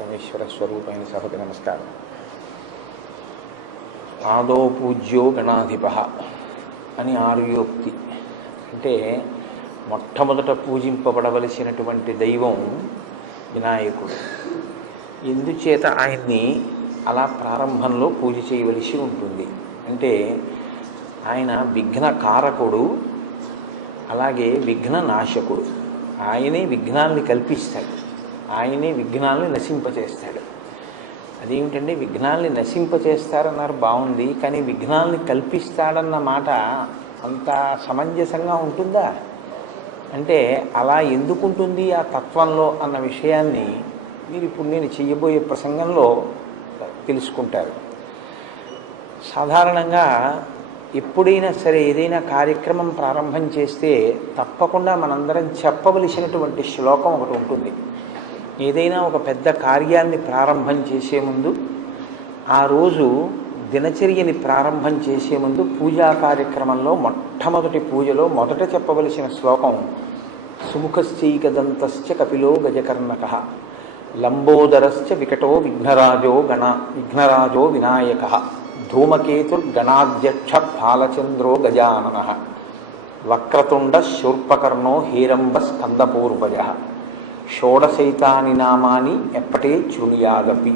పరమేశ్వర స్వరూపమైన సభకి నమస్కారం. ఆదో పూజ్యో గణాధిప అని ఆర్యోక్తి. అంటే మొట్టమొదట పూజింపబడవలసినటువంటి దైవం వినాయకుడు. ఎందుచేత ఆయన్ని అలా ప్రారంభంలో పూజ చేయవలసి ఉంటుంది అంటే ఆయన విఘ్నకారకుడు, అలాగే విఘ్న నాశకుడు. ఆయనే విఘ్నాల్ని కల్పిస్తాడు, ఆయనే విఘ్నాల్ని నశింపచేస్తాడు. అదేమిటంటే విఘ్నాల్ని నశింపచేస్తారన్నారు బాగుంది, కానీ విఘ్నాల్ని కల్పిస్తాడన్న మాట అంత సమంజసంగా ఉంటుందా అంటే అలా ఎందుకుంటుంది ఆ తత్వంలో అన్న విషయాన్ని మీరు ఇప్పుడు నేను చెయ్యబోయే ప్రసంగంలో తెలుసుకుంటారు. సాధారణంగా ఎప్పుడైనా సరే ఏదైనా కార్యక్రమం ప్రారంభం చేస్తే తప్పకుండా మనందరం చెప్పవలసినటువంటి శ్లోకం ఒకటి ఉంటుంది. ఏదైనా ఒక పెద్ద కార్యాన్ని ప్రారంభం చేసే ముందు, ఆ రోజు దినచర్యని ప్రారంభం చేసే ముందు పూజా కార్యక్రమంలో మొట్టమొదటి పూజలో మొదట చెప్పవలసిన శ్లోకం సుముఖశ్చైకదంతశ్చ కపిలో గజకర్ణకః లంబోదరశ్చ వికటో విఘ్నరాజో వినాయకః ధూమకేతుర్గణాధ్యక్ష బాలచంద్రో గజాననః వక్రతుండ శూర్పకర్ణో హేరంబ స్కందపూర్వజః షోడశైతాని నామాని ఎప్పటే శృణుయాదపి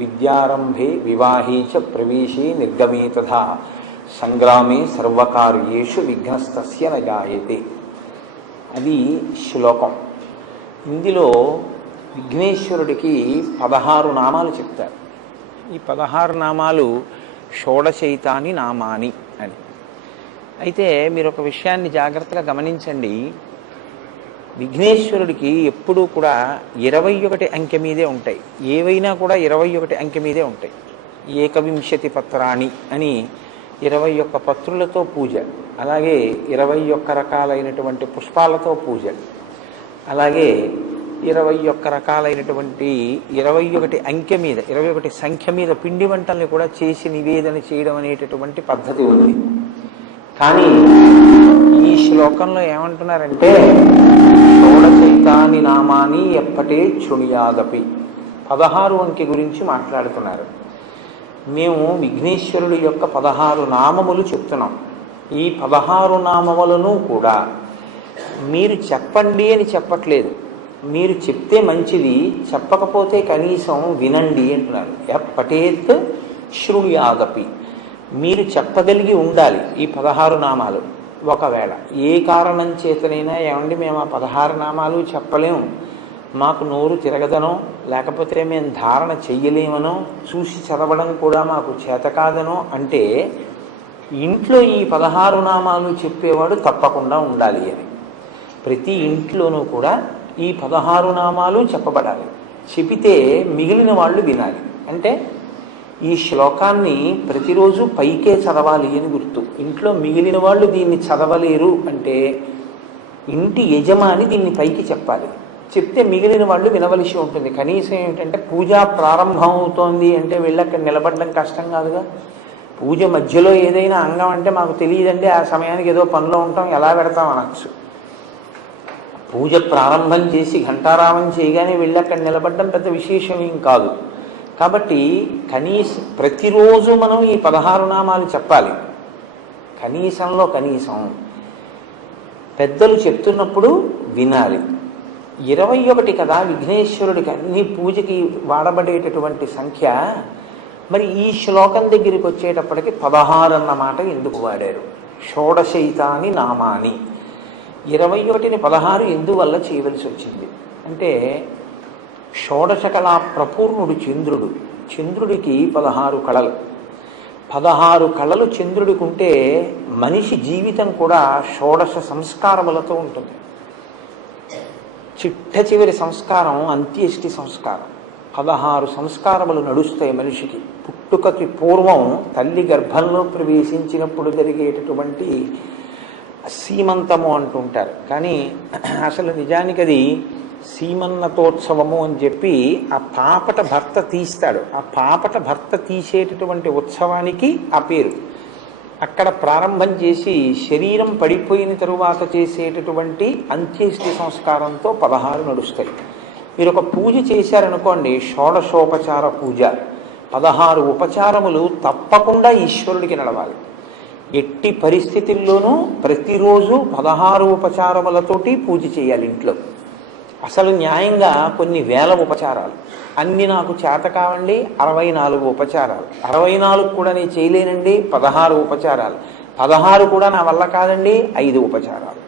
విద్యారంభే వివాహే చ ప్రవేశే నిర్గమే తథా సంగ్రామే సర్వకార్యేషు విఘ్నస్తస్య న జాయతే. అది శ్లోకం. ఇందులో విఘ్నేశ్వరుడికి 16 నామాలు చెప్తారు. ఈ 16 నామాలు షోడశైతాని నామాని అని. అయితే మీరు ఒక విషయాన్ని జాగ్రత్తగా గమనించండి. విఘ్నేశ్వరుడికి ఎప్పుడూ కూడా 21 అంకె మీదే ఉంటాయి. ఏవైనా కూడా 21 అంకె మీదే ఉంటాయి. ఏకవింశతి పత్రాణి అని 21 పత్రులతో పూజ, అలాగే 21 రకాలైనటువంటి పుష్పాలతో పూజ, అలాగే 21 రకాలైనటువంటి 21 అంకె మీద 21 సంఖ్య మీద పిండి వంటల్ని కూడా చేసి నివేదన చేయడం అనేటటువంటి పద్ధతి ఉంది. కానీ ఈ శ్లోకంలో ఏమంటున్నారంటే షోడశైతాని నామాని ఎప్పటే శృణుయాదపి 16 అంకె గురించి మాట్లాడుతున్నారు. మేము విఘ్నేశ్వరుడి యొక్క 16 నామములు చెప్తున్నాం. ఈ 16 నామములను కూడా మీరు చెప్పండి అని చెప్పట్లేదు. మీరు చెప్తే మంచిది, చెప్పకపోతే కనీసం వినండి అంటున్నారు. ఎప్పటేత్ శృణుయాదపి, మీరు చెప్పగలిగి ఉండాలి ఈ 16 నామాలు. ఒకవేళ ఏ కారణం చేతనైనా ఏమండి మేము ఆ 16 నామాలు చెప్పలేము, మాకు నోరు తిరగదనో, లేకపోతే మేము ధారణ చెయ్యలేమనో, చూసి చదవడం కూడా మాకు చేత కాదనో అంటే ఇంట్లో ఈ 16 నామాలు చెప్పేవాడు తప్పకుండా ఉండాలి అని. ప్రతి ఇంట్లోనూ కూడా ఈ 16 నామాలు చెప్పబడాలి. చెబితే మిగిలిన వాళ్ళు వినాలి. అంటే ఈ శ్లోకాన్ని ప్రతిరోజు పైకే చదవాలి అని గుర్తు. ఇంట్లో మిగిలిన వాళ్ళు దీన్ని చదవలేరు అంటే ఇంటి యజమాని దీన్ని పైకి చెప్పాలి. చెప్తే మిగిలిన వాళ్ళు వినవలసి ఉంటుంది. కనీసం ఏమిటంటే పూజ ప్రారంభం అవుతోంది అంటే వెళ్ళి అక్కడ నిలబడడం కష్టం కాదుగా. పూజ మధ్యలో ఏదైనా అంగం అంటే మాకు తెలియదండి, ఆ సమయానికి ఏదో పనిలో ఉంటాం, ఎలా పెడతాం అనొచ్చు. పూజ ప్రారంభం చేసి ఘంటారామం చేయగానే వెళ్ళి అక్కడ నిలబడడం పెద్ద విశేషం ఏం కాదు. కాబట్టి కనీసం ప్రతిరోజు మనం ఈ 16 నామాలు చెప్పాలి. కనీసంలో కనీసం పెద్దలు చెప్తున్నప్పుడు వినాలి. 21 కదా విఘ్నేశ్వరుడికి అన్ని పూజకి వాడబడేటటువంటి సంఖ్య. మరి ఈ శ్లోకం దగ్గరికి వచ్చేటప్పటికి 16 అన్నమాట ఎందుకు వాడారు? షోడశైతాని నామాని 21ని 16 ఎందువల్ల చేయవలసి వచ్చింది అంటే షోడశ కళా ప్రపూర్ణుడు చంద్రుడు. చంద్రుడికి 16 కళలు. 16 కళలు చంద్రుడికి ఉంటే మనిషి జీవితం కూడా షోడశ సంస్కారములతో ఉంటుంది. చిట్ట చివరి సంస్కారం అంత్యేష్టి సంస్కారం. 16 సంస్కారములు నడుస్తాయి మనిషికి. పుట్టుకకి పూర్వం తల్లి గర్భంలో ప్రవేశించినప్పుడు జరిగేటటువంటి సీమంతము అంటుంటారు. కానీ అసలు నిజానికి అది సీమన్నతోత్సవము అని చెప్పి ఆ పాపట భర్త తీస్తాడు. ఆ పాపట భర్త తీసేటటువంటి ఉత్సవానికి ఆ పేరు. అక్కడ ప్రారంభం చేసి శరీరం పడిపోయిన తరువాత చేసేటటువంటి అంత్యేష్టి సంస్కారంతో 16 నడుస్తాయి. మీరు ఒక పూజ చేశారనుకోండి, షోడశోపచార పూజ, 16 ఉపచారములు తప్పకుండా ఈశ్వరుడికి నడవాలి. ఎట్టి పరిస్థితుల్లోనూ ప్రతిరోజు 16 ఉపచారములతోటి పూజ చేయాలి ఇంట్లో. అసలు న్యాయంగా కొన్ని వేల ఉపచారాలు, అన్ని నాకు చేత కావండి 64 ఉపచారాలు, 64 కూడా నేను చేయలేనండి 16 ఉపచారాలు, 16 కూడా నా వల్ల కాదండి 5 ఉపచారాలు,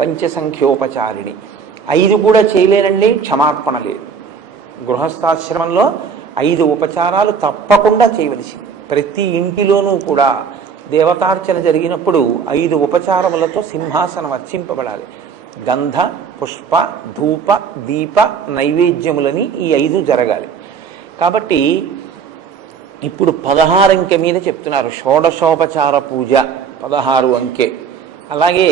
పంచసంఖ్యోపచారిణి 5 కూడా చేయలేనండి, క్షమార్పణ లేదు. గృహస్థాశ్రమంలో 5 ఉపచారాలు తప్పకుండా చేయవలసింది. ప్రతి ఇంటిలోనూ కూడా దేవతార్చన జరిగినప్పుడు 5 ఉపచారములతో సింహాసనం అర్చింపబడాలి. గంధ, పుష్ప, ధూప, దీప నైవేద్యములని ఈ 5 జరగాలి. కాబట్టి ఇప్పుడు 16 అంకె మీద చెప్తున్నారు, షోడశోపచార పూజ 16 అంకె. అలాగే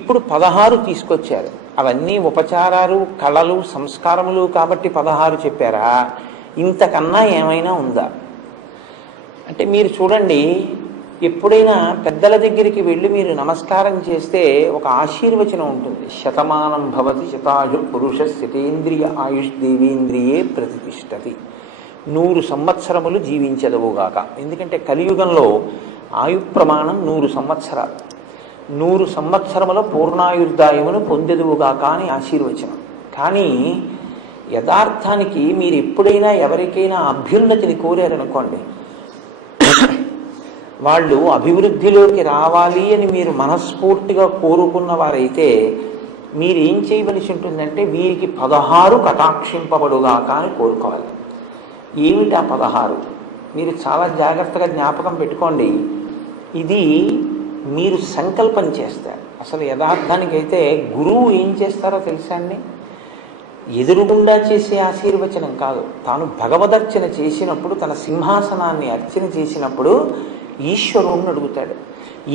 ఇప్పుడు 16 తీసుకొచ్చారు. అవన్నీ ఉపచారాలు, కళలు, సంస్కారములు కాబట్టి 16 చెప్పారా? ఇంతకన్నా ఏమైనా ఉందా అంటే మీరు చూడండి, ఎప్పుడైనా పెద్దల దగ్గరికి వెళ్ళి మీరు నమస్కారం చేస్తే ఒక ఆశీర్వచనం ఉంటుంది. శతమానం భవతి శతాయు పురుష శతేంద్రియ ఆయుష్ దేవేంద్రియే ప్రతిష్టతి. 100 సంవత్సరములు జీవించదవుగాక. ఎందుకంటే కలియుగంలో ఆయు ప్రమాణం 100 సంవత్సరాలు. 100 సంవత్సరముల పూర్ణాయుర్దాయమును పొందెదువుగాక అని ఆశీర్వచనం. కానీ యథార్థానికి మీరు ఎప్పుడైనా ఎవరికైనా అభ్యున్నతిని కోరారనుకోండి, వాళ్ళు అభివృద్ధిలోకి రావాలి అని మీరు మనస్ఫూర్తిగా కోరుకున్న వారైతే మీరేం చేయవలసి ఉంటుందంటే, వీరికి 16 కటాక్షింపబడుగాక అని కోరుకోవాలి. ఏమిటా 16? మీరు చాలా జాగ్రత్తగా జ్ఞాపకం పెట్టుకోండి. ఇది మీరు సంకల్పం చేస్తారు. అసలు యథార్థానికైతే గురువు ఏం చేస్తారో తెలుసా అండి? ఎదురుగుండా చేసే ఆశీర్వచనం కాదు. తాను భగవదర్చన చేసినప్పుడు, తన సింహాసనాన్ని అర్చన చేసినప్పుడు ఈశ్వరుణ్ణి అడుగుతాడు,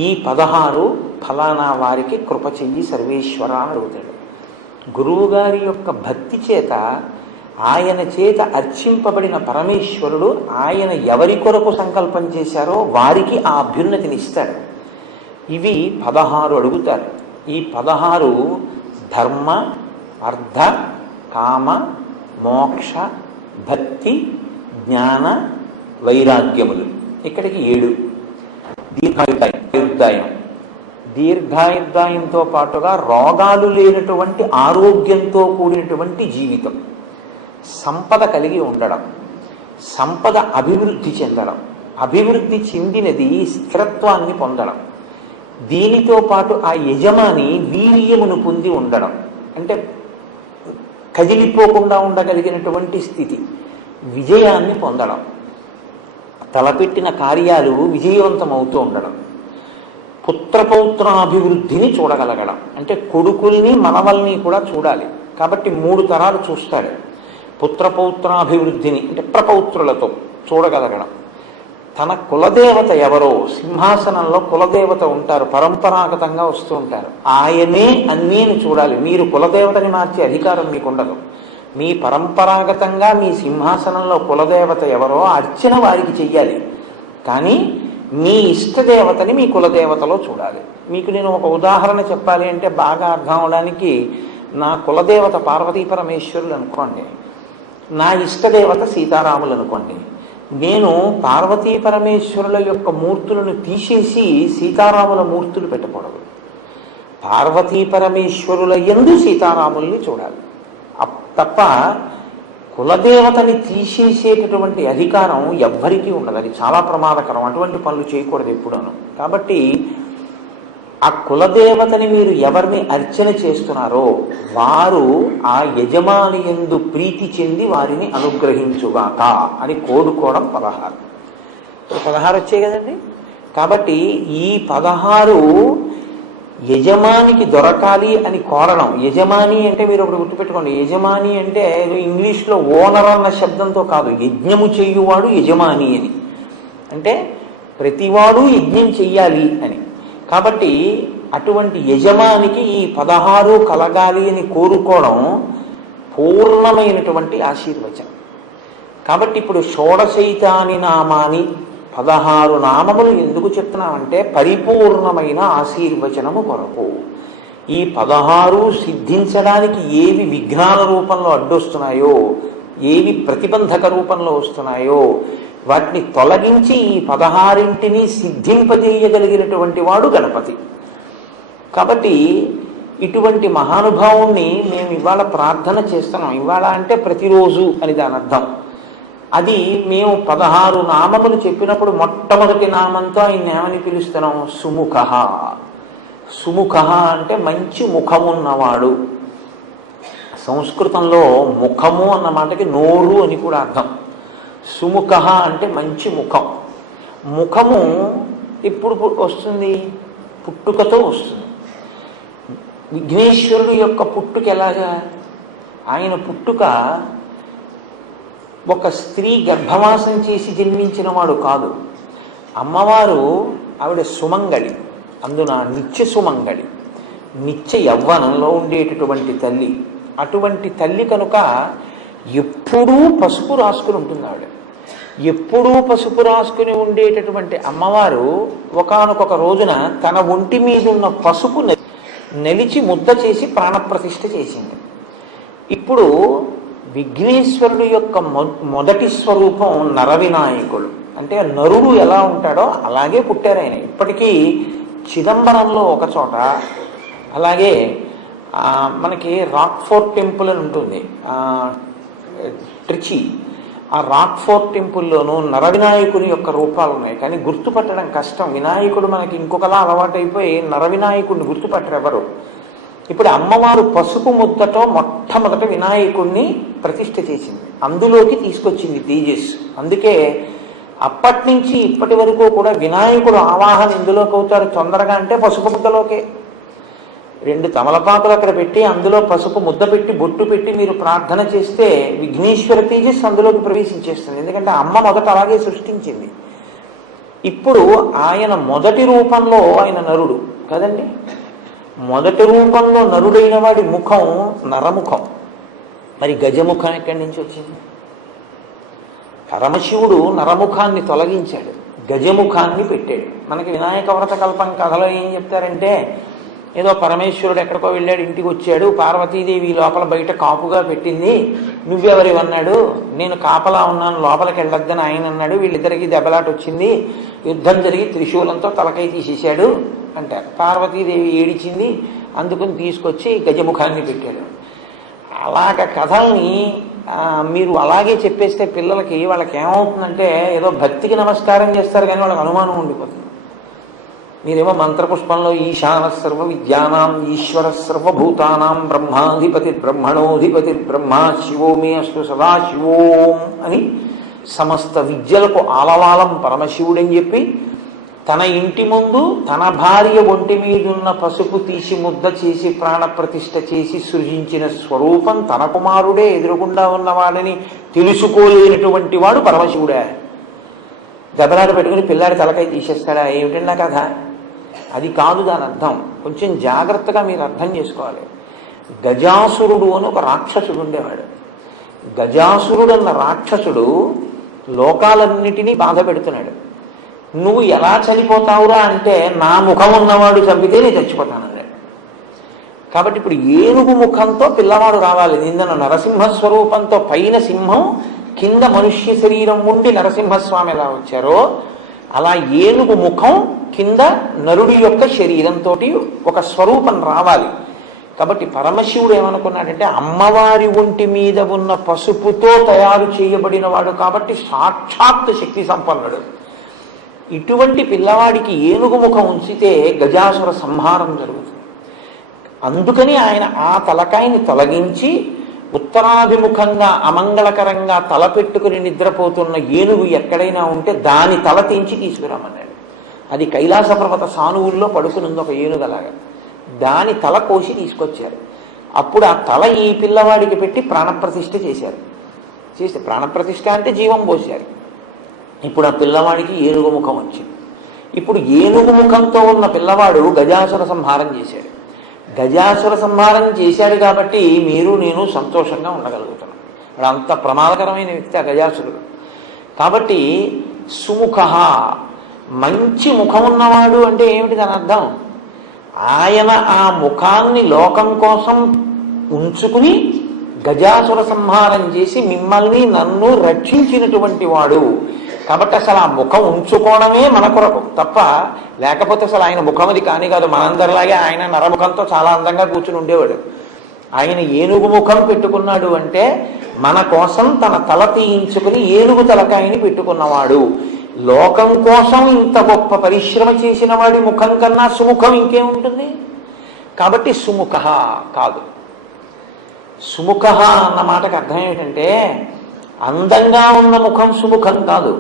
ఈ 16 ఫలానా వారికి కృప చెయ్యి సర్వేశ్వర అని అడుగుతాడు. గురువుగారి యొక్క భక్తి చేత, ఆయన చేత అర్చింపబడిన పరమేశ్వరుడు ఆయన ఎవరి కొరకు సంకల్పం చేశారో వారికి ఆ అభ్యున్నతిని ఇస్తాడు. ఇవి 16 అడుగుతారు. ఈ 16 ధర్మ, అర్థ, కామ, మోక్ష, భక్తి, జ్ఞాన, వైరాగ్యములు. ఇక్కడికి 7. దీర్ఘాయుర్దాయంతో పాటుగా రోగాలు లేనటువంటి ఆరోగ్యంతో కూడినటువంటి జీవితం, సంపద కలిగి ఉండడం, సంపద అభివృద్ధి చెందడం, అభివృద్ధి చెందినది స్థిరత్వాన్ని పొందడం, దీనితో పాటు ఆ యజమాని వీర్యమును పొంది ఉండడం, అంటే కదిలిపోకుండా ఉండగలిగినటువంటి స్థితి, విజయాన్ని పొందడం, తలపెట్టిన కార్యాలు విజయవంతం అవుతూ ఉండడం, పుత్రపౌత్రాభివృద్ధిని చూడగలగడం, అంటే కొడుకుల్ని మనవల్ని కూడా చూడాలి. కాబట్టి 3 తరాలు చూస్తాడు. పుత్రపౌత్రాభివృద్ధిని అంటే ప్రపౌత్రులతో చూడగలగడం, తన కులదేవత ఎవరో, సింహాసనంలో కులదేవత ఉంటారు, పరంపరాగతంగా వస్తూ ఉంటారు, ఆయనే అన్నీని చూడాలి. మీరు కులదేవతని మార్చే అధికారం మీకు ఉండదు. మీ పరంపరాగతంగా మీ సింహాసనంలో కులదేవత ఎవరో అర్చన వారికి చెయ్యాలి. కానీ మీ ఇష్టదేవతని మీ కులదేవతలో చూడాలి. మీకు నేను ఒక ఉదాహరణ చెప్పాలి అంటే బాగా అర్థం అవడానికి, నా కులదేవత పార్వతీ పరమేశ్వరులు అనుకోండి, నా ఇష్టదేవత సీతారాములు అనుకోండి. నేను పార్వతీ పరమేశ్వరుల యొక్క మూర్తులను తీసేసి సీతారాముల మూర్తులు పెట్టకూడదు. పార్వతీ పరమేశ్వరుల యందు సీతారాముల్ని చూడాలి తప్ప కులదేవతని తీసేసేటటువంటి అధికారం ఎవ్వరికీ ఉండదు. అది చాలా ప్రమాదకరం. అటువంటి పనులు చేయకూడదు ఎప్పుడూను. కాబట్టి ఆ కులదేవతని మీరు ఎవరిని అర్చన చేస్తున్నారో వారు ఆ యజమాని యందు ప్రీతి చెంది వారిని అనుగ్రహించుగాక అని కోరుకోవడం 16. 16 వచ్చాయి కదండి. కాబట్టి ఈ 16 యజమానికి దొరకాలి అని కోరడం. యజమాని అంటే మీరు ఒకటి గుర్తుపెట్టుకోండి, యజమాని అంటే ఇంగ్లీష్లో ఓనర్ అన్న శబ్దంతో కాదు, యజ్ఞము చెయ్యువాడు యజమాని అని. అంటే ప్రతివాడు యజ్ఞం చెయ్యాలి అని. కాబట్టి అటువంటి యజమానికి ఈ 16 కలగాలి అని కోరుకోవడం పూర్ణమైనటువంటి ఆశీర్వచనం. కాబట్టి ఇప్పుడు షోడశైతాని నామాని 16 నామములు ఎందుకు చెప్తున్నామంటే పరిపూర్ణమైన ఆశీర్వచనము కొరకు. ఈ 16 సిద్ధించడానికి ఏవి విఘ్నాల రూపంలో అడ్డొస్తున్నాయో, ఏవి ప్రతిబంధక రూపంలో వస్తున్నాయో వాటిని తొలగించి ఈ 16ంటిని సిద్ధింపజేయగలిగినటువంటి వాడు గణపతి. కాబట్టి ఇటువంటి మహానుభావుణ్ణి మేము ఇవాళ ప్రార్థన చేస్తున్నాం. ఇవాళ అంటే ప్రతిరోజు అని దాని అర్థం. అది మేము 16 నామములు చెప్పినప్పుడు మొట్టమొదటి నామంతో ఆయన ఏమని పిలుస్తున్నాం? సుముఖ. సుముఖ అంటే మంచి ముఖమున్నవాడు. సంస్కృతంలో ముఖము అన్న మాటకి నోరు అని కూడా అర్థం. సుముఖ అంటే మంచి ముఖం. ముఖము ఇప్పుడు వస్తుంది, పుట్టుకతో వస్తుంది. విఘ్నేశ్వరుడు యొక్క పుట్టుక ఎలాగా? ఆయన పుట్టుక ఒక స్త్రీ గర్భవాసం చేసి జన్మించిన వాడు కాదు. అమ్మవారు ఆవిడ సుమంగళి, అందున నిత్య సుమంగళి, నిత్య యవ్వనంలో ఉండేటటువంటి తల్లి. అటువంటి తల్లి కనుక ఎప్పుడూ పసుపు రాసుకుని ఉంటుంది ఆవిడ. ఎప్పుడూ పసుపు రాసుకుని ఉండేటటువంటి అమ్మవారు ఒకానొక రోజున తన ఒంటి మీద ఉన్న పసుపు నలిచి ముద్ద చేసి ప్రాణప్రతిష్ఠ చేసింది. ఇప్పుడు విఘ్నేశ్వరుడు యొక్క మొదటి స్వరూపం నరవినాయకుడు. అంటే నరుడు ఎలా ఉంటాడో అలాగే పుట్టారు ఆయన. ఇప్పటికీ చిదంబరంలో ఒక చోట, అలాగే మనకి రాక్ఫోర్ట్ టెంపుల్ అని ఉంటుంది ట్రిచి, ఆ రాక్ఫోర్ట్ టెంపుల్లోనూ నరవినాయకుని యొక్క రూపాలు ఉన్నాయి. కానీ గుర్తుపట్టడం కష్టం. వినాయకుడు మనకి ఇంకొకలా అలవాటైపోయి నరవినాయకుడిని గుర్తుపట్టరు ఎవరు. ఇప్పుడు అమ్మవారు పసుపు ముద్దతో మొట్టమొదట వినాయకుడిని ప్రతిష్ఠ చేసింది, అందులోకి తీసుకొచ్చింది తేజస్సు. అందుకే అప్పటి నుంచి ఇప్పటి వరకు కూడా వినాయకుడు ఆవాహన ఎందులోకి అవుతారు తొందరగా అంటే పసుపు ముద్దలోకే. 2 తమలపాకులు అక్కడ పెట్టి అందులో పసుపు ముద్ద పెట్టి బొట్టు పెట్టి మీరు ప్రార్థన చేస్తే విఘ్నేశ్వర తేజస్సు అందులోకి ప్రవేశించేస్తుంది. ఎందుకంటే అమ్మ మొదట అలాగే సృష్టించింది. ఇప్పుడు ఆయన మొదటి రూపంలో ఆయన నరుడు కదండి. మొదటి రూపంలో నరుడైన వాడి ముఖం నరముఖం. మరి గజముఖం ఎక్కడి నుంచి వచ్చింది? పరమశివుడు నరముఖాన్ని తొలగించాడు, గజముఖాన్ని పెట్టాడు. మనకి వినాయక వ్రత కల్పం కథలో ఏం చెప్తారంటే, ఏదో పరమేశ్వరుడు ఎక్కడికో వెళ్ళాడు, ఇంటికి వచ్చాడు, పార్వతీదేవి లోపల బయట కాపుగా పెట్టింది, నువ్వెవరివన్నాడు, నేను కాపలా ఉన్నాను లోపలికి వెళ్ళొద్దని ఆయన అన్నాడు, వీళ్ళిద్దరికి దెబ్బలాట వచ్చింది, యుద్ధం జరిగి త్రిశూలంతో తలకై తీసేశాడు అంటారు. పార్వతీదేవి ఏడిచింది, అందుకుని తీసుకొచ్చి గజముఖాన్ని పెట్టాడు. అలాగ కథల్ని మీరు అలాగే చెప్పేస్తే పిల్లలకి వాళ్ళకి ఏమవుతుందంటే ఏదో భక్తికి నమస్కారం చేస్తారు కానీ వాళ్ళకి అనుమానం ఉండిపోతుంది. మీరేమో మంత్రపుష్పంలో ఈశాన సర్వ విద్యానాం ఈశ్వర సర్వభూతానాం బ్రహ్మాధిపతి బ్రహ్మణోధిపతి బ్రహ్మ శివో మే అస్తు సదాశివోం అని సమస్త విద్యలకు ఆలవాలం పరమశివుడని చెప్పి తన ఇంటి ముందు తన భార్య ఒంటి మీదున్న పసుపు తీసి ముద్ద చేసి ప్రాణప్రతిష్ఠ చేసి సృజించిన స్వరూపం తన కుమారుడే ఎదురుగుండా ఉన్నవాడని తెలుసుకోలేనటువంటి వాడు పరమశివుడే. దెబ్బలాట పెట్టుకుని పిల్లాడి తలకాయ తీసేస్తాడా? ఏమిటన్నా కథ? అది కాదు దాని అర్థం. కొంచెం జాగ్రత్తగా మీరు అర్థం చేసుకోవాలి. గజాసురుడు అని ఒక రాక్షసుడు ఉండేవాడు. గజాసురుడు అన్న రాక్షసుడు లోకాలన్నిటినీ బాధ పెడుతున్నాడు. నువ్వు ఎలా చనిపోతావురా అంటే, నా ముఖం ఉన్నవాడు చంపితే నేను చచ్చిపోతానన్నాడు. కాబట్టి ఇప్పుడు ఏనుగు ముఖంతో పిల్లవాడు రావాలి. నిన్న నరసింహస్వరూపంతో పైన సింహం కింద మనుష్య శరీరం ఉండి నరసింహస్వామి ఎలా వచ్చారో అలా ఏనుగు ముఖం కింద నరుడి యొక్క శరీరంతో ఒక స్వరూపం రావాలి. కాబట్టి పరమశివుడు ఏమనుకున్నాడంటే, అమ్మవారి ఒంటి మీద ఉన్న పసుపుతో తయారు చేయబడిన వాడు కాబట్టి సాక్షాత్ శక్తి సంపన్నుడు. ఇటువంటి పిల్లవాడికి ఏనుగు ముఖం ఉంచితే గజాసుర సంహారం జరుగుతుంది. అందుకని ఆయన ఆ తలకాయని తొలగించి ఉత్తరాభిముఖంగా అమంగళకరంగా తల పెట్టుకుని నిద్రపోతున్న ఏనుగు ఎక్కడైనా ఉంటే దాని తల తెంచి తీసుకురామన్నాడు. అది కైలాస పర్వత సానువుల్లో పడుకునుంది ఒక ఏనుగలాగా. దాని తల కోసి తీసుకొచ్చారు. అప్పుడు ఆ తల ఈ పిల్లవాడికి పెట్టి ప్రాణప్రతిష్ఠ చేశారు. చేస్తే ప్రాణప్రతిష్ఠ అంటే జీవం పోశారు. ఇప్పుడు ఆ పిల్లవాడికి ఏనుగు ముఖం వచ్చింది. ఇప్పుడు ఏనుగు ముఖంతో ఉన్న పిల్లవాడు గజాసుర సంహారం చేశాడు. గజాసుర సంహారం చేశాడు కాబట్టి మీరు నేను సంతోషంగా ఉండగలుగుతున్నాం. వాడు అంత ప్రమాదకరమైన వ్యక్తి ఆ గజాసురుడు. కాబట్టి సుముఖ, మంచి ముఖం ఉన్నవాడు అంటే ఏమిటి దాని అర్థం? ఆయన ఆ ముఖాన్ని లోకం కోసం ఉంచుకుని గజాసుర సంహారం చేసి మిమ్మల్ని నన్ను రక్షించినటువంటి వాడు. కాబట్టి అసలు ఆ ముఖం ఉంచుకోవడమే మన కొరకు తప్ప, లేకపోతే అసలు ఆయన ముఖం అది కాని కాదు. మనందరిలాగే ఆయన నరముఖంతో చాలా అందంగా కూర్చుని ఉండేవాడు. ఆయన ఏనుగు ముఖం పెట్టుకున్నాడు అంటే మన కోసం తన తల తీయించుకుని ఏనుగు తలకాయని పెట్టుకున్నవాడు. లోకం కోసం ఇంత గొప్ప పరిశ్రమ చేసిన వాడి ముఖం కన్నా సుముఖం ఇంకేముంటుంది? కాబట్టి సుముఖ కాదు. సుముఖ అన్న మాటకు అర్థం ఏమిటంటే అందంగా ఉన్న ముఖం సుముఖం కాదు.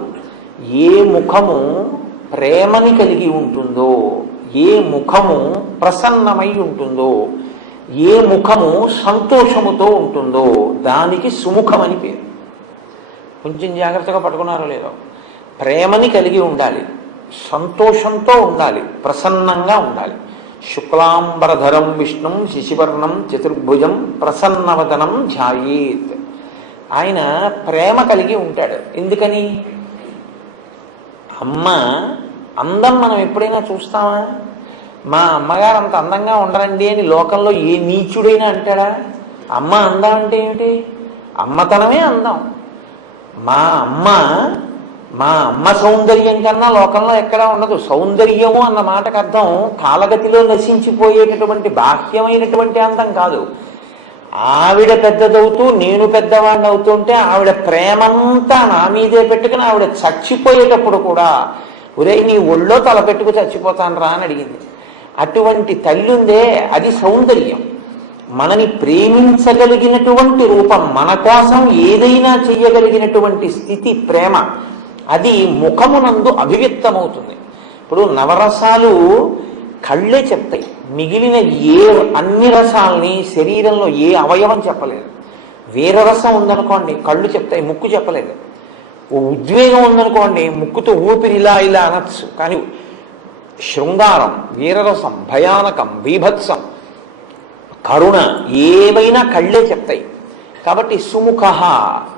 ఏ ముఖము ప్రేమని కలిగి ఉంటుందో, ఏ ముఖము ప్రసన్నమై ఉంటుందో, ఏ ముఖము సంతోషముతో ఉంటుందో దానికి సుముఖం అని పేరు. కొంచెం జాగ్రత్తగా పట్టుకున్నారో లేదో. ప్రేమని కలిగి ఉండాలి, సంతోషంతో ఉండాలి, ప్రసన్నంగా ఉండాలి. శుక్లాంబరధరం విష్ణుం శశివర్ణం చతుర్భుజం ప్రసన్నవదనం ధ్యాయేత్. ఆయన ప్రేమ కలిగి ఉంటాడు. ఎందుకని? అమ్మ అందం మనం ఎప్పుడైనా చూస్తామా? మా అమ్మగారు అంత అందంగా ఉండరండి అని లోకంలో ఏ నీచుడైనా అంటాడా? అమ్మ అందం అంటే ఏమిటి? అమ్మతనమే అందం. మా అమ్మ సౌందర్యం కన్నా లోకంలో ఎక్కడా ఉండదు. సౌందర్యము అన్న మాటకు అర్థం కాలగతిలో నశించిపోయేటటువంటి బాహ్యమైనటువంటి అందం కాదు. ఆవిడ పెద్దదవుతూ నేను పెద్దవాడిని అవుతుంటే ఆవిడ ప్రేమంతా నా మీదే పెట్టుకుని ఆవిడ చచ్చిపోయేటప్పుడు కూడా ఒరే నీ ఒళ్ళో తల పెట్టుకు చచ్చిపోతాను రా అని అడిగింది. అటువంటి తల్లి ఉందే, అది సౌందర్యం. మనని ప్రేమించగలిగినటువంటి రూపం, మన కోసం ఏదైనా చెయ్యగలిగినటువంటి స్థితి ప్రేమ. అది ముఖమునందు అభివ్యక్తమవుతుంది. ఇప్పుడు నవరసాలు కళ్ళే చెప్తాయి. మిగిలిన అన్ని రసాలని శరీరంలో ఏ అవయవం చెప్పలేదు. వేరే రసం ఉందనుకోండి కళ్ళు చెప్తాయి, ముక్కు చెప్పలేదు. ఓ ఉద్వేగం ఉందనుకోండి ముక్కుతో ఊపిరి ఇలా ఇలా అనొచ్చు. కానీ శృంగారం, వీరరసం, భయానకం, బీభత్సం, కరుణ ఏవైనా కళ్ళే చెప్తాయి. కాబట్టి సుముఖ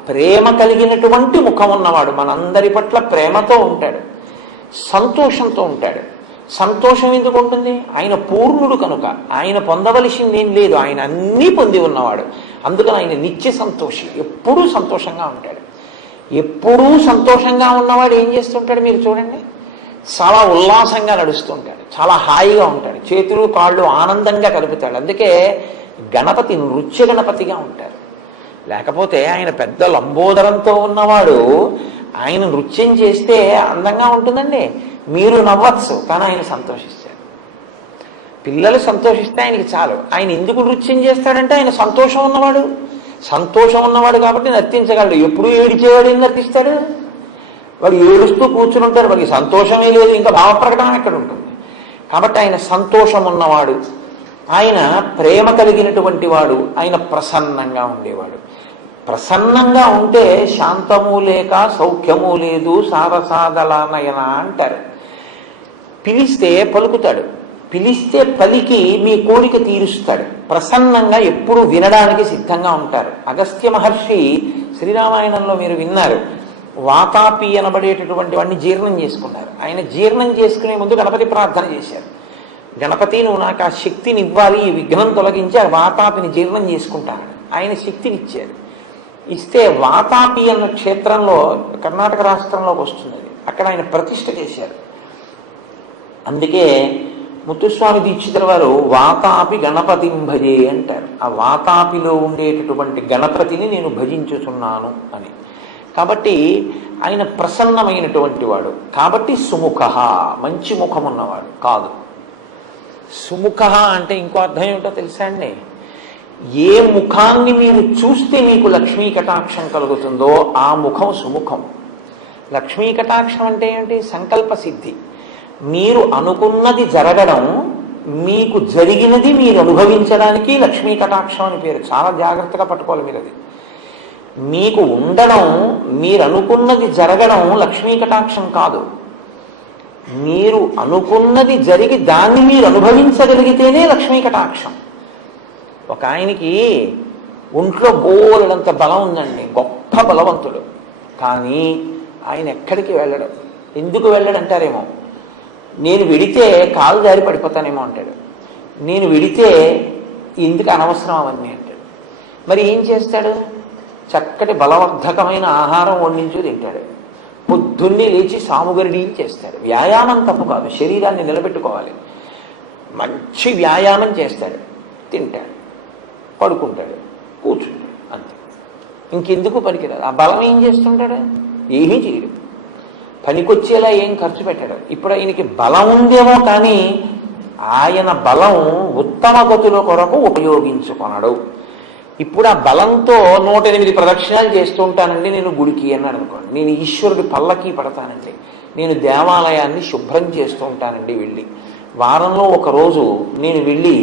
ప్రేమ కలిగినటువంటి ముఖం ఉన్నవాడు మనందరి పట్ల ప్రేమతో ఉంటాడు, సంతోషంతో ఉంటాడు. సంతోషం ఎందుకు ఉంటుంది? ఆయన పూర్ణుడు కనుక ఆయన పొందవలసింది ఏం లేదు. ఆయన అన్నీ పొంది ఉన్నవాడు. అందుకని ఆయన నిత్య సంతోషి, ఎప్పుడూ సంతోషంగా ఉంటాడు. ఎప్పుడూ సంతోషంగా ఉన్నవాడు ఏం చేస్తుంటాడు మీరు చూడండి, చాలా ఉల్లాసంగా నడుస్తుంటాడు, చాలా హాయిగా ఉంటాడు, చేతులు కాళ్ళు ఆనందంగా కలుపుతాడు. అందుకే గణపతి నృత్య గణపతిగా ఉంటారు. లేకపోతే ఆయన పెద్ద లంబోదరంతో ఉన్నవాడు ఆయన నృత్యం చేస్తే అందంగా ఉంటుందండి. మీరు నవ్వచ్చు కానీ ఆయన సంతోషిస్తాడు. పిల్లలు సంతోషిస్తే ఆయనకి చాలు. ఆయన ఎందుకు నృత్యం చేస్తాడంటే ఆయన సంతోషం ఉన్నవాడు. సంతోషం ఉన్నవాడు కాబట్టి నర్తించగలడు. ఎప్పుడు ఏడిచేవాడు ఏం నర్తిస్తాడు? వాడు ఏడుస్తూ కూర్చుని ఉంటారు, వాడికి సంతోషమే లేదు, ఇంకా భావప్రకటన ఎక్కడ ఉంటుంది? కాబట్టి ఆయన సంతోషం ఉన్నవాడు, ఆయన ప్రేమ కలిగినటువంటి వాడు, ఆయన ప్రసన్నంగా ఉండేవాడు. ప్రసన్నంగా ఉంటే శాంతము లేక సౌఖ్యము లేదు సారసాదలానయన అంటారు. పిలిస్తే పలుకుతాడు, పిలిస్తే పలికి మీ కోరిక తీరుస్తాడు. ప్రసన్నంగా ఎప్పుడు వినడానికి సిద్ధంగా ఉంటారు. అగస్త్య మహర్షి శ్రీరామాయణంలో మీరు విన్నారు, వాతాపి అనబడేటటువంటి వాడిని జీర్ణం చేసుకున్నారు. ఆయన జీర్ణం చేసుకునే ముందు గణపతి ప్రార్థన చేశారు. గణపతి నువ్వు నాకు ఆ శక్తిని ఇవ్వాలి, ఈ విఘ్నం తొలగించి ఆ వాతాపిని జీర్ణం చేసుకుంటానని ఆయన శక్తిని ఇచ్చారు. ఇస్తే వాతాపి అన్న క్షేత్రంలో కర్ణాటక రాష్ట్రంలోకి వస్తుంది. అక్కడ ఆయన ప్రతిష్ఠ చేశారు. అందుకే ముత్తుస్వామి దీక్షితుల వారు వాతాపి గణపతిం భజే అంటారు. ఆ వాతాపిలో ఉండేటటువంటి గణపతిని నేను భజించుతున్నాను అని. కాబట్టి ఆయన ప్రసన్నమైనటువంటి వాడు. కాబట్టి సుముఖ, మంచి ముఖం ఉన్నవాడు కాదు. సుముఖ అంటే ఇంకో అర్థం ఏమిటో తెలుసా అండి? ఏ ముఖాన్ని మీరు చూస్తే మీకు లక్ష్మీ కటాక్షం కలుగుతుందో ఆ ముఖం సుముఖం. లక్ష్మీ కటాక్షం అంటే ఏంటి? సంకల్ప సిద్ధి. మీరు అనుకున్నది జరగడం, మీకు జరిగినది మీరు అనుభవించడానికి లక్ష్మీ కటాక్షం అని పేరు. చాలా జాగ్రత్తగా పట్టుకోవాలి మీరు. అది మీకు ఉండడం, మీరు అనుకున్నది జరగడం లక్ష్మీ కటాక్షం కాదు. మీరు అనుకున్నది జరిగి దాన్ని మీరు అనుభవించగలిగితేనే లక్ష్మీ కటాక్షం. ఒక ఆయనకి ఒంట్లో బోలెడంత బలం ఉందండి, గొప్ప బలవంతుడు. కానీ ఆయన ఎక్కడికి వెళ్ళడం. ఎందుకు వెళ్ళడంటారేమో, నేను వెడితే కాలు జారి పడిపోతానేమో అంటాడు. నేను వెడితే ఎందుకు అనవసరం అవన్నీ అంటాడు. మరి ఏం చేస్తాడు? చక్కటి బలవర్ధకమైన ఆహారం వండించు తింటాడు. పొద్దున్నే లేచి సాముగరిడి చేస్తాడు. వ్యాయామం తప్పు కాదు, శరీరాన్ని నిలబెట్టుకోవాలి. మంచి వ్యాయామం చేస్తాడు, తింటాడు, పడుకుంటాడు, కూర్చుంటాడు, అంతే. ఇంకెందుకు పనికిరాదు. ఆ బలం ఏం చేస్తుంటాడు? ఏమీ చేయడు. పనికొచ్చేలా ఏం ఖర్చు పెట్టాడు. ఇప్పుడు ఆయనకి బలం ఉందేమో కానీ ఆయన బలం ఉత్తమ గతుల కొరకు ఉపయోగించుకొనడు. ఇప్పుడు ఆ బలంతో 108 ప్రదక్షిణాలు చేస్తూ ఉంటానండి నేను గుడికి అన్నాడు అనుకోండి. నేను ఈశ్వరుడి పల్లకి పడతానండి, నేను దేవాలయాన్ని శుభ్రం చేస్తూ ఉంటానండి వెళ్ళి. వారంలో ఒకరోజు నేను వెళ్ళి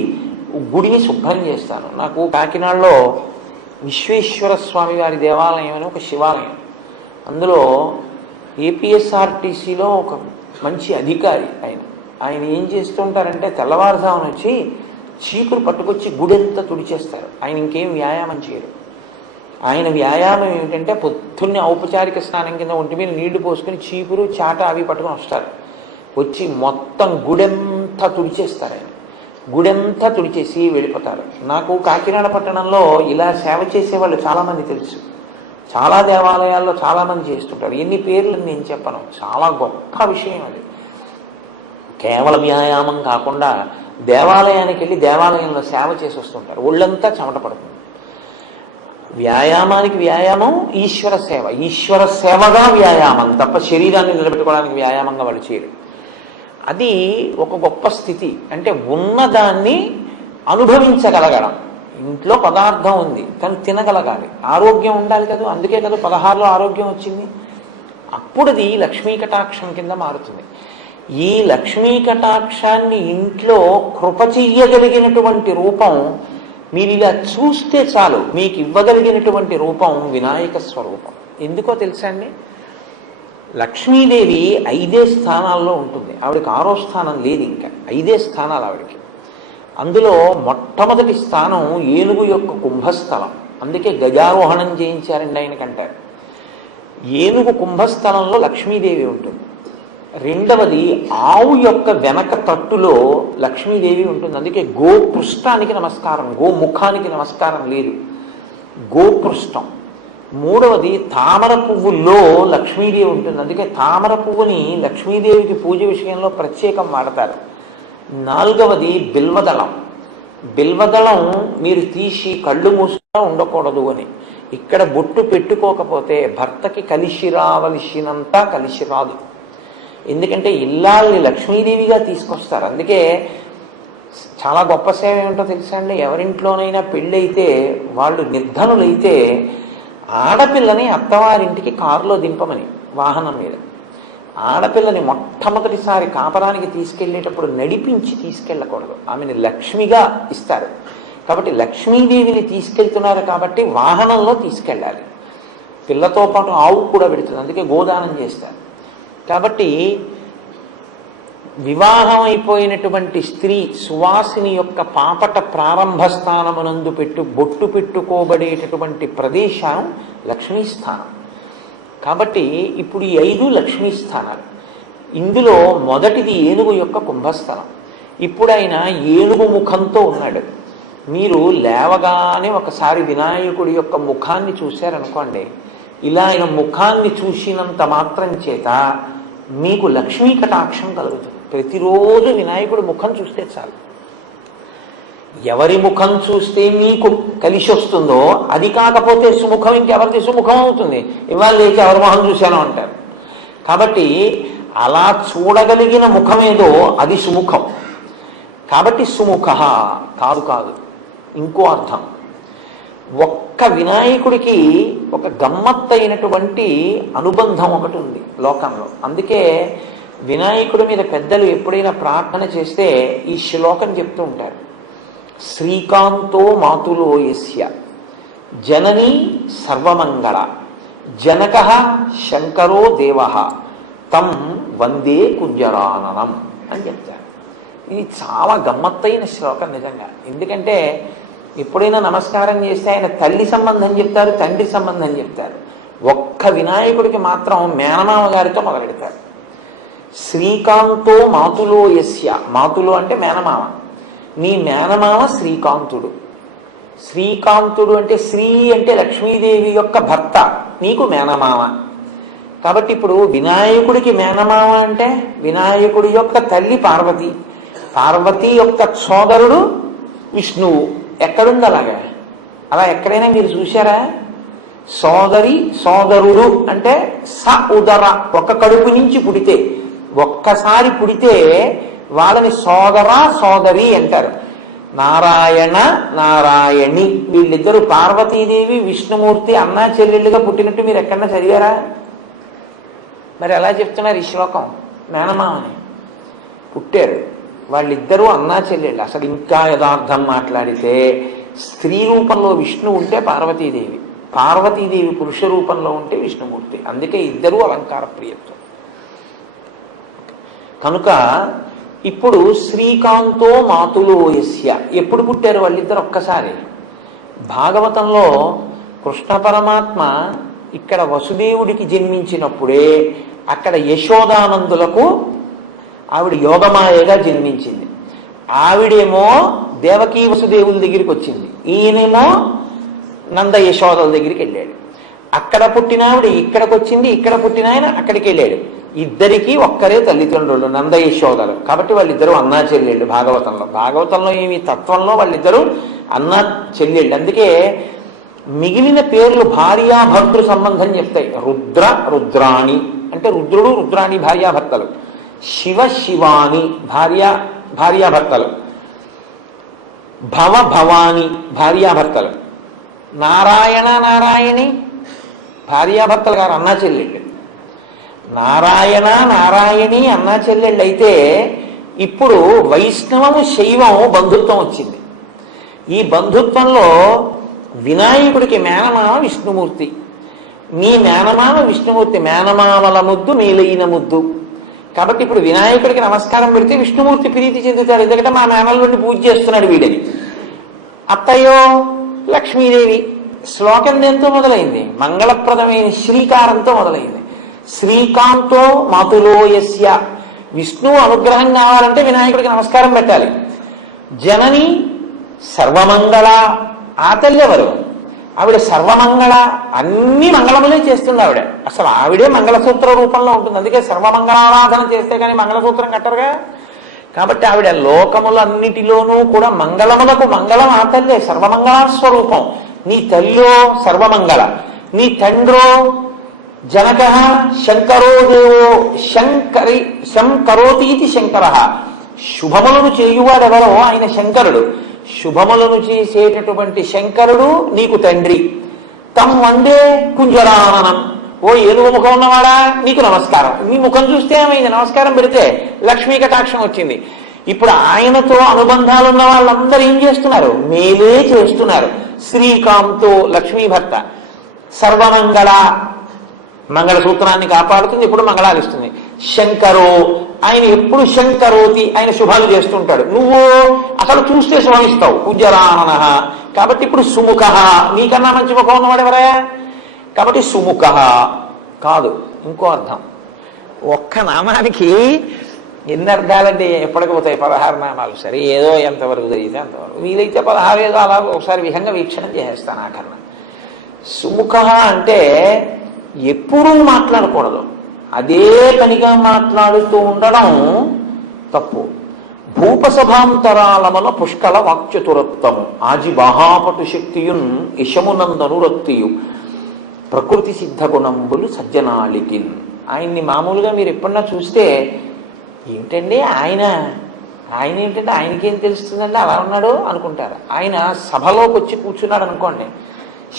గుడిని శుభ్రం చేస్తాను. నాకు కాకినాడలో విశ్వేశ్వర స్వామి వారి దేవాలయం అని ఒక శివాలయం, అందులో ఏపీఎస్ఆర్టీసీలో ఒక మంచి అధికారి ఆయన ఏం చేస్తుంటారంటే తెల్లవారుజామున వచ్చి చీపురు పట్టుకొచ్చి గుడెంతా తుడిచేస్తారు. ఆయన ఇంకేం వ్యాయామం చేయరు. ఆయన వ్యాయామం ఏమిటంటే పొద్దున్నే ఔపచారిక స్నానం కింద ఒంటి మీద నీళ్లు పోసుకొని చీపురు చాట అవి పట్టుకొని వస్తారు. వచ్చి మొత్తం గుడెంతా తుడిచేస్తారు. ఆయన గుడెంతా తుడిచేసి వెళ్ళిపోతారు. నాకు కాకినాడ పట్టణంలో ఇలా సేవ చేసేవాళ్ళు చాలామంది తెలుసు. చాలా దేవాలయాల్లో చాలామంది చేస్తుంటారు. ఎన్ని పేర్లు నేను చెప్పను. చాలా గొప్ప విషయం అది. కేవలం వ్యాయామం కాకుండా దేవాలయానికి వెళ్ళి దేవాలయంలో సేవ చేసి వస్తుంటారు. ఒళ్ళంతా చెమట పడుతుంది. వ్యాయామానికి వ్యాయామం, ఈశ్వర సేవ, ఈశ్వర సేవగా వ్యాయామం తప్ప శరీరాన్ని నిలబెట్టుకోవడానికి వ్యాయామంగా వాళ్ళు చేయరు. అది ఒక గొప్ప స్థితి. అంటే ఉన్నదాన్ని అనుభవించగలగడం. ఇంట్లో పదార్థం ఉంది కానీ తినగలగాలి, ఆరోగ్యం ఉండాలి కదా. అందుకే కదా 16లో ఆరోగ్యం వచ్చింది. అప్పుడు అది లక్ష్మీ కటాక్షం కింద మారుతుంది. ఈ లక్ష్మీ కటాక్షాన్ని ఇంట్లో కృప చెయ్యగలిగినటువంటి రూపం మీరు ఇలా చూస్తే చాలు. మీకు ఇవ్వగలిగినటువంటి రూపం వినాయక స్వరూపం. ఎందుకో తెలుసా అండి? లక్ష్మీదేవి 5 స్థానాల్లో ఉంటుంది. ఆవిడకి 6వ స్థానం లేదు, ఇంకా 5 స్థానాలు ఆవిడకి. అందులో మొట్టమొదటి స్థానం ఏనుగు యొక్క కుంభస్థలం. అందుకే గజారోహణం చేయించారండి ఆయనకంటారు. ఏనుగు కుంభస్థలంలో లక్ష్మీదేవి ఉంటుంది. రెండవది ఆవు యొక్క వెనక తట్టులో లక్ష్మీదేవి ఉంటుంది. అందుకే గోపృష్ఠానికి నమస్కారం, గోముఖానికి నమస్కారం లేదు, గోపృష్ఠం. మూడవది తామర పువ్వుల్లో లక్ష్మీదేవి ఉంటుంది. అందుకే తామర పువ్వుని లక్ష్మీదేవికి పూజ విషయంలో ప్రత్యేకం వాడతారు. నాలుగవది బిల్వదళం. బిల్వదళం మీరు తీసి కళ్ళు మూసుగా ఉండకూడదు అని. ఇక్కడ బొట్టు పెట్టుకోకపోతే భర్తకి కలిసి రావలసినంత కలిసి రాదు. ఎందుకంటే ఇల్లాల్ని లక్ష్మీదేవిగా తీసుకొస్తారు. అందుకే చాలా గొప్ప సేవ ఏమిటో తెలుసా అండి? ఎవరింట్లోనైనా పెళ్ళైతే వాళ్ళు నిర్ధనులైతే ఆడపిల్లని అత్తవారింటికి కారులో దింపమని, వాహనం మీద ఆడపిల్లని మొట్టమొదటిసారి కాపరానికి తీసుకెళ్లేటప్పుడు నడిపించి తీసుకెళ్ళకూడదు. ఆమెను లక్ష్మిగా ఇస్తారు. కాబట్టి లక్ష్మీదేవిని తీసుకెళ్తున్నారు కాబట్టి వాహనంలో తీసుకెళ్ళాలి. పిల్లతో పాటు ఆవు కూడా పెడుతుంది. అందుకే గోదానం చేస్తారు. కాబట్టి వివాహం అయిపోయినటువంటి స్త్రీ సువాసిని యొక్క పాపట ప్రారంభ స్థానమునందు బొట్టు పెట్టుకోబడేటటువంటి ప్రదేశం లక్ష్మీస్థానం. కాబట్టి ఇప్పుడు ఈ 5 లక్ష్మీ స్థానాలు. ఇందులో మొదటిది ఏనుగు యొక్క కుంభస్థలం. ఇప్పుడు ఆయన ఏనుగు ముఖంతో ఉన్నాడు. మీరు లేవగానే ఒకసారి వినాయకుడి యొక్క ముఖాన్ని చూశారనుకోండి, ఇలా ఆయన ముఖాన్ని చూసినంత మాత్రం చేత మీకు లక్ష్మీ కటాక్షం కలుగుతుంది. ప్రతిరోజు వినాయకుడి ముఖం చూస్తే చాలు. ఎవరి ముఖం చూస్తే మీకు కలిసి వస్తుందో అది కాకపోతే సుముఖం ఇంకెవరిది సుముఖం అవుతుంది? ఇవాళ లేచి ఎవరి ముఖం చూశానో అంటారు. కాబట్టి అలా చూడగలిగిన ముఖమేదో అది సుముఖం. కాబట్టి సుముఖ కాదు, ఇంకో అర్థం. ఒక్క వినాయకుడికి ఒక గమ్మత్తైనటువంటి అనుబంధం ఒకటి ఉంది లోకంలో. అందుకే వినాయకుడి మీద పెద్దలు ఎప్పుడైనా ప్రార్థన చేస్తే ఈ శ్లోకం చెప్తూ ఉంటారు. శ్రీకాంతో మాతులో యస్య జననీ సర్వమంగళ జనక శంకరో దేవ తం వందే కుంజరాననం అని చెప్తారు. ఇది చాలా గమ్మత్తైన శ్లోకం నిజంగా. ఎందుకంటే ఎప్పుడైనా నమస్కారం చేస్తే ఆయన తల్లి సంబంధం చెప్తారు, తండ్రి సంబంధం చెప్తారు. ఒక్క వినాయకుడికి మాత్రం మేనమామ గారితో మొదలెడతారు. శ్రీకాంతో మాతులో యస్య, మాతులో అంటే మేనమామ, నీ మేనమామ శ్రీకాంతుడు. శ్రీకాంతుడు అంటే శ్రీ అంటే లక్ష్మీదేవి యొక్క భర్త, నీకు మేనమామ. కాబట్టి ఇప్పుడు వినాయకుడికి మేనమామ అంటే వినాయకుడి యొక్క తల్లి పార్వతి, పార్వతి యొక్క సోదరుడు విష్ణువు. ఎక్కడుంది అలాగా? అలా ఎక్కడైనా మీరు చూశారా? సోదరి సోదరుడు అంటే స ఉదర, ఒక కడుపు నుంచి పుడితే, ఒక్కసారి పుడితే వాళ్ళని సోదర సోదరి అంటారు. నారాయణ నారాయణి వీళ్ళిద్దరూ పార్వతీదేవి విష్ణుమూర్తి అన్నా చెల్లెళ్ళుగా పుట్టినట్టు మీరు ఎక్కడన్నా చదివారా? మరి ఎలా చెప్తున్నారు ఈ శ్లోకం? మేనమామని పుట్టారు వాళ్ళిద్దరూ అన్నా చెల్లెళ్ళు. అసలు ఇంకా యథార్థం మాట్లాడితే స్త్రీ రూపంలో విష్ణు ఉంటే పార్వతీదేవి, పార్వతీదేవి పురుష రూపంలో ఉంటే విష్ణుమూర్తి. అందుకే ఇద్దరూ అలంకార ప్రియత్వం. కనుక ఇప్పుడు శ్రీకాంతో మాతులో యస్య, ఎప్పుడు పుట్టారు వాళ్ళిద్దరు? ఒక్కసారి. భాగవతంలో కృష్ణ పరమాత్మ ఇక్కడ వసుదేవుడికి జన్మించినప్పుడే అక్కడ యశోదానందులకు ఆవిడ యోగమాయగా జన్మించింది. ఆవిడేమో దేవకీ వసుదేవుల దగ్గరికి వచ్చింది, ఈయనేమో నంద యశోదల దగ్గరికి వెళ్ళాడు. అక్కడ పుట్టిన ఆవిడ ఇక్కడికి వచ్చింది, ఇక్కడ పుట్టిన ఆయన అక్కడికి వెళ్ళాడు. ఇద్దరికీ ఒక్కరే తల్లిదండ్రులు నంద యశోదలు. కాబట్టి వాళ్ళిద్దరూ అన్నా చెల్లెళ్ళు. భాగవతంలో ఏమి తత్వంలో వాళ్ళిద్దరూ అన్నా చెల్లెళ్ళు. అందుకే మిగిలిన పేర్లు భార్యాభర్తృ సంబంధం చెప్తాయి. రుద్ర రుద్రాణి అంటే రుద్రుడు రుద్రాణి భార్యాభర్తలు, శివ శివాని భార్యాభర్తలు, భవ భవాని భార్యాభర్తలు, నారాయణ నారాయణి భార్యాభర్తలు గారు అన్నా చెల్లెళ్ళు. నారాయణ నారాయణి అన్నా చెల్లెళ్ళు అయితే ఇప్పుడు వైష్ణవము శైవము బంధుత్వం వచ్చింది. ఈ బంధుత్వంలో వినాయకుడికి మేనమామ విష్ణుమూర్తి, నీ మేనమామ విష్ణుమూర్తి, మేనమామల ముద్దు నీలైన ముద్దు. కాబట్టి ఇప్పుడు వినాయకుడికి నమస్కారం పెడితే విష్ణుమూర్తి ప్రీతి చెందుతాడు, ఎందుకంటే మా మేనల్ని పూజ చేస్తున్నాడు వీడని. అత్తయ్యో లక్ష్మీదేవి. శ్లోకం దేంతో మొదలైంది? మంగళప్రదమైన శ్రీకారంతో మొదలైంది. శ్రీకాంతో మాతులో యస్య, విష్ణువు అనుగ్రహం కావాలంటే వినాయకుడికి నమస్కారం పెట్టాలి. జనని సర్వమంగళ, ఆ తల్లి ఎవరు? ఆవిడ సర్వమంగళ, అన్ని మంగళములే చేస్తుంది ఆవిడ. అసలు ఆవిడే మంగళసూత్ర రూపంలో ఉంటుంది. అందుకే సర్వమంగళారాధన చేస్తే కానీ మంగళసూత్రం కట్టరుగా. కాబట్టి ఆవిడ లోకములన్నిటిలోనూ కూడా మంగళములకు మంగళం ఆ తల్లే, సర్వమంగళస్వరూపం. నీ తల్లో సర్వమంగళ, నీ తండ్రో జనక శంకరో దేవో శంకరోతీతి శంకర. శుభములను చేయువాడెవరో ఆయన శంకరుడు. శుభములను చేసేటటువంటి శంకరుడు నీకు తండ్రి. తమ్ వందే కుంజరాననం, ఓ ఏనుగు ముఖం ఉన్నవాడా నీకు నమస్కారం. నీ ముఖం చూస్తే ఏమైంది? నమస్కారం పెడితే లక్ష్మీ కటాక్షం వచ్చింది. ఇప్పుడు ఆయనతో అనుబంధాలు ఉన్న వాళ్ళందరూ ఏం చేస్తున్నారు? మేలే చేస్తున్నారు. శ్రీకాంతో లక్ష్మీ భర్త, సర్వమంగళ మంగళసూత్రాన్ని కాపాడుతుంది, ఎప్పుడు మంగళాలు ఇస్తుంది. శంకరో, ఆయన ఎప్పుడు శంకరోతి, ఆయన శుభాలు చేస్తుంటాడు. నువ్వు అసలు చూస్తే శుభమిస్తావు, కుజరానన. కాబట్టి ఇప్పుడు సుముఖ, నీకన్నా మంచి ముఖం ఉన్నవాడు ఎవరా? కాబట్టి సుముఖ కాదు, ఇంకో అర్థం. ఒక్క నామానికి ఎన్ని అర్థాలంటే ఎప్పటికి పోతాయి? 16 నామాలు. సరే, ఏదో ఎంతవరకు జరిగితే అంతవరకు. వీలైతే 16 ఏదో అలా ఒకసారి విహంగ వీక్షణం చేసేస్తాను. ఆఖరణ సుముఖ అంటే ఎప్పుడూ మాట్లాడకూడదు, అదే పనిగా మాట్లాడుతూ ఉండడం తప్పు. భూపసభాంతరాలముల పుష్కల వాక్చతురత్వము, ఆజి బాహాపటు శక్తియున్ ఇషమునందనురక్తియు ప్రకృతి సిద్ధ గుణంబులు సజ్జనాళికి. ఆయన్ని మామూలుగా మీరు ఎప్పుడన్నా చూస్తే ఏంటండి ఆయన ఏంటంటే ఆయనకేం తెలుస్తుందండి అలా ఉన్నాడు అనుకుంటారు. ఆయన సభలోకి వచ్చి కూర్చున్నాడు అనుకోండి,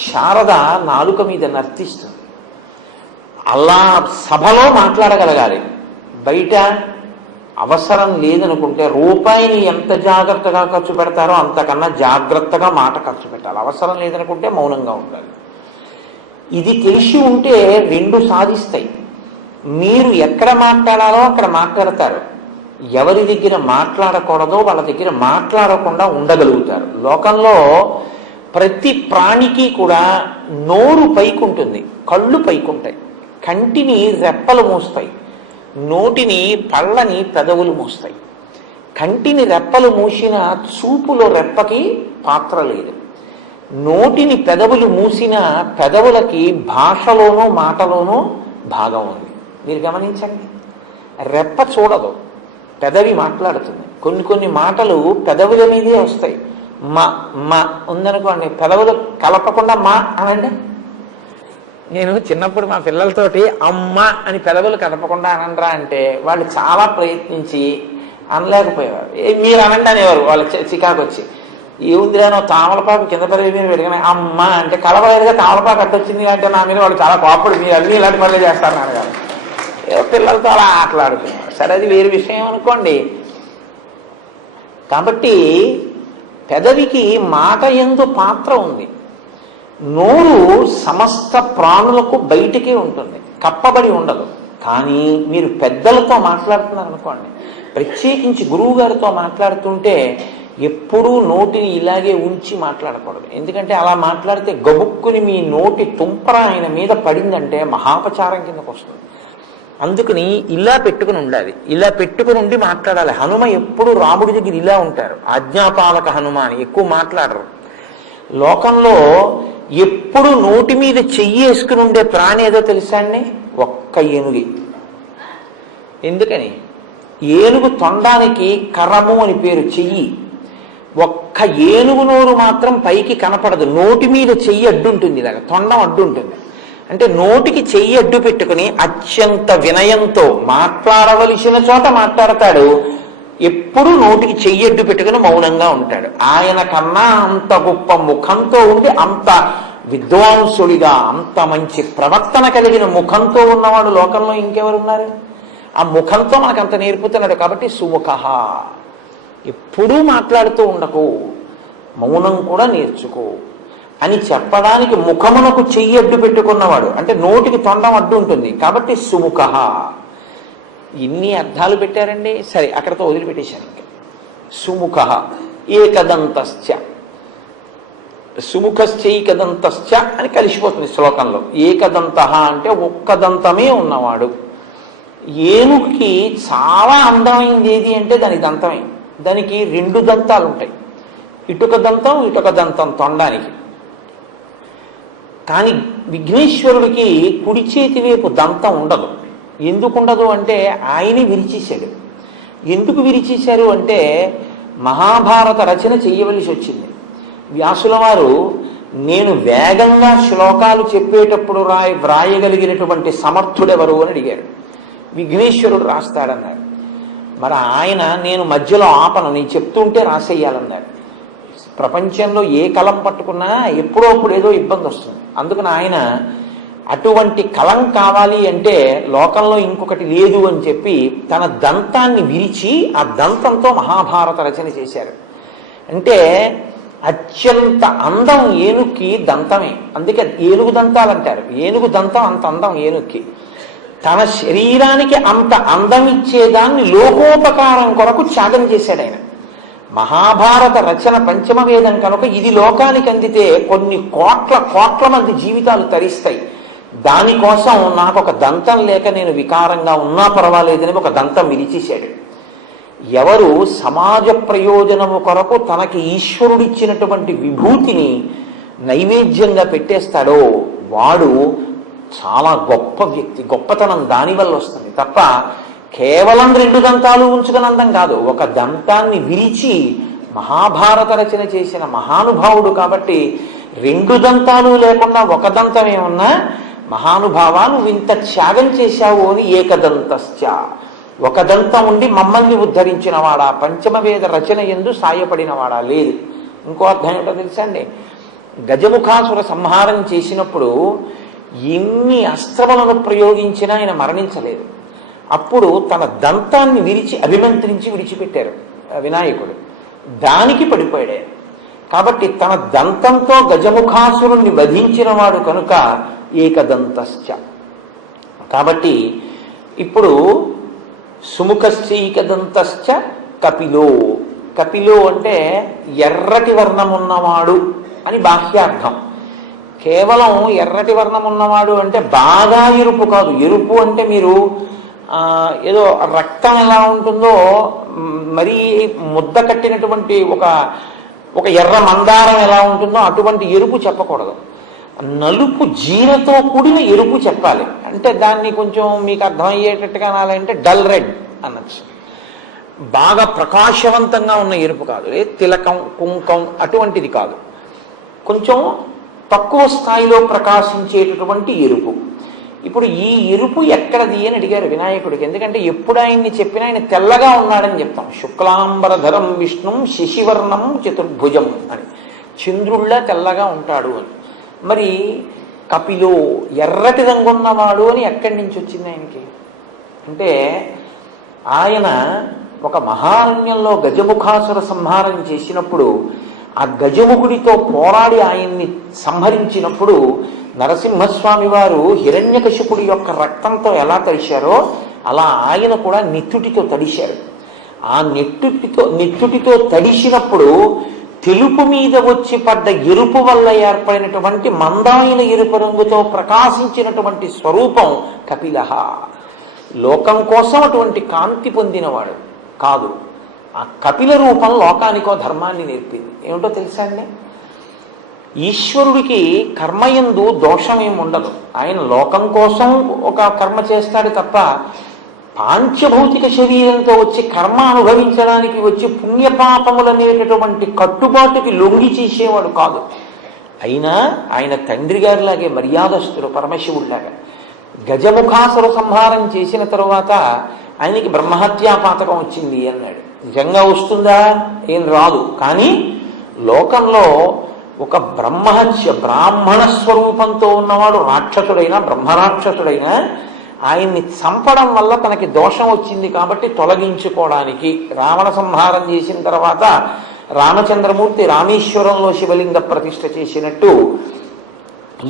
శారద నాలుక మీద నర్తిస్తుంది. అలా సభలో మాట్లాడగలగాలి. బయట అవసరం లేదనుకుంటే రూపాయిని ఎంత జాగ్రత్తగా ఖర్చు పెడతారో అంతకన్నా జాగ్రత్తగా మాట ఖర్చు పెట్టాలి. అవసరం లేదనుకుంటే మౌనంగా ఉండాలి. ఇది తెలిసి ఉంటే రెండు సాధిస్తాయి. మీరు ఎక్కడ మాట్లాడాలో అక్కడ మాట్లాడతారు, ఎవరి దగ్గర మాట్లాడకూడదో వాళ్ళ దగ్గర మాట్లాడకుండా ఉండగలుగుతారు. లోకంలో ప్రతి ప్రాణికి కూడా నోరు పైకుంటుంది, కళ్ళు పైకుంటాయి, కంటిని రెప్పలు మూస్తాయి, నోటిని పళ్ళని పెదవులు మూస్తాయి. కంటిని రెప్పలు మూసిన చూపులో రెప్పకి పాత్ర లేదు. నోటిని పెదవులు మూసిన పెదవులకి భాషలోనూ మాటలోనూ భాగం ఉంది. మీరు గమనించండి, రెప్ప చూడదు, పెదవి మాట్లాడుతుంది. కొన్ని కొన్ని మాటలు పెదవుల మీదే వస్తాయి. మా మా ఉందనుకోండి, పెదవులు కలపకుండా మా అనండి. నేను చిన్నప్పుడు మా పిల్లలతోటి అమ్మ అని పెదవులు కలపకుండా అనండ్రా అంటే వాళ్ళు చాలా ప్రయత్నించి అనలేకపోయేవారు. మీరు అనండి అనేవారు వాళ్ళు చికాకు వచ్చి. ఏముందిరానో తామలపాకు కింద పదవి మీద పెరిగిన అమ్మ అంటే కలవలేదుగా తామలపాకు అడ్డొచ్చింది అంటే నా మీద వాళ్ళు చాలా కోపడు, మీరు అన్నీ ఇలాంటి పనులు చేస్తారు నాన్నగారు. ఏదో పిల్లలతో అలా ఆటలాడుతున్నారు. సరే, అది వేరే విషయం అనుకోండి. కాబట్టి పెదవికి మాట యందు పాత్ర ఉంది. నోరు సమస్త ప్రాణులకు బయటికే ఉంటుంది, కప్పబడి ఉండదు. కానీ మీరు పెద్దలతో మాట్లాడుతున్నారు అనుకోండి, ప్రత్యేకించి గురువు గారితో మాట్లాడుతుంటే ఎప్పుడూ నోటిని ఇలాగే ఉంచి మాట్లాడకూడదు. ఎందుకంటే అలా మాట్లాడితే గబుక్కుని మీ నోటి తుంపర ఆయన మీద పడిందంటే మహాపచారం కిందకు వస్తుంది. అందుకని ఇలా పెట్టుకుని ఉండాలి, ఇలా పెట్టుకుని ఉండి మాట్లాడాలి. హనుమ ఎప్పుడు రాముడి దగ్గర ఇలా ఉంటారు, ఆజ్ఞాపాలక హనుమ అని ఎక్కువ మాట్లాడరు. లోకంలో ఎప్పుడు నోటి మీద చెయ్యి వేసుకుని ఉండే ప్రాణి ఏదో తెలుసా అండి? ఒక్క ఏనుగి. ఎందుకని? ఏనుగు తొండానికి కర్రము అని పేరు, చెయ్యి. ఒక్క ఏనుగు నోరు మాత్రం పైకి కనపడదు, నోటి మీద చెయ్యి అడ్డుంటుంది, ఇలాగ తొండం అడ్డుంటుంది. అంటే నోటికి చెయ్యి అడ్డు పెట్టుకుని అత్యంత వినయంతో మాట్లాడవలసిన చోట మాట్లాడతాడు. ఎప్పుడు నోటికి చెయ్యి అడ్డు పెట్టుకుని మౌనంగా ఉంటాడు. ఆయన కన్నా అంత గొప్ప ముఖంతో ఉండి, అంత విద్వాంసుడిగా, అంత మంచి ప్రవర్తన కలిగిన ముఖంతో ఉన్నవాడు లోకంలో ఇంకెవరున్నారు? ఆ ముఖంతో మనకు అంత నేర్పుతున్నాడు. కాబట్టి సుముఖ, ఎప్పుడూ మాట్లాడుతూ ఉండకు, మౌనం కూడా నేర్చుకో అని చెప్పడానికి ముఖమునకు చెయ్యి అడ్డు పెట్టుకున్నవాడు. అంటే నోటికి తొండం అడ్డు ఉంటుంది కాబట్టి సుముఖ. ఇన్ని అర్థాలు పెట్టారండి. సరే, అక్కడతో వదిలిపెట్టేశాను. ఇంకా సుముఖ ఏకదంతశ్చ, సుముఖశ్చైకదంతశ్చ అని కలిసిపోతుంది శ్లోకంలో. ఏకదంత అంటే ఒక్క దంతమే ఉన్నవాడు. ఏనుగుకి చాలా అందమైంది ఏది అంటే దాని దంతమే. దానికి రెండు దంతాలు ఉంటాయి, ఇటుక దంతం ఇటుక దంతం తొండానికి. కానీ విఘ్నేశ్వరుడికి కుడి చేతి వైపు దంతం ఉండదు. ఎందుకు ఉండదు అంటే ఆయనే విరిచేశాడు. ఎందుకు విరిచేశారు అంటే మహాభారత రచన చెయ్యవలసి వచ్చింది. వ్యాసుల వారు, నేను వేగంగా శ్లోకాలు చెప్పేటప్పుడు వ్రాయగలిగినటువంటి సమర్థుడెవరు అని అడిగారు. విఘ్నేశ్వరుడు రాస్తాడన్నారు. మరి ఆయన, నేను మధ్యలో ఆపను, నేను చెప్తుంటే రాసేయాలన్నారు. ప్రపంచంలో ఏ కలం పట్టుకున్నా ఎప్పుడో అప్పుడు ఏదో ఇబ్బంది వస్తుంది. అందుకని ఆయన అటువంటి కలం కావాలి అంటే లోకంలో ఇంకొకటి లేదు అని చెప్పి తన దంతాన్ని విరిచి ఆ దంతంతో మహాభారత రచన చేశారు. అంటే అత్యంత అందం ఏనుగుకి దంతమే. అందుకే ఏనుగు దంతాలు అంటారు. ఏనుగు దంతం అంత అందం ఏనుగుకి. తన శరీరానికి అంత అందం ఇచ్చేదాన్ని లోకోపకారం కొరకు త్యాగం చేశాడు ఆయన. మహాభారత రచన పంచమ వేదం కనుక ఇది లోకానికి అందితే కొన్ని కోట్ల మంది జీవితాలు తరిస్తాయి. దానికోసం నాకు ఒక దంతం లేక నేను వికారంగా ఉన్నా పర్వాలేదని ఒక దంతం విరిచేశాడు. ఎవరు సమాజ ప్రయోజనము కొరకు తనకి ఈశ్వరుడిచ్చినటువంటి విభూతిని నైవేద్యంగా పెట్టేస్తాడో వాడు చాలా గొప్ప వ్యక్తి. గొప్పతనం దానివల్ల వస్తుంది తప్ప కేవలం రెండు దంతాలు ఉంచుకుని అందం కాదు. ఒక దంతాన్ని విరిచి మహాభారత రచన చేసిన మహానుభావుడు కాబట్టి రెండు దంతాలు లేకుండా ఒక దంతమే ఉన్నా మహానుభావా నువ్వు ఇంత త్యాగం చేశావు అని ఏకదంతశ్చ, ఒక దంతం ఉండి మమ్మల్ని ఉద్ధరించిన వాడా, పంచమ వేద రచన యందు సాయపడినవాడా. లేదు. ఇంకో అర్థం ఏంటో తెలుసా అండి? గజముఖాసుర సంహారం చేసినప్పుడు ఎన్ని అస్త్రములను ప్రయోగించినా ఆయన మరణించలేదు. అప్పుడు తన దంతాన్ని విరిచి అభిమంత్రించి విడిచిపెట్టారు వినాయకుడు. దానికి పడిపోయాడు. కాబట్టి తన దంతంతో గజముఖాసురుణ్ణి వధించిన వాడు కనుక ఏకదంతశ్చ. కాబట్టి ఇప్పుడు సుముఖశ్చైకదంతశ్చ కపిలో. కపిలో అంటే ఎర్రటి వర్ణం ఉన్నవాడు అని బాహ్యార్థం. కేవలం ఎర్రటి వర్ణం ఉన్నవాడు అంటే బాగా ఎరుపు కాదు. ఎరుపు అంటే మీరు ఏదో రక్తం ఎలా ఉంటుందో మరీ ముద్ద కట్టినటువంటి ఒక ఎర్ర మందారం ఎలా ఉంటుందో అటువంటి ఎరుపు చెప్పకూడదు. నలుపు జీరతో కూడిన ఎరుపు చెప్పాలి. అంటే దాన్ని కొంచెం మీకు అర్థమయ్యేటట్టుగా అనాలంటే డల్ రెడ్ అనొచ్చు. బాగా ప్రకాశవంతంగా ఉన్న ఎరుపు కాదు, తిలకం కుంకం అటువంటిది కాదు, కొంచెం తక్కువ స్థాయిలో ప్రకాశించేటటువంటి ఎరుపు. ఇప్పుడు ఈ ఎరుపు ఎక్కడది అని అడిగారు వినాయకుడికి. ఎందుకంటే ఎప్పుడు ఆయన్ని చెప్పినా ఆయన తెల్లగా ఉన్నాడని చెప్తాం. శుక్లాంబరధరం విష్ణుం శశివర్ణం చతుర్భుజం అని, చంద్రుళ్ళ తెల్లగా ఉంటాడు అని. మరి కపిలో ఎర్రటి రంగున్నవాడు అని ఎక్కడి నుంచి వచ్చింది ఆయనకి అంటే, ఆయన ఒక మహారణ్యంలో గజముఖాసుర సంహారం చేసినప్పుడు ఆ గజముఖుడితో పోరాడి ఆయన్ని సంహరించినప్పుడు నరసింహస్వామి వారు హిరణ్యకశిపుడి యొక్క రక్తంతో ఎలా తడిశారో అలా ఆయన కూడా నెత్తుటితో తడిశారు. ఆ నెత్తుటితో తడిసినప్పుడు తెలుపు మీద వచ్చి పడ్డ ఎరుపు వల్ల ఏర్పడినటువంటి మందమైన ఎరుపు రంగుతో ప్రకాశించినటువంటి స్వరూపం కపిలః. లోకం కోసం అటువంటి కాంతి పొందినవాడు కాదు. ఆ కపిల రూపం లోకానికో ధర్మాన్ని నేర్పింది. ఏమిటో తెలుసా అండి, ఈశ్వరుడికి కర్మయందు దోషమేమి ఉండదు. ఆయన లోకం కోసం ఒక కర్మ చేస్తాడు తప్ప పాంచభౌతిక శరీరంతో వచ్చి కర్మ అనుభవించడానికి వచ్చి పుణ్యపాపములనేటటువంటి కట్టుబాటుకి లొంగి చేసేవాడు కాదు. అయినా ఆయన తండ్రి గారిలాగే మర్యాదస్తుడు, పరమశివుడిలాగా. గజముఖాసుర సంహారం చేసిన తరువాత ఆయనకి బ్రహ్మహత్యా పాతకం వచ్చింది అన్నాడు. నిజంగా వస్తుందా? ఏం రాదు. కానీ లోకంలో ఒక బ్రాహ్మణ స్వరూపంతో ఉన్నవాడు రాక్షసుడైనా బ్రహ్మరాక్షసుడైనా ఆయన్ని చంపడం వల్ల తనకి దోషం వచ్చింది కాబట్టి తొలగించుకోవడానికి రావణ సంహారం చేసిన తర్వాత రామచంద్రమూర్తి రామేశ్వరంలో శివలింగ ప్రతిష్ఠ చేసినట్టు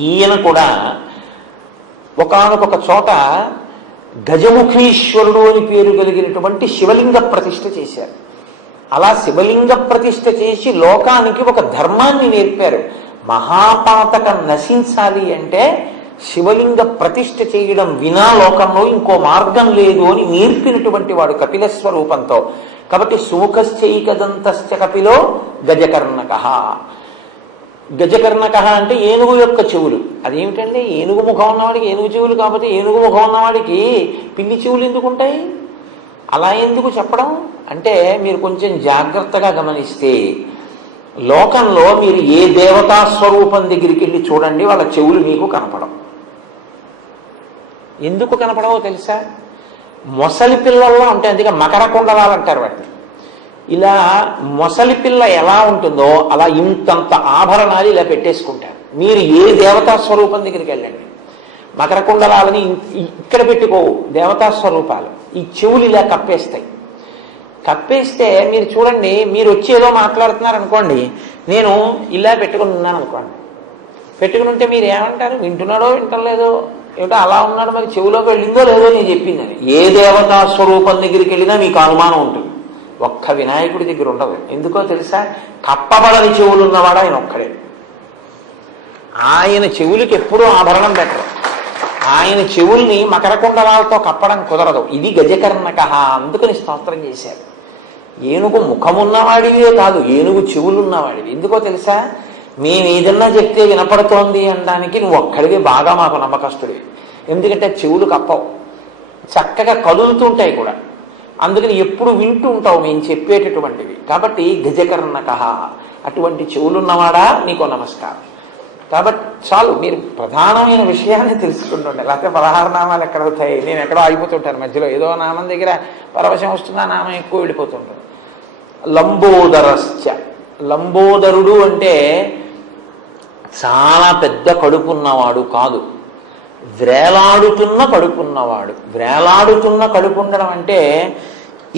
ఈయన కూడా ఒకానొక చోట గజముఖీశ్వరుడు అని పేరు కలిగినటువంటి శివలింగ ప్రతిష్ఠ చేశారు. అలా శివలింగ ప్రతిష్ఠ చేసి లోకానికి ఒక ధర్మాన్ని నేర్పారు. మహాపాతకం నశించాలి అంటే శివలింగ ప్రతిష్ఠ చేయడం వినా లోకంలో ఇంకో మార్గం లేదు అని నేర్పినటువంటి వాడు కపిల స్వరూపంతో. కాబట్టి సుముఖశ్చైకదంతశ్చ కపిలో గజకర్ణకః. గజకర్ణకః అంటే ఏనుగు యొక్క చెవులు. అదేమిటండి, ఏనుగు ముఖం ఉన్నవాడికి ఏనుగు చెవులు, కాకపోతే ఏనుగు ముఖం ఉన్నవాడికి పిల్లి చెవులు ఎందుకు ఉంటాయి? అలా ఎందుకు చెప్పడం అంటే, మీరు కొంచెం జాగ్రత్తగా గమనిస్తే లోకంలో మీరు ఏ దేవతా స్వరూపం దగ్గరికి వెళ్ళి చూడండి, వాళ్ళ చెవులు మీకు కనపడవు. ఎందుకు కనపడవో తెలుసా? మొసలి పిల్లల్లో ఉంటాయి, అందుకే మకర కుండలాలు అంటారు వాటిని. ఇలా మొసలి పిల్ల ఎలా ఉంటుందో అలా ఇంతంత ఆభరణాలు ఇలా పెట్టేసుకుంటారు. మీరు ఏ దేవతా స్వరూపం దగ్గరికి వెళ్ళండి, మకర కుండలాలని ఇక్కడ పెట్టుకోవు దేవతా స్వరూపాలు. ఈ చెవులు ఇలా కప్పేస్తాయి. కప్పేస్తే మీరు చూడండి, మీరు వచ్చి ఏదో మాట్లాడుతున్నారు అనుకోండి, నేను ఇలా పెట్టుకుని ఉన్నాను అనుకోండి, పెట్టుకుని ఉంటే మీరు ఏమంటారు? వింటున్నాడో వింటలేదో, ఏమిటో అలా ఉన్నాడు, మరి చెవులోకి వెళ్ళిందో లేదో నేను చెప్పిందని. ఏ దేవతా స్వరూపం దగ్గరికి వెళ్ళినా మీకు అనుమానం ఉంటుంది. ఒక్క వినాయకుడి దగ్గర ఉండదు. ఎందుకో తెలుసా? కప్పబడని చెవులు ఉన్నవాడు ఆయన ఒక్కడే. ఆయన చెవులకి ఎప్పుడూ ఆభరణం పెట్టరు. ఆయన చెవుల్ని మకర కుండలాలతో కప్పడం కుదరదు. ఇది గజకర్ణకః. అందుకని స్తోత్రం చేశారు. ఏనుగు ముఖమున్నవాడివే కాదు, ఏనుగు చెవులున్నవాడివి. ఎందుకో తెలుసా? మేము ఏదన్నా చెప్తే వినపడుతోంది అనడానికి నువ్వు ఒక్కడివి బాగా మాకు నమ్మకస్తుడివి. ఎందుకంటే చెవులు కప్పవు, చక్కగా కదులుతుంటాయి కూడా. అందుకని ఎప్పుడు వింటూ ఉంటావు మేము చెప్పేటటువంటివి. కాబట్టి గజకర్ణకః, అటువంటి చెవులున్నవాడా నీకో నమస్కారం. కాబట్టి చాలు, మీరు ప్రధానమైన విషయాన్ని తెలుసుకుంటుండే. లేకపోతే 16 నామాలు ఎక్కడ అవుతాయి? నేను ఎక్కడో ఆగిపోతుంటాను మధ్యలో, ఏదో నామం దగ్గర పరవశం వస్తుందా, నామం ఎక్కువ వెళ్ళిపోతుంటుంది. లంబోదరశ్చ, లంబోదరుడు అంటే చాలా పెద్ద కడుపున్నవాడు కాదు, వ్రేలాడుతున్న కడుపున్నవాడు. వ్రేలాడుతున్న కడుపు ఉండడం అంటే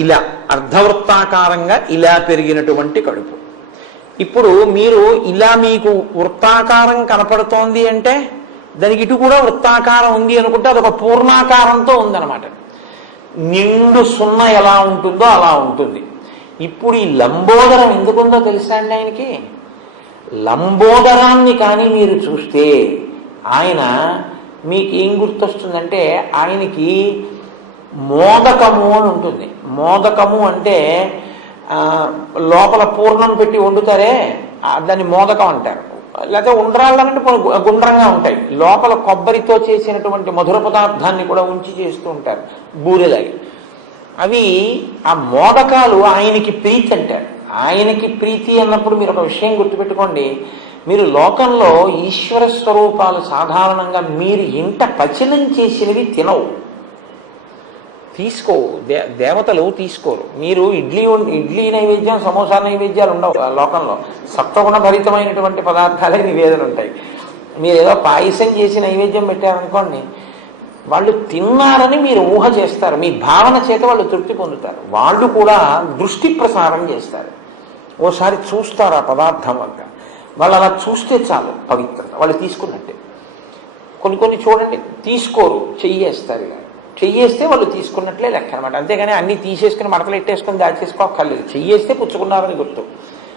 ఇలా అర్ధవృత్తాకారంగా ఇలా పెరిగినటువంటి కడుపు. ఇప్పుడు మీరు ఇలా మీకు వృత్తాకారం కనపడుతోంది అంటే దానికి ఇటు కూడా వృత్తాకారం ఉంది అనుకుంటే అదొక పూర్ణాకారంతో ఉందన్నమాట. నిండు సున్నా ఎలా ఉంటుందో అలా ఉంటుంది. ఇప్పుడు ఈ లంబోదరం ఎందుకుందో తెలుసా అండి ఆయనకి? లంబోదరాన్ని కానీ మీరు చూస్తే ఆయన మీకు ఏం గుర్తొస్తుందంటే, ఆయనకి మోదకము అని ఉంటుంది. మోదకము అంటే లోపల పూర్ణం పెట్టి వండుతారే దాన్ని మోదకం అంటారు. లేకపోతే ఉండ్రాళ్ళంటే గుండ్రంగా ఉంటాయి, లోపల కొబ్బరితో చేసినటువంటి మధుర పదార్థాన్ని కూడా ఉంచి చేస్తూ ఉంటారు బూరెలాగి. అవి ఆ మోదకాలు ఆయనకి ప్రీతి అంటారు. ఆయనకి ప్రీతి అన్నప్పుడు మీరు ఒక విషయం గుర్తుపెట్టుకోండి, మీరు లోకంలో ఈశ్వర స్వరూపాలు సాధారణంగా మీరు ఇంట పచనం చేసినవి తినవు, తీసుకోవు, దేవతలు తీసుకోరు. మీరు ఇడ్లీ నైవేద్యం, సమోసా నైవేద్యాలు ఉండవు లోకంలో. సత్వగుణ భరితమైనటువంటి పదార్థాలే నివేదన ఉంటాయి. మీరు ఏదో పాయసం చేసి నైవేద్యం పెట్టారనుకోండి, వాళ్ళు తిన్నారని మీరు ఊహ చేస్తారు, మీ భావన చేత వాళ్ళు తృప్తి పొందుతారు. వాళ్ళు కూడా దృష్టి ప్రసారం చేస్తారు. ఓసారి చూస్తారు ఆ పదార్థం వల్ల, వాళ్ళు అలా చూస్తే చాలు పవిత్రత, వాళ్ళు తీసుకున్నట్టే. కొన్ని చూడండి తీసుకోరు, చెయ్యేస్తారు. ఇలా చెయ్యేస్తే వాళ్ళు తీసుకున్నట్లే లెక్క అనమాట. అంతేగాని అన్నీ తీసేసుకుని మడతలు ఎట్టేసుకుని దాచేసుకోక్కర్లేదు. చెయ్యేస్తే పుచ్చుకున్నారని గుర్తు,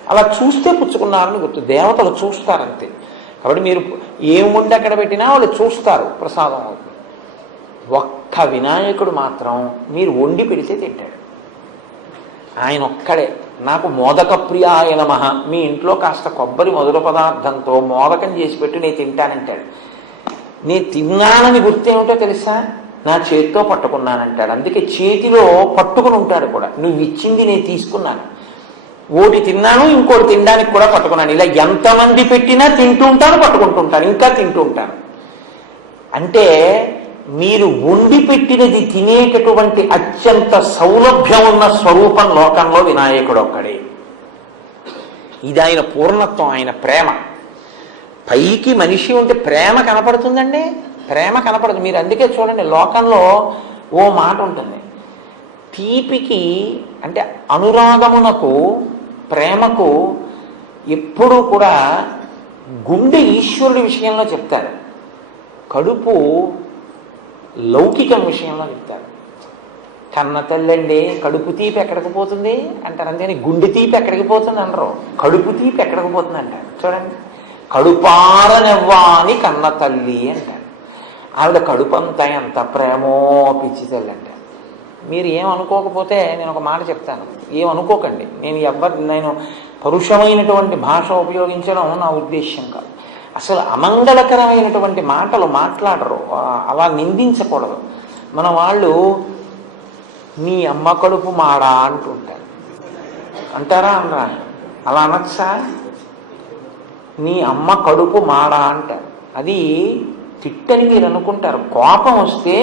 అలా చూస్తే పుచ్చుకున్నారని గుర్తు. దేవతలు చూస్తారంతే. కాబట్టి మీరు ఏం వండి అక్కడ పెట్టినా వాళ్ళు చూస్తారు, ప్రసాదం అవుతుంది. ఒక్క వినాయకుడు మాత్రం మీరు వండి పెడితే తింటాడు. ఆయన ఒక్కడే నాకు మోదక ప్రియాయ నమః, మీ ఇంట్లో కాస్త కొబ్బరి మధుర పదార్థంతో మోదకం చేసి పెట్టి నేను తింటానంటాడు. నేను తిన్నానని గుర్తేమిటో తెలుసా, నా చేతితో పట్టుకున్నానంటాడు. అందుకే చేతిలో పట్టుకుని ఉంటాడు కూడా. నువ్వు ఇచ్చింది నేను తీసుకున్నాను, ఓటి తిన్నాను, ఇంకోటి తినడానికి కూడా పట్టుకున్నాను. ఇలా ఎంతమంది పెట్టినా తింటూ ఉంటాను, పట్టుకుంటూ ఉంటాను, ఇంకా తింటూ ఉంటాను. అంటే మీరు వండి పెట్టినది తినేటటువంటి అత్యంత సౌలభ్యం ఉన్న స్వరూపం లోకంలో వినాయకుడు ఒక్కడే. ఇది ఆయన పూర్ణత్వం, ఆయన ప్రేమ. పైకి మనిషి ఉంటే ప్రేమ కనపడుతుందండి, ప్రేమ కనపడదు. మీరు అందుకే చూడండి, లోకంలో ఓ మాట ఉంటుంది, తీపికి అంటే అనురాగమునకు, ప్రేమకు ఎప్పుడూ కూడా గుండె ఈశ్వరుడి విషయంలో చెప్తారు, కడుపు లౌకికం విషయంలో చెప్తారు. కన్న తల్లండి కడుపు తీపి ఎక్కడికి పోతుంది అంటారు, అంతేని గుండె తీపి ఎక్కడికి పోతుంది అనరు, కడుపు తీపి ఎక్కడికి పోతుంది అంటారు. చూడండి, కడుపారనెవ్వాని కన్న తల్లి అంటారు. ఆవిడ కడుపంతా ఎంత ప్రేమో పిచ్చి తల్లి అంటారు. మీరు ఏమనుకోకపోతే నేను ఒక మాట చెప్తాను, ఏమనుకోకండి. నేను పరుషమైనటువంటి భాష ఉపయోగించడం నా ఉద్దేశ్యం కాదు. అసలు అమంగళకరమైనటువంటి మాటలు మాట్లాడరు, అలా నిందించకూడదు. మన వాళ్ళు నీ అమ్మ కడుపు మాడా అంటుంటారు, అంటారా అనరా? అలా అనొచ్చా? నీ అమ్మ కడుపు మాడా అంటారు. అది తిట్టని మీరు అనుకుంటారు. కోపం వస్తే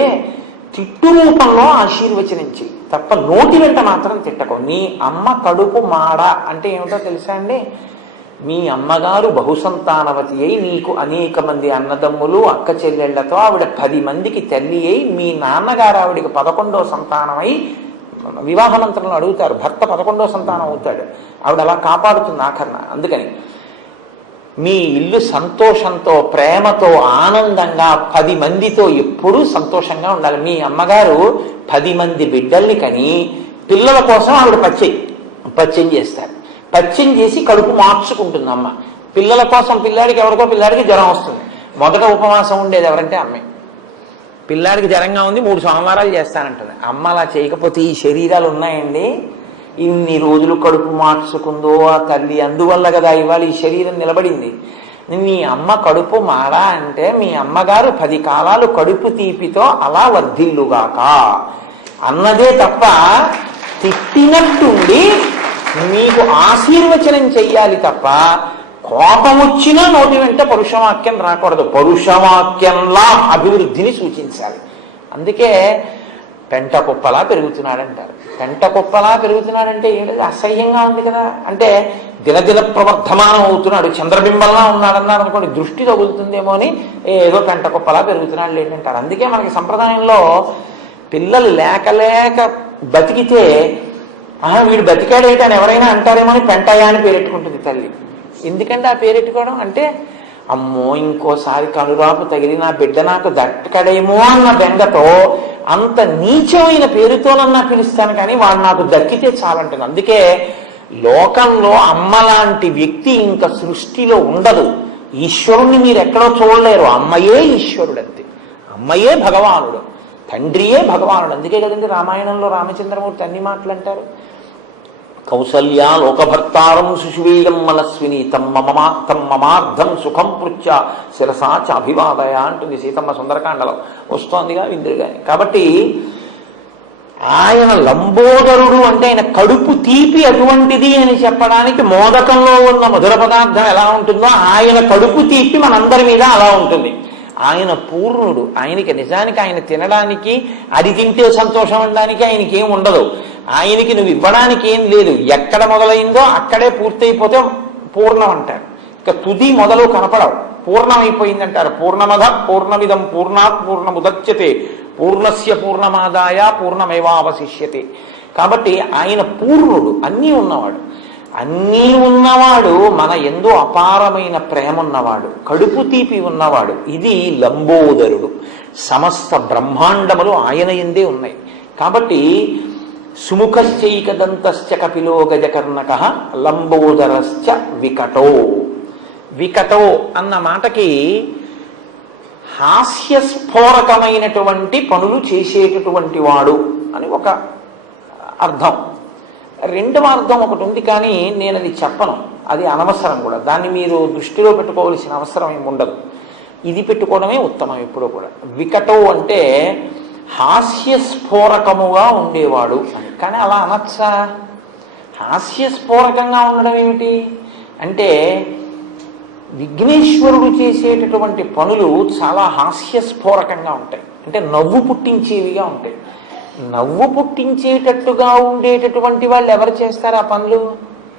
తిట్టు రూపంలో ఆశీర్వచనించి తప్ప నోటి వెంట మాత్రం తిట్టకు. నీ అమ్మ కడుపు మాడా అంటే ఏమిటో తెలుసా అండి? మీ అమ్మగారు బహుసంతానవతి అయి నీకు అనేక మంది అన్నదమ్ములు అక్క చెల్లెళ్లతో ఆవిడ 10 మందికి తల్లి అయి, మీ నాన్నగారు ఆవిడికి 11వ సంతానమై, వివాహ మంత్రంలో అడుగుతారు, భర్త 11వ సంతానం అవుతాడు, ఆవిడ అలా కాపాడుతుంది ఆఖరణ. అందుకని మీ ఇల్లు సంతోషంతో, ప్రేమతో, ఆనందంగా 10 మందితో ఎప్పుడూ సంతోషంగా ఉండాలి. మీ అమ్మగారు 10 మంది బిడ్డల్ని కని పిల్లల కోసం ఆవిడ పచ్చం చేస్తారు. పచ్చం చేసి కడుపు మార్చుకుంటుంది అమ్మ. పిల్లల కోసం ఎవరికో పిల్లాడికి జ్వరం వస్తుంది, మొదట ఉపవాసం ఉండేది ఎవరంటే అమ్మే. పిల్లాడికి జ్వరంగా ఉంది, 3 సోమవారాలు చేస్తానంటుంది. అమ్మ అలా చేయకపోతే ఈ శరీరాలు ఉన్నాయండి, ఇన్ని రోజులు కడుపు మార్చుకుందో ఆ తల్లి, అందువల్ల కదా ఇవాళ ఈ శరీరం నిలబడింది. మీ అమ్మ కడుపు మాడా అంటే మీ అమ్మగారు 10 కాలాలు కడుపు తీపితో అలా వర్ధిల్లుగాక అన్నదే తప్ప తిట్టినట్టుండి మీకు ఆశీర్వచనం చెయ్యాలి తప్ప కోపం వచ్చినా నోటి వెంట పరుషవాక్యం రాకూడదు. పరుషవాక్యంలా అభివృద్ధిని సూచించాలి. అందుకే పెంట కుప్పలా పెరుగుతున్నాడంటారు. పెంట కుప్పలా పెరుగుతున్నాడంటే ఏంటది? అసహ్యంగా ఉంది కదా. అంటే దినదిన ప్రవర్ధమానం అవుతున్నాడు, చంద్రబింబంలా ఉన్నాడన్నారు అనుకోండి, దృష్టి తగులుతుందేమో అని ఏదో పెంట కుప్పలా పెరుగుతున్నాడు ఏంటంటారు. అందుకే మనకి సంప్రదాయంలో పిల్లలు లేక బతికితే వీడు బతికాడేంటి అని ఎవరైనా అంటారేమో అని పెంటయ్య అని పేరెట్టుకుంటుంది తల్లి. ఎందుకంటే ఆ పేరెట్టుకోవడం అంటే, అమ్మో ఇంకోసారి కనురాపు తగిలి నా బిడ్డ నాకు దక్కడేమో అన్న బెంగతో అంత నీచమైన పేరుతోనన్నా పిలుస్తాను, కానీ వాడు నాకు దక్కితే చాలంటుంది. అందుకే లోకంలో అమ్మ లాంటి వ్యక్తి ఇంకా సృష్టిలో ఉండదు. ఈశ్వరుణ్ణి మీరు ఎక్కడో చూడలేరు, అమ్మయే ఈశ్వరుడు అంతే, అమ్మయే భగవానుడు. తండ్రియే భగవానుడు. అందుకే కదండి రామాయణంలో రామచంద్రమూర్తి అన్ని మాటలు అంటారు. కౌసల్యా లోకభర్తారం శిశువీయం మనస్విని తమ్మమార్థం సుఖం పృచ్చ శిరసా చాభివాదయ అంటుంది సీతమ్మ సుందరకాండలో వస్తోందిగా విందురుగాని. కాబట్టి ఆయన లంబోదరుడు అంటే ఆయన కడుపు తీపి అటువంటిది అని చెప్పడానికి మోదకంలో ఉన్న మధుర పదార్థం ఎలా ఉంటుందో ఆయన కడుపు తీపి మనందరి మీద అలా ఉంటుంది. ఆయన పూర్ణుడు. ఆయనకి నిజానికి ఆయన తినడానికి అది తింటే సంతోషం అనడానికి ఆయనకి ఏం ఉండదు. ఆయనకి నువ్వు ఇవ్వడానికి ఏం లేదు. ఎక్కడ మొదలైందో అక్కడే పూర్తయిపోతే పూర్ణం అంటారు. ఇక తుది మొదలు కనపడవు. పూర్ణమైపోయిందంటారు. పూర్ణమద పూర్ణమిదం పూర్ణాత్ పూర్ణముదచ్యతే పూర్ణస్య పూర్ణమాదాయ పూర్ణమేవావశిష్యతే. కాబట్టి ఆయన పూర్ణుడు, అన్నీ ఉన్నవాడు. అన్నీ ఉన్నవాడు, మన యందు అపారమైన ప్రేమ ఉన్నవాడు, కడుపు తీపి ఉన్నవాడు. ఇది లంబోదరుడు. సమస్త బ్రహ్మాండములు ఆయన యందే ఉన్నాయి. కాబట్టి సుముఖశ్చైకదంతశ్చ కపిలో గజకర్ణకః లంబోదరశ్చ వికటో. వికటో అన్న మాటకి హాస్యస్ఫోరకమైనటువంటి పనులు చేసేటటువంటి వాడు అని ఒక అర్థం. రెండవ అర్థం ఒకటి ఉంది, కానీ నేను అది చెప్పను, అది అనవసరం కూడా. దాన్ని మీరు దృష్టిలో పెట్టుకోవాల్సిన అవసరం ఏమి ఉండదు. ఇది పెట్టుకోవడమే ఉత్తమం ఎప్పుడూ కూడా. వికటో అంటే హాస్యస్ఫోరకముగా ఉండేవాడు అని. కానీ అలా అనొచ్చా? హాస్యస్ఫోరకంగా ఉండడం ఏమిటి అంటే, విఘ్నేశ్వరుడు చేసేటటువంటి పనులు చాలా హాస్యస్ఫోరకంగా ఉంటాయి. అంటే నవ్వు పుట్టించేవిగా ఉంటాయి. నవ్వు పుట్టించేటట్టుగా ఉండేటటువంటి వాళ్ళు ఎవరు చేస్తారు ఆ పనులు?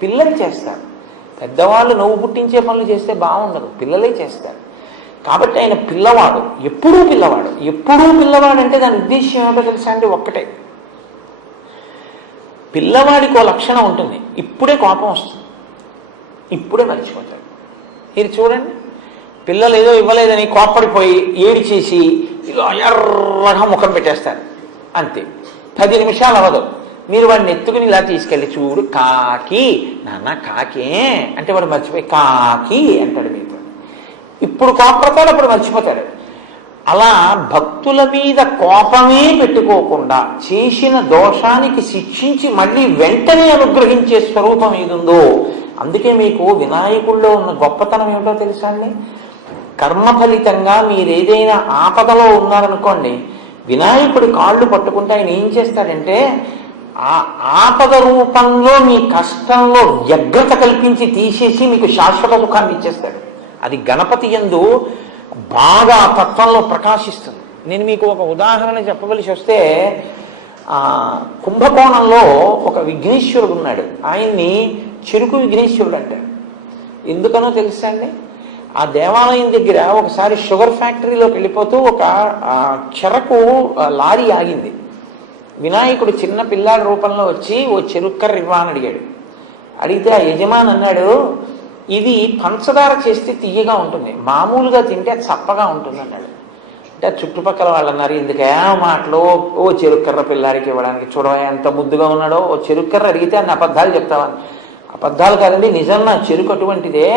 పిల్లలు చేస్తారు. పెద్దవాళ్ళు నవ్వు పుట్టించే పనులు చేస్తే బాగుండదు, పిల్లలే చేస్తారు. కాబట్టి ఆయన పిల్లవాడు, ఎప్పుడూ పిల్లవాడు. ఎప్పుడూ పిల్లవాడు అంటే దాని ఉద్దేశం ఏమిటో తెలుసా అండి? ఒక్కటే, పిల్లవాడికి ఓ లక్షణం ఉంటుంది, ఇప్పుడే కోపం వస్తుంది, ఇప్పుడే మర్చిపోతాడు. మీరు చూడండి, పిల్లలు ఏదో ఇవ్వలేదని కోప్పడిపోయి ఏడి చేసి ఇలా ఎర్రగా ముఖం పెట్టేస్తారు, అంతే. 10 నిమిషాలు అవ్వదు, మీరు వాడిని ఎత్తుకుని ఇలా తీసుకెళ్ళి చూడు కాకి, నాన్న కాకే అంటే వాడు మర్చిపోయి కాకి అంటాడు మీతో. ఇప్పుడు కోపడతాడు, అప్పుడు మర్చిపోతాడు. అలా భక్తుల మీద కోపమే పెట్టుకోకుండా చేసిన దోషానికి శిక్షించి మళ్ళీ వెంటనే అనుగ్రహించే స్వరూపం ఏదుందో, అందుకే మీకు వినాయకుల్లో ఉన్న గొప్పతనం ఏమిటో తెలుసా అండి? కర్మ ఫలితంగా మీరు ఏదైనా ఆపదలో ఉన్నారనుకోండి, వినాయకుడి కాళ్ళు పట్టుకుంటే ఆయన ఏం చేస్తాడంటే ఆ ఆపద రూపంలో మీ కష్టంలో వ్యగ్రత కల్పించి తీసేసి మీకు శాశ్వత సుఖాన్ని ఇచ్చేస్తాడు. అది గణపతి యందు బాగా తత్వంలో ప్రకాశిస్తుంది. నేను మీకు ఒక ఉదాహరణ చెప్పవలసి వస్తే, కుంభకోణంలో ఒక విఘ్నేశ్వరుడు ఉన్నాడు. ఆయన్ని చెరుకు విఘ్నేశ్వరుడు అంటారు. ఎందుకనో తెలుసా అండి? ఆ దేవాలయం దగ్గర ఒకసారి షుగర్ ఫ్యాక్టరీలోకి వెళ్ళిపోతూ ఒక చెరకు లారీ ఆగింది. వినాయకుడు చిన్న పిల్లాడి రూపంలో వచ్చి ఓ చెరుక్కర్ర ఇవ్వని అడిగాడు. అడిగితే ఆ యజమాని అన్నాడు, ఇది పంచదార చేస్తే తీయగా ఉంటుంది, మామూలుగా తింటే చప్పగా ఉంటుంది అన్నాడు. అంటే చుట్టుపక్కల వాళ్ళు అన్నారు, ఎందుకే మాటలు, ఓ చెరుక్కర్ర పిల్లాడికి ఇవ్వడానికి, చూడవా ఎంత ముద్దుగా ఉన్నాడో, ఓ చెరుక్కర్ర అడిగితే అన్ని అబద్ధాలు చెప్తావని. అబద్ధాలు కాదండి, నిజం, నా చెరుకు అటువంటిదే,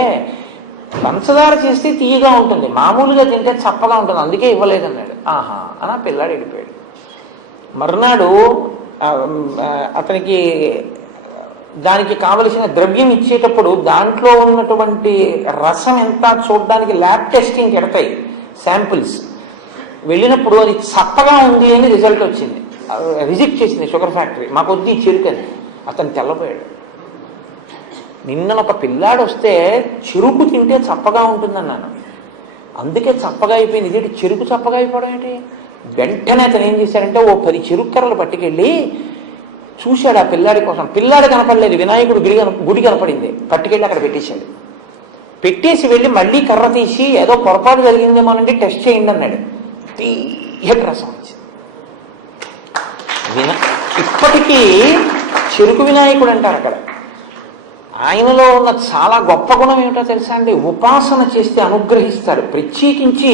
పంచదార చేస్తే తీయగా ఉంటుంది, మామూలుగా తింటే చప్పగా ఉంటుంది, అందుకే ఇవ్వలేదన్నాడు. ఆహా అని ఆ పిల్లాడు వెళ్ళిపోయాడు. మర్నాడు అతనికి దానికి కావలసిన ద్రవ్యం ఇచ్చేటప్పుడు దాంట్లో ఉన్నటువంటి రసం ఎంత చూడడానికి ల్యాబ్ టెస్టింగ్ పెడతాయి శాంపుల్స్. వెళ్ళినప్పుడు అది చప్పగా ఉంది అని రిజల్ట్ వచ్చింది. రిజెక్ట్ చేసింది షుగర్ ఫ్యాక్టరీ, మాకు వద్దు ఈ చెరుకని. అతను తెల్లపోయాడు. నిన్న ఒక పిల్లాడు వస్తే చెరుకు తింటే చప్పగా ఉంటుందన్నాను, అందుకే చప్పగా అయిపోయింది. ఇదేంటి చెరుకు చప్పగా అయిపోవడం ఏంటి? వెంటనే అతను ఏం చేశాడంటే ఓ 10 చెరుక్కర్రలు పట్టుకెళ్ళి చూశాడు ఆ పిల్లాడి కోసం. పిల్లాడు కనపడలేదు, వినాయకుడు గుడి కనపడింది, పట్టుకెళ్ళి అక్కడ పెట్టేశాడు. పెట్టేసి వెళ్ళి మళ్ళీ కర్ర తీసి ఏదో పొరపాటు జరిగిందేమోనండి టెస్ట్ చేయండి అన్నాడు. తీయటి రసం వచ్చింది. ఇప్పటికీ చెరుకు వినాయకుడు అంటారు అక్కడ. ఆయనలో ఉన్న చాలా గొప్ప గుణం ఏమిటో తెలుసా అండి? ఉపాసన చేస్తే అనుగ్రహిస్తాడు. ప్రత్యేకించి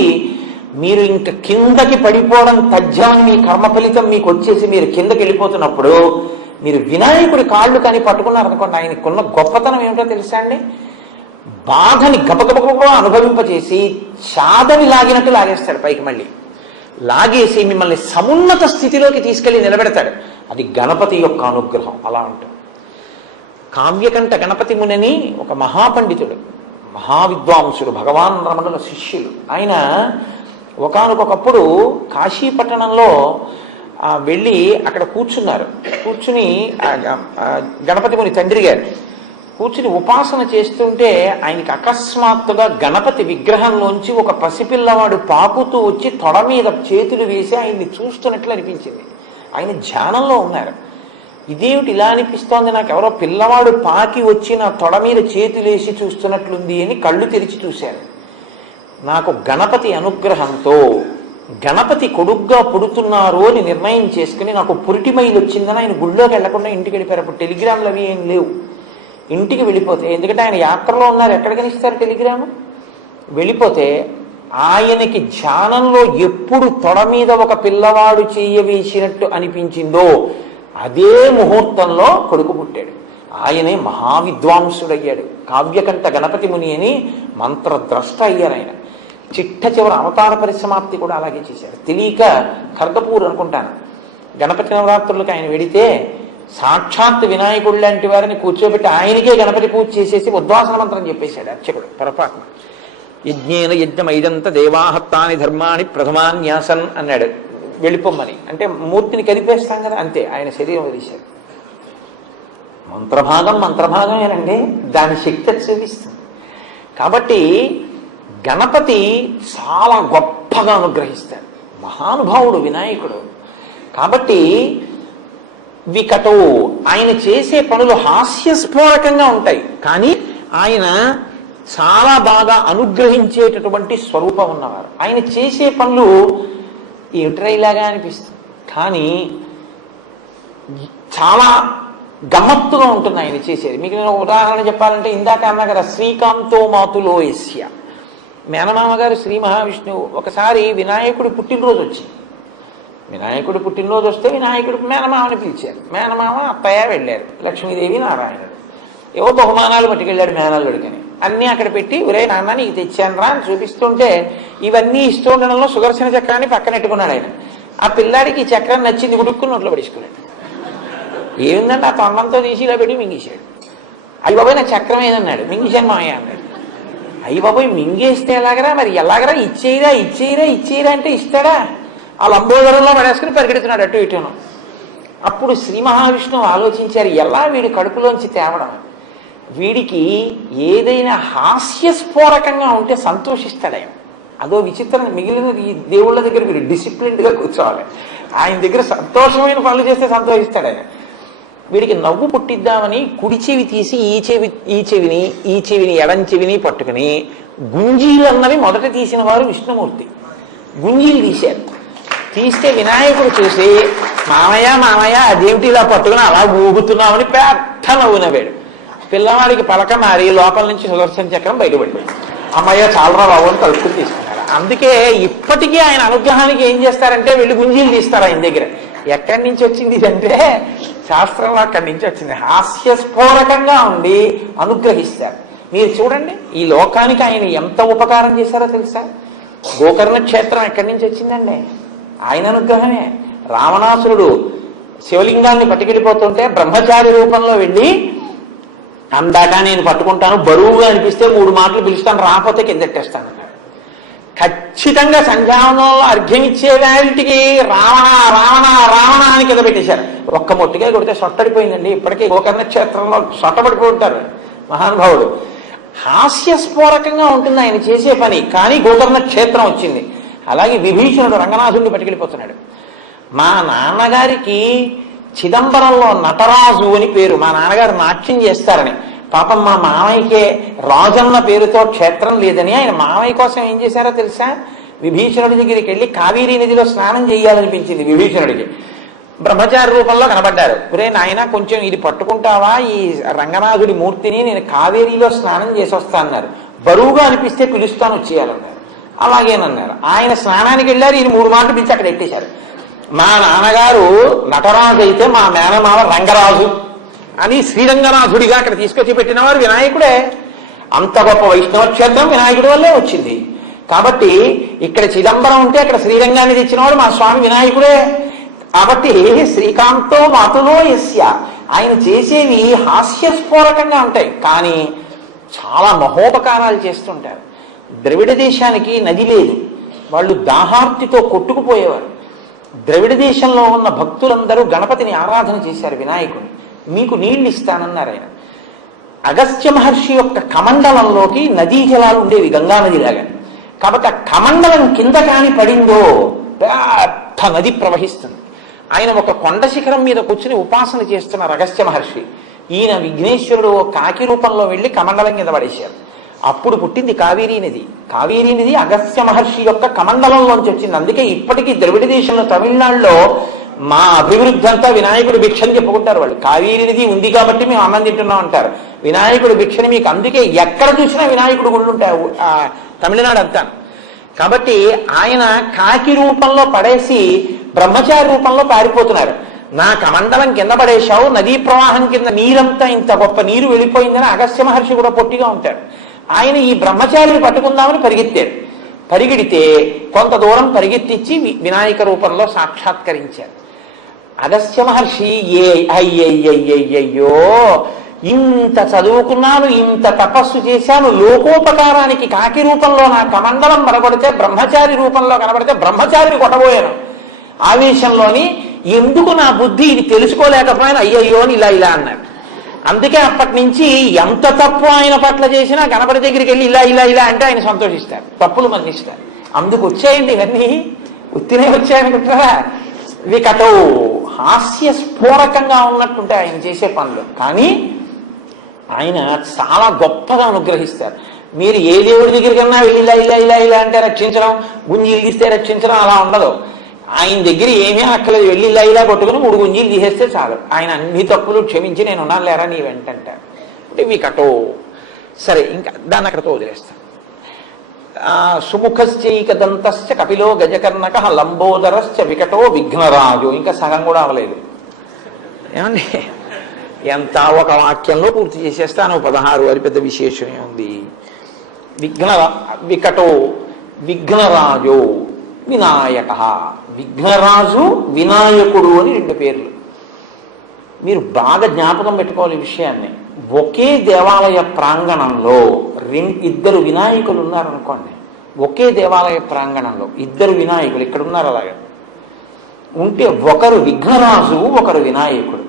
మీరు ఇంక కిందకి పడిపోవడం తథ్యమని మీ కర్మ ఫలితం మీకు వచ్చేసి మీరు కిందకి వెళ్ళిపోతున్నప్పుడు మీరు వినాయకుడి కాళ్ళు కానీ పట్టుకున్నారనుకోండి, ఆయనకున్న గొప్పతనం ఏమిటో తెలుసా అండి? బాధని గబగబగా అనుభవింపచేసి చాదని లాగినట్టు లాగేస్తాడు పైకి. మళ్ళీ లాగేసి మిమ్మల్ని సమున్నత స్థితిలోకి తీసుకెళ్లి నిలబెడతాడు. అది గణపతి యొక్క అనుగ్రహం. అలా ఉంటుంది. కావ్యకంఠ గణపతి మునిని ఒక మహాపండితుడు, మహావిద్వాంసుడు, భగవాన్ రమణుల శిష్యులు. ఆయన ఒకానొకప్పుడు కాశీపట్టణంలో వెళ్ళి అక్కడ కూర్చున్నారు. కూర్చుని గణపతి ముని తండ్రి గారు కూర్చుని ఉపాసన చేస్తుంటే ఆయనకి అకస్మాత్తుగా గణపతి విగ్రహంలోంచి ఒక పసిపిల్లవాడు పాకుతూ వచ్చి తొడ మీద చేతులు వేసి ఆయన్ని చూస్తున్నట్లు అనిపించింది. ఆయన ధ్యానంలో ఉన్నారు. ఇదేమిటి ఇలా అనిపిస్తోంది, నాకు ఎవరో పిల్లవాడు పాకి వచ్చి నా తొడ మీద చేతులేసి చూస్తున్నట్లుంది అని కళ్ళు తెరిచి చూశారు. నాకు గణపతి అనుగ్రహంతో గణపతి కొడుగ్గా పుడుతున్నారు అని నిర్ణయం చేసుకుని నాకు పురిటిమైలు వచ్చిందని ఆయన గుళ్ళోకి వెళ్లకుండా ఇంటికి వెళ్ళిపోయారు. అప్పుడు టెలిగ్రామ్లు అవి ఏం లేవు. ఇంటికి వెళ్ళిపోతే, ఎందుకంటే ఆయన యాత్రలో ఉన్నారు, ఎక్కడికని ఇస్తారు టెలిగ్రాము. వెళ్ళిపోతే ఆయనకి ధ్యానంలో ఎప్పుడు తొడ మీద ఒక పిల్లవాడు చేయవేసినట్టు అనిపించిందో అదే ముహూర్తంలో కొడుకు పుట్టాడు. ఆయనే మహావిద్వాంసుడయ్యాడు. కావ్యకంఠ గణపతి ముని అని మంత్రద్రష్ట అయ్యారు ఆయన. చిట్ట చివరి అవతార పరిసమాప్తి కూడా అలాగే చేశారు. తెలియక ఖర్గపూర్ అనుకుంటాను, గణపతి నవరాత్రులకు ఆయన వెడితే సాక్షాత్ వినాయకుడు లాంటి వారిని కూర్చోబెట్టి ఆయనకే గణపతి పూజ చేసేసి ఉద్వాసన మంత్రం చెప్పేశాడు అర్చకుడు పొరపాటున. యజ్ఞేన యజ్ఞమైదంత దేవాహత్తాని ధర్మాన్ని ప్రథమాన్యాసన్ అన్నాడు వెళ్ళిపోమ్మని. అంటే మూర్తిని కదిపేస్తాం కదా, అంతే. ఆయన శరీరం వదిలేశాడు. మంత్రభాగమేనండి, దాని శక్తి చూపిస్తుంది. కాబట్టి గణపతి చాలా గొప్పగా అనుగ్రహిస్తాడు. మహానుభావుడు వినాయకుడు. కాబట్టి వికటో, ఆయన చేసే పనులు హాస్యస్ఫోరకంగా ఉంటాయి, కానీ ఆయన చాలా బాగా అనుగ్రహించేటటువంటి స్వరూపం ఉన్నవారు. ఆయన చేసే పనులు ఏమిట్రైలాగా అనిపిస్తుంది, కానీ చాలా గమ్మత్తుగా ఉంటుంది ఆయన చేసేది. మీకు నేను ఉదాహరణ చెప్పాలంటే, ఇందాక అన్నా కదా శ్రీకాంతో మాతులో యస్య, మేనమామ గారు శ్రీ మహావిష్ణువు. ఒకసారి వినాయకుడి పుట్టినరోజు వచ్చింది. వినాయకుడు పుట్టినరోజు వస్తే వినాయకుడు మేనమామని పిలిచారు. మేనమామ అత్తయ్య వెళ్ళారు, లక్ష్మీదేవి నారాయణుడు. ఏవో బహుమానాలు పట్టుకెళ్ళాడు మేనల్లుడికని. అన్నీ అక్కడ పెట్టి, ఒరే నాన్న నీకు తెచ్చాను రా అని చూపిస్తుంటే ఇవన్నీ ఇస్తూ ఉండడంలో సుదర్శన చక్రాన్ని పక్కనెట్టుకున్నాడు ఆయన. ఆ పిల్లాడికి ఈ చక్రం నచ్చింది, గుడుక్కుని నోట్లో పడేసుకున్నాడు. ఏముందంటే ఆ తొండంతో తీసి ఇలా పెట్టి మింగేశాడు. అయ్య బాబాయ్ నా చక్రం ఏదన్నాడు. మింగేశాను మామయ్య అన్నాడు. అయ్య బాబాయ్ మింగేస్తే ఎలాగరా, మరి ఎలాగరా, ఇచ్చేయరా అంటే ఇస్తాడా? ఆ లంబోదరంలో పడేసుకుని పరిగెడుతున్నాడు అటు ఇటును. అప్పుడు శ్రీ మహావిష్ణువు ఆలోచించారు, ఎలా వీడి కడుపులోంచి తేవడం. వీడికి ఏదైనా హాస్యస్ఫోరకంగా ఉంటే సంతోషిస్తాడు ఆయన. అదో విచిత్రం. మిగిలిన ఈ దేవుళ్ళ దగ్గర వీడు డిసిప్లిన్డ్గా కూర్చోవాలి. ఆయన దగ్గర సంతోషమైన పనులు చేస్తే సంతోషిస్తాడు ఆయన. వీడికి నవ్వు పుట్టిద్దామని కుడి చెవి తీసి ఈ చెవిని ఎడం చెవిని పట్టుకుని గుంజీలు అన్నవి మొదట తీసిన వారు విష్ణుమూర్తి. గుంజీలు తీశారు. తీస్తే వినాయకుడు చూసి మామయ్య అదేమిటి ఇలా పట్టుకుని అలా ఊగుతున్నామని పెద్ద నవ్వు నవ్వాడు. పిల్లవాడికి పలక మారి లోపల నుంచి సుదర్శన చక్రం బయటపడిపోయింది. అమ్మయ్య చాలరా బాబు అని తలుపుకుని తీసుకున్నాడు. అందుకే ఇప్పటికీ ఆయన అనుగ్రహానికి ఏం చేస్తారంటే వెళ్ళి గుంజీలు తీస్తారు ఆయన దగ్గర. ఎక్కడి నుంచి వచ్చింది ఇదంటే శాస్త్రంలో అక్కడి నుంచి వచ్చింది. హాస్యస్ఫోరకంగా ఉండి అనుగ్రహిస్తారు. మీరు చూడండి, ఈ లోకానికి ఆయన ఎంత ఉపకారం చేశారో తెలుసా? గోకర్ణ క్షేత్రం ఎక్కడి నుంచి వచ్చిందండి? ఆయన అనుగ్రహమే. రావణాసురుడు శివలింగాన్ని పట్టుకెళ్ళిపోతుంటే బ్రహ్మచారి రూపంలో వెళ్ళి, అందాక నేను పట్టుకుంటాను, బరువుగా అనిపిస్తే 3 మాటలు పిలుస్తాను, రాకపోతే కిందెట్టేస్తాను. ఖచ్చితంగా సంధ్యావనంలో అర్ఘ్యం ఇచ్చే వాటికి రావణ అని కింద పెట్టేశారు. ఒక్క మొట్టిగా కొడితే సొట్టడిపోయిందండి. ఇప్పటికీ గోకర్ణ క్షేత్రంలో సొట్టబడిపోతుంటారు మహానుభావుడు. హాస్యస్ఫోరకంగా ఉంటుంది ఆయన చేసే పని, కానీ గోకర్ణ క్షేత్రం వచ్చింది. అలాగే విభీషణుడు రంగనాథుడిని పట్టుకెళ్ళిపోతున్నాడు. మా నాన్నగారికి చిదంబరంలో నటరాజు అని పేరు. మా నాన్నగారు నాట్యం చేస్తారని. పాపం మా మామయ్యకే రాజన్న పేరుతో క్షేత్రం లేదని ఆయన మామయ్య కోసం ఏం చేశారో తెలుసా? విభీషణుడి దగ్గరికి వెళ్ళి కావేరీ నదిలో స్నానం చేయాలనిపించింది విభీషణుడికి. బ్రహ్మచారి రూపంలో కనబడ్డారు. ఒరే నాయన కొంచెం ఇది పట్టుకుంటావా, ఈ రంగనాథుడి మూర్తిని, నేను కావేరీలో స్నానం చేసి వస్తా అన్నారు. బరువుగా అనిపిస్తే పిలుస్తాను వచ్చేయాలన్నారు. అలాగేనన్నారు. ఆయన స్నానానికి వెళ్ళారు. ఈయన 3 మాటలు పిలిచి అక్కడ ఎట్టేశారు. మా నాన్నగారు నటరాజు అయితే మా మేనమామ రంగరాజు అని శ్రీరంగనాథుడిగా అక్కడ తీసుకొచ్చి పెట్టినవారు వినాయకుడే. అంత గొప్ప వైష్ణవ క్షేత్రం వినాయకుడి వల్లే వచ్చింది. కాబట్టి ఇక్కడ చిదంబరం ఉంటే అక్కడ శ్రీరంగాన్ని తెచ్చినవాడు మా స్వామి వినాయకుడే. కాబట్టి శ్రీకాంతో మాతులో యస్య, ఆయన చేసేవి హాస్యస్ఫోరకంగా ఉంటాయి, కానీ చాలా మహోపకారాలు చేస్తుంటారు. ద్రవిడ దేశానికి నది లేదు, వాళ్ళు దాహార్తితో కొట్టుకుపోయేవారు. ద్రవిడ దేశంలో ఉన్న భక్తులందరూ గణపతిని ఆరాధన చేశారు, వినాయకుడిని. మీకు నీళ్లు ఇస్తానన్నారు ఆయన. అగస్త్య మహర్షి యొక్క కమండలంలోకి నదీ జలాలు ఉండేవి, గంగా నదిలాగా. కాబట్టి ఆ కమండలం కింద కాని పడిందో పెద్ద నది ప్రవహిస్తుంది. ఆయన ఒక కొండ శిఖరం మీద కూర్చుని ఉపాసన చేస్తున్నారు అగస్త్య మహర్షి. ఈయన విఘ్నేశ్వరుడు కాకి రూపంలో వెళ్ళి కమండలం కింద పడేశారు. అప్పుడు పుట్టింది కావేరీ నది. కావేరీ నది అగస్త్య మహర్షి యొక్క కమండలంలోంచి వచ్చింది. అందుకే ఇప్పటికీ ద్రవిడ దేశంలో తమిళనాడులో మా అభివృద్ధి అంతా వినాయకుడు భిక్షని చెప్పుకుంటారు వాళ్ళు. కావేరీ నది ఉంది కాబట్టి మేము అన్నం తింటున్నాం అంటారు. వినాయకుడు భిక్షని మీకు అందుకే ఎక్కడ చూసినా వినాయకుడు గుళ్ళు ఉంటాయి తమిళనాడు అంతా. కాబట్టి ఆయన కాకి రూపంలో పడేసి బ్రహ్మచారి రూపంలో పారిపోతున్నారు. నా కమండలం కింద పడేశావు, నదీ ప్రవాహం కింద నీరంతా ఇంత గొప్ప నీరు వెళ్ళిపోయిందని అగస్త్య మహర్షి కూడా పొట్టిగా ఉంటాడు. ఆయన ఈ బ్రహ్మచారిని పట్టుకుందామని పరిగెత్తారు. పరిగెడితే కొంత దూరం పరిగెత్తించి వినాయక రూపంలో సాక్షాత్కరించారు. అగస్త్య మహర్షి అయ్యయ్యయ్యయ్యో, ఇంత చదువుకున్నాను, ఇంత తపస్సు చేశాను, లోకోపకారానికి కాకి రూపంలో నా కమండలం కనబడితే బ్రహ్మచారి రూపంలో కనబడితే బ్రహ్మచారిని కొట్టబోయాను. ఆవేశంలోని ఎందుకు నా బుద్ధి ఇది తెలుసుకోలేకపోయినా అయ్యయ్యో అని ఇలా అన్నాడు. అందుకే అప్పటి నుంచి ఎంత తప్పు ఆయన పట్ల చేసినా గణపతి దగ్గరికి వెళ్ళి ఇలా అంటే ఆయన సంతోషిస్తారు, తప్పులు మన్నిస్తారు. అందుకు వచ్చాయండి ఇవన్నీ, ఉత్తినే వచ్చాయనుకుంటారా? వికటో హాస్యస్ఫోరకంగా ఉన్నట్టుంటే ఆయన చేసే పనులు, కానీ ఆయన చాలా గొప్పగా అనుగ్రహిస్తారు. మీరు ఏ దేవుడి దగ్గరికన్నా వెళ్ళి ఇలా అంటే రక్షించడం, గుంజీలు తీస్తే రక్షించడం అలా ఉండదు. ఆయన దగ్గర ఏమీ అక్కలేదు, వెళ్ళి ఇలా కొట్టుకుని 3 గుంజీలు తీసేస్తే చాలు. ఆయన అన్ని తప్పులు క్షమించి నేను ఉన్నాను లేరా నీ వెంటంటారు. అంటే వికటో. సరే, ఇంకా దాన్ని అక్కడతో వదిలేస్తాను. సుముఖశ్చైక దంతశ్చ కపిలో గజకర్ణక లంబోదరశ్చ వికటో విఘ్నరాజు. ఇంకా సగం కూడా అవ్వలేదు. ఏమండి, ఎంత ఒక వాక్యంలో పూర్తి చేసేస్తాను. 16 అది పెద్ద విశేషమే ఉంది. వికటో విఘ్నరాజు వినాయక. విఘ్నరాజు వినాయకుడు అని 2 పేర్లు. మీరు బాగా జ్ఞాపకం పెట్టుకోవాలి ఈ విషయాన్ని. ఒకే దేవాలయ ప్రాంగణంలో 2 వినాయకులు ఉన్నారనుకోండి, ఒకే దేవాలయ ప్రాంగణంలో 2 వినాయకులు ఇక్కడ ఉన్నారు. అలాగే ఉంటే ఒకరు విఘ్నరాజు, ఒకరు వినాయకుడు.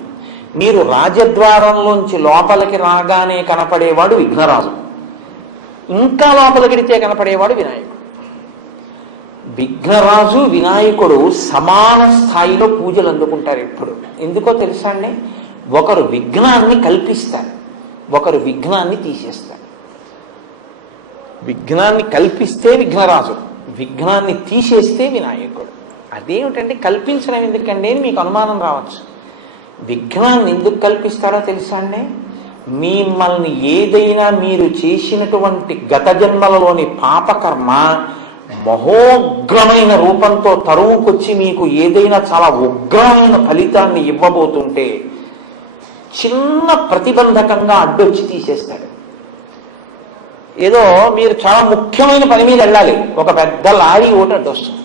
మీరు రాజద్వారంలోంచి లోపలికి రాగానే కనపడేవాడు విఘ్నరాజు, ఇంకా లోపలికిడితే కనపడేవాడు వినాయకుడు. విఘ్నరాజు వినాయకుడు సమాన స్థాయిలో పూజలు అందుకుంటారు ఎప్పుడు. ఎందుకో తెలుసా అండి? ఒకరు విఘ్నాన్ని కల్పిస్తారు, ఒకరు విఘ్నాన్ని తీసేస్తారు. విఘ్నాన్ని కల్పిస్తే విఘ్నరాజు, విఘ్నాన్ని తీసేస్తే వినాయకుడు. అదేమిటంటే కల్పించడం ఎందుకండి అని మీకు అనుమానం రావచ్చు. విఘ్నాన్ని ఎందుకు కల్పిస్తారో తెలుసా అండి? మిమ్మల్ని ఏదైనా మీరు చేసినటువంటి గత జన్మలలోని పాపకర్మ మహోగ్రమైన రూపంతో తరువుకొచ్చి మీకు ఏదైనా చాలా ఉగ్రమైన ఫలితాన్ని ఇవ్వబోతుంటే చిన్న ప్రతిబంధకంగా అడ్డొచ్చి తీసేస్తాడు. ఏదో మీరు చాలా ముఖ్యమైన పని మీద వెళ్ళాలి, ఒక పెద్ద లారీ ఒకటి అడ్డొస్తుంది.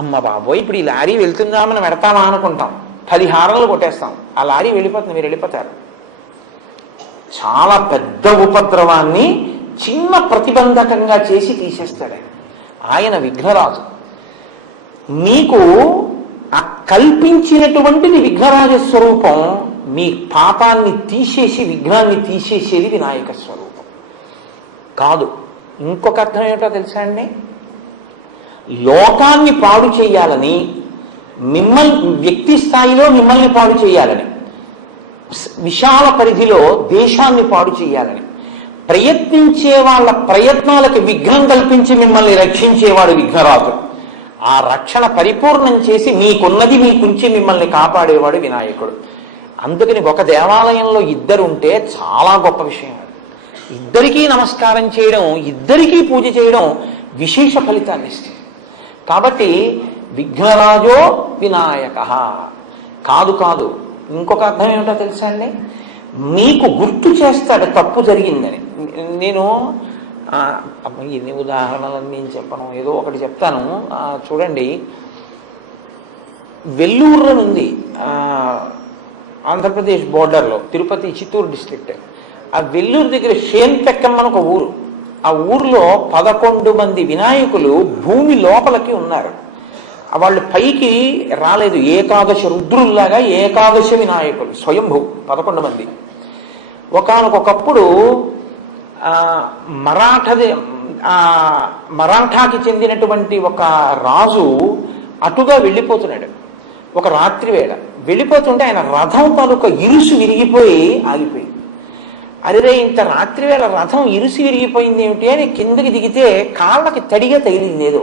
అమ్మ బాబోయ్, ఇప్పుడు ఈ లారీ వెళ్తుందా మనం పెడతామా అనుకుంటాం, 10 హారలు కొట్టేస్తాం, ఆ లారీ వెళ్ళిపోతుంది, మీరు వెళ్ళిపోతారు. చాలా పెద్ద ఉపద్రవాన్ని చిన్న ప్రతిబంధకంగా చేసి తీసేస్తాడు ఆయన విఘ్నరాజు. మీకు ఆ కల్పించినటువంటిది విఘ్నరాజ స్వరూపం, మీ పాపాన్ని తీసేసి విఘ్నాన్ని తీసేసేది వినాయక స్వరూపం కాదు. ఇంకొక అర్థం ఏమిటో తెలుసా అండి? లోకాన్ని పాడు చేయాలని, మిమ్మల్ని వ్యక్తి స్థాయిలో మిమ్మల్ని పాడు చేయాలని, విశాల పరిధిలో దేశాన్ని పాడు చేయాలని ప్రయత్నించే వాళ్ళ ప్రయత్నాలకి విఘ్నం కల్పించి మిమ్మల్ని రక్షించేవాడు విఘ్నరాజు. ఆ రక్షణ పరిపూర్ణం చేసి మీకున్నది మీకుంచి మిమ్మల్ని కాపాడేవాడు వినాయకుడు. అందుకని ఒక దేవాలయంలో 2 ఉంటే చాలా గొప్ప విషయం. ఇద్దరికీ నమస్కారం చేయడం, ఇద్దరికీ పూజ చేయడం విశేష ఫలితాన్ని ఇస్తుంది. కాబట్టి విఘ్నరాజో వినాయక కాదు. ఇంకొక అర్థం ఏమిటో తెలుసా అండి? మీకు గుర్తు చేస్తాడు తప్పు జరిగిందని. నేను ఎన్ని ఉదాహరణలు నేను చెప్పను, ఏదో ఒకటి చెప్తాను. చూడండి, వెల్లూరు అని ఉంది ఆంధ్రప్రదేశ్ బోర్డర్లో, తిరుపతి చిత్తూరు డిస్ట్రిక్ట్. ఆ వెల్లూరు దగ్గర షేన్పెక్కం అని ఒక ఊరు. ఆ ఊర్లో 11 మంది వినాయకులు భూమి లోపలికి ఉన్నారు. వాళ్ళు పైకి రాలేదు. ఏకాదశ రుద్రుల్లాగా ఏకాదశ వినాయకులు స్వయంభూ 11 మంది. ఒకానొకప్పుడు మరాఠాకి చెందినటువంటి ఒక రాజు అటుగా వెళ్ళిపోతున్నాడు. ఒక రాత్రి వేళ వెళ్ళిపోతుంటే ఆయన రథం తాలూకా ఇరుసు విరిగిపోయి ఆగిపోయింది. అరే, ఇంత రాత్రి వేళ రథం ఇరుసు విరిగిపోయింది ఏమిటి అని కిందకి దిగితే కాళ్ళకి తడిగా తగిలింది. ఏదో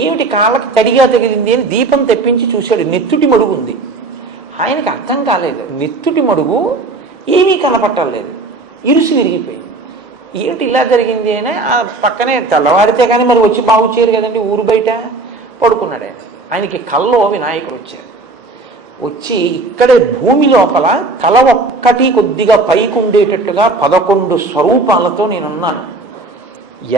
ఏమిటి కాళ్ళకి తడిగా తగిలింది అని దీపం తెప్పించి చూశాడు. నెత్తుటి మడుగు ఉంది. ఆయనకి అర్థం కాలేదు. నెత్తుటి మడుగు ఏమీ కనపట్టలేదు, ఇరుసు విరిగిపోయింది. ఏమిటి ఇలా జరిగింది అని ఆ పక్కనే తెల్లవారితే కానీ మరి వచ్చి బాగు చేయరు కదండి, ఊరు బయట పడుకున్నాడు ఆయన. ఆయనకి కల్లో వినాయకుడు వచ్చారు. వచ్చి ఇక్కడే భూమి లోపల తల ఒక్కటి కొద్దిగా పైకి ఉండేటట్టుగా 11 స్వరూపాలతో నేనున్నాను.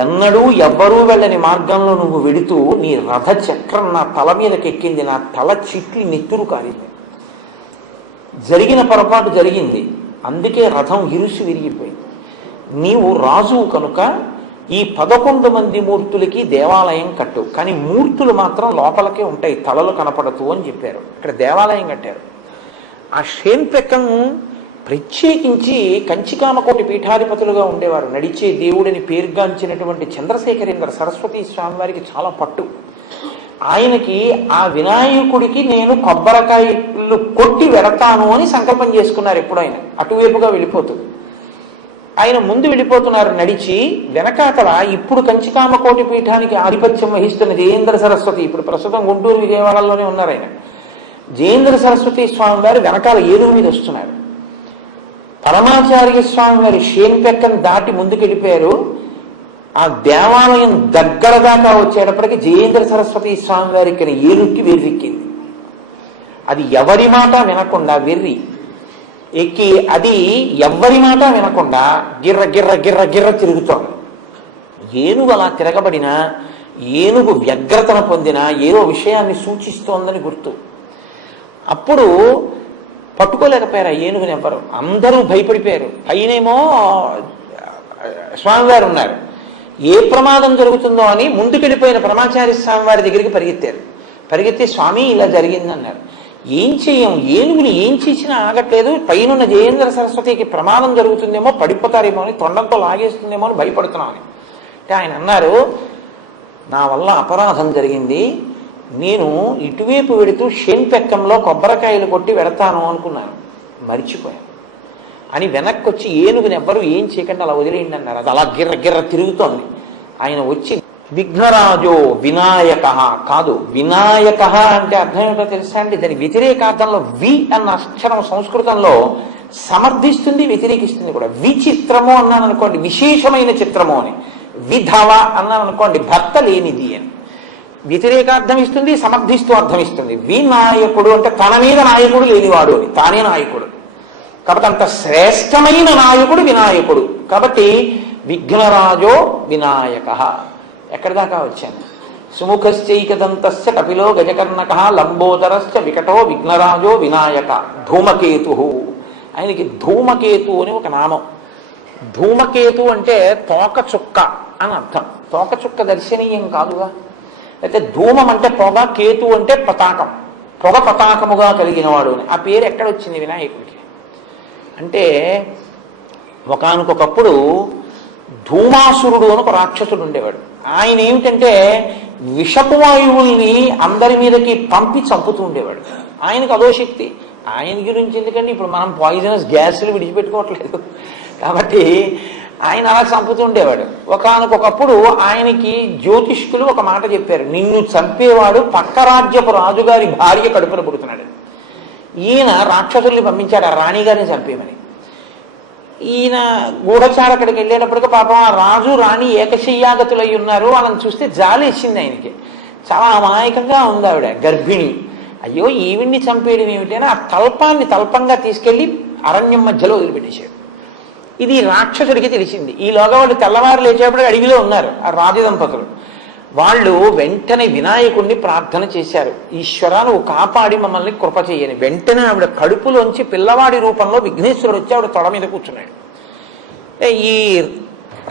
ఎన్నడూ ఎవ్వరూ వెళ్ళని మార్గంలో నువ్వు వెడుతూ నీ రథ చక్రం నా తల మీదకి ఎక్కింది. నా తల చిట్లి నెత్తురు కారింది. జరిగిన పొరపాటు జరిగింది, అందుకే రథం ఇరుసు విరిగిపోయింది. నీవు రాజు కనుక ఈ 11 మంది మూర్తులకి దేవాలయం కట్టు, కానీ మూర్తులు మాత్రం లోపలికే ఉంటాయి, తలలు కనపడతూ అని చెప్పారు. ఇక్కడ దేవాలయం కట్టారు. ఆ షేన్పెక్కం ప్రత్యేకించి కంచికామకోటి పీఠాధిపతులుగా ఉండేవారు. నడిచే దేవుడిని పేరుగాంచినటువంటి చంద్రశేఖరేంద్ర సరస్వతి స్వామి వారికి చాలా పట్టు. ఆయనకి ఆ వినాయకుడికి నేను కొబ్బరికాయలు కొట్టి వెడతాను అని సంకల్పం చేసుకున్నారు. ఎప్పుడు ఆయన అటువైపుగా వెళ్ళిపోతూ ఆయన ముందు వెళ్ళిపోతున్నారు నడిచి. వెనకాతల ఇప్పుడు కంచికామకోటి పీఠానికి ఆధిపత్యం వహిస్తున్న జయేంద్ర సరస్వతి, ఇప్పుడు ప్రస్తుతం గుంటూరు విజయవాడలోనే ఉన్నారు ఆయన. జయేంద్ర సరస్వతి స్వామి వారు వెనకాల ఏనుగు మీద వస్తున్నారు. పరమాచార్య స్వామి వారి షేన్పెక్కం దాటి ముందుకెళ్ళిపోయారు. ఆ దేవాలయం దగ్గర దాకా వచ్చేటప్పటికి జయేంద్ర సరస్వతి స్వామి వారి ఇక్కడ ఏనుక్కి వెర్రెక్కింది. అది ఎవరి మాట వినకుండా వెర్రి ఎక్కి అది ఎవ్వరి మాట వినకుండా గిర్ర గిర్ర గిర్ర గిర్ర తిరుగుతోంది. ఏనుగు అలా తిరగబడిన, ఏనుగు వ్యగ్రతను పొందిన ఏదో విషయాన్ని సూచిస్తోందని గుర్తు. అప్పుడు పట్టుకోలేకపోయారు ఆ ఏనుగుని ఎవ్వరు. అందరూ భయపడిపోయారు. పైనేమో స్వామివారు ఉన్నారు. ఏ ప్రమాదం జరుగుతుందో అని ముందుకెళ్ళిపోయిన పరమాచార్య స్వామి వారి దగ్గరికి పరిగెత్తారు. పరిగెత్తి స్వామి ఇలా జరిగిందన్నారు. ఏం చెయ్యం, ఏనుగుని ఏం చేసినా ఆగట్లేదు. పైనున్న జయేంద్ర సరస్వతికి ప్రమాదం జరుగుతుందేమో, పడిపోతారేమో అని, తొండంతో లాగేస్తుందేమో అని భయపడుతున్నామని. అంటే ఆయన అన్నారు, నా వల్ల అపరాధం జరిగింది. నేను ఇటువైపు వెడుతూ షేన్పెక్కంలో కొబ్బరికాయలు కొట్టి వెడతాను అనుకున్నాను, మరిచిపోయాను అని వెనక్కి వచ్చి ఏనుగుని ఎవ్వరూ ఏం చేయకుండా అలా వదిలేయండి అన్నారు. అది అలా గిర్ర గిర్ర తిరుగుతోంది. ఆయన వచ్చి విఘ్నరాజో వినాయక కాదు, వినాయక అంటే అర్థం ఏమిటో తెలుసా అండి? దాని వ్యతిరేకార్థంలో వి అన్న అక్షరం సంస్కృతంలో సమర్థిస్తుంది, వ్యతిరేకిస్తుంది కూడా. విచిత్రము అన్నాను అనుకోండి, విశేషమైన చిత్రము అని. విధవ అన్నాను అనుకోండి, భర్త లేనిది అని వ్యతిరేకార్థం ఇస్తుంది, సమర్థిస్తూ అర్థం ఇస్తుంది. వినాయకుడు అంటే తన మీద నాయకుడు లేనివాడు అని, తానే నాయకుడు. కాబట్టి అంత శ్రేష్టమైన నాయకుడు వినాయకుడు. కాబట్టి విఘ్నరాజో వినాయక. ఎక్కడి దాకా వచ్చాను? సుముఖశ్చైకదంతస్య కపిలో గజకర్ణక లంబోదరశ్చ వికటో విఘ్నరాజో వినాయక. ధూమకేతు, ఆయనకి ధూమకేతు అని ఒక నామం. ధూమకేతు అంటే తోక చుక్క అని అర్థం. తోక చుక్క దర్శనీయం కాదుగా. అయితే ధూమం అంటే పొగ, కేతు అంటే పతాకం, పొగ పతాకముగా కలిగినవాడు అని. ఆ పేరు ఎక్కడొచ్చింది వినాయకుడికి అంటే, ఒకానొకప్పుడు ధూమాసురుడు అని ఒక రాక్షసుడు ఉండేవాడు. ఆయన ఏమిటంటే విషపు వాయువుల్ని అందరి మీదకి పంపి చంపుతూ ఉండేవాడు. ఆయనకు అదో శక్తి. ఆయన గురించి ఎందుకంటే ఇప్పుడు మనం పాయిజనస్ గ్యాసులు విడిచిపెట్టుకోవట్లేదు కాబట్టి ఆయన అలా చంపుతూ ఉండేవాడు. ఒకానొకప్పుడు ఆయనకి జ్యోతిష్కులు ఒక మాట చెప్పారు, నిన్ను చంపేవాడు పక్క రాజ్యపు రాజుగారి భార్య కడుపున పుడుతున్నాడు. ఈయన రాక్షసుల్ని పంపించాడు ఆ రాణిగారిని చంపేమని. ఈయన గూఢచార అక్కడికి వెళ్ళేటప్పటికి పాపం ఆ రాజు రాణి ఏకశయ్యాగతులై ఉన్నారు. వాళ్ళని చూస్తే జాలి ఇచ్చింది ఆయనకి. చాలా అమాయకంగా ఉంది ఆవిడ, గర్భిణి. అయ్యో ఈవిడ్ని చంపేయడం ఏమిటి అని ఆ తల్పాన్ని తల్పంగా తీసుకెళ్లి అరణ్యం మధ్యలో వదిలిపెట్టేశాడు. ఇది రాక్షసుడికి తెలిసింది. ఈలోగా వాళ్ళు తెల్లవారు లేచేప్పుడు అడవిలో ఉన్నారు ఆ రాజదంపతులు. వాళ్ళు వెంటనే వినాయకుడిని ప్రార్థన చేశారు, ఈశ్వర నువ్వు కాపాడి మమ్మల్ని కృప చేయని. వెంటనే ఆవిడ కడుపులోంచి పిల్లవాడి రూపంలో విఘ్నేశ్వరుడు వచ్చి ఆవిడ తొడ మీద కూర్చున్నాడు. ఈ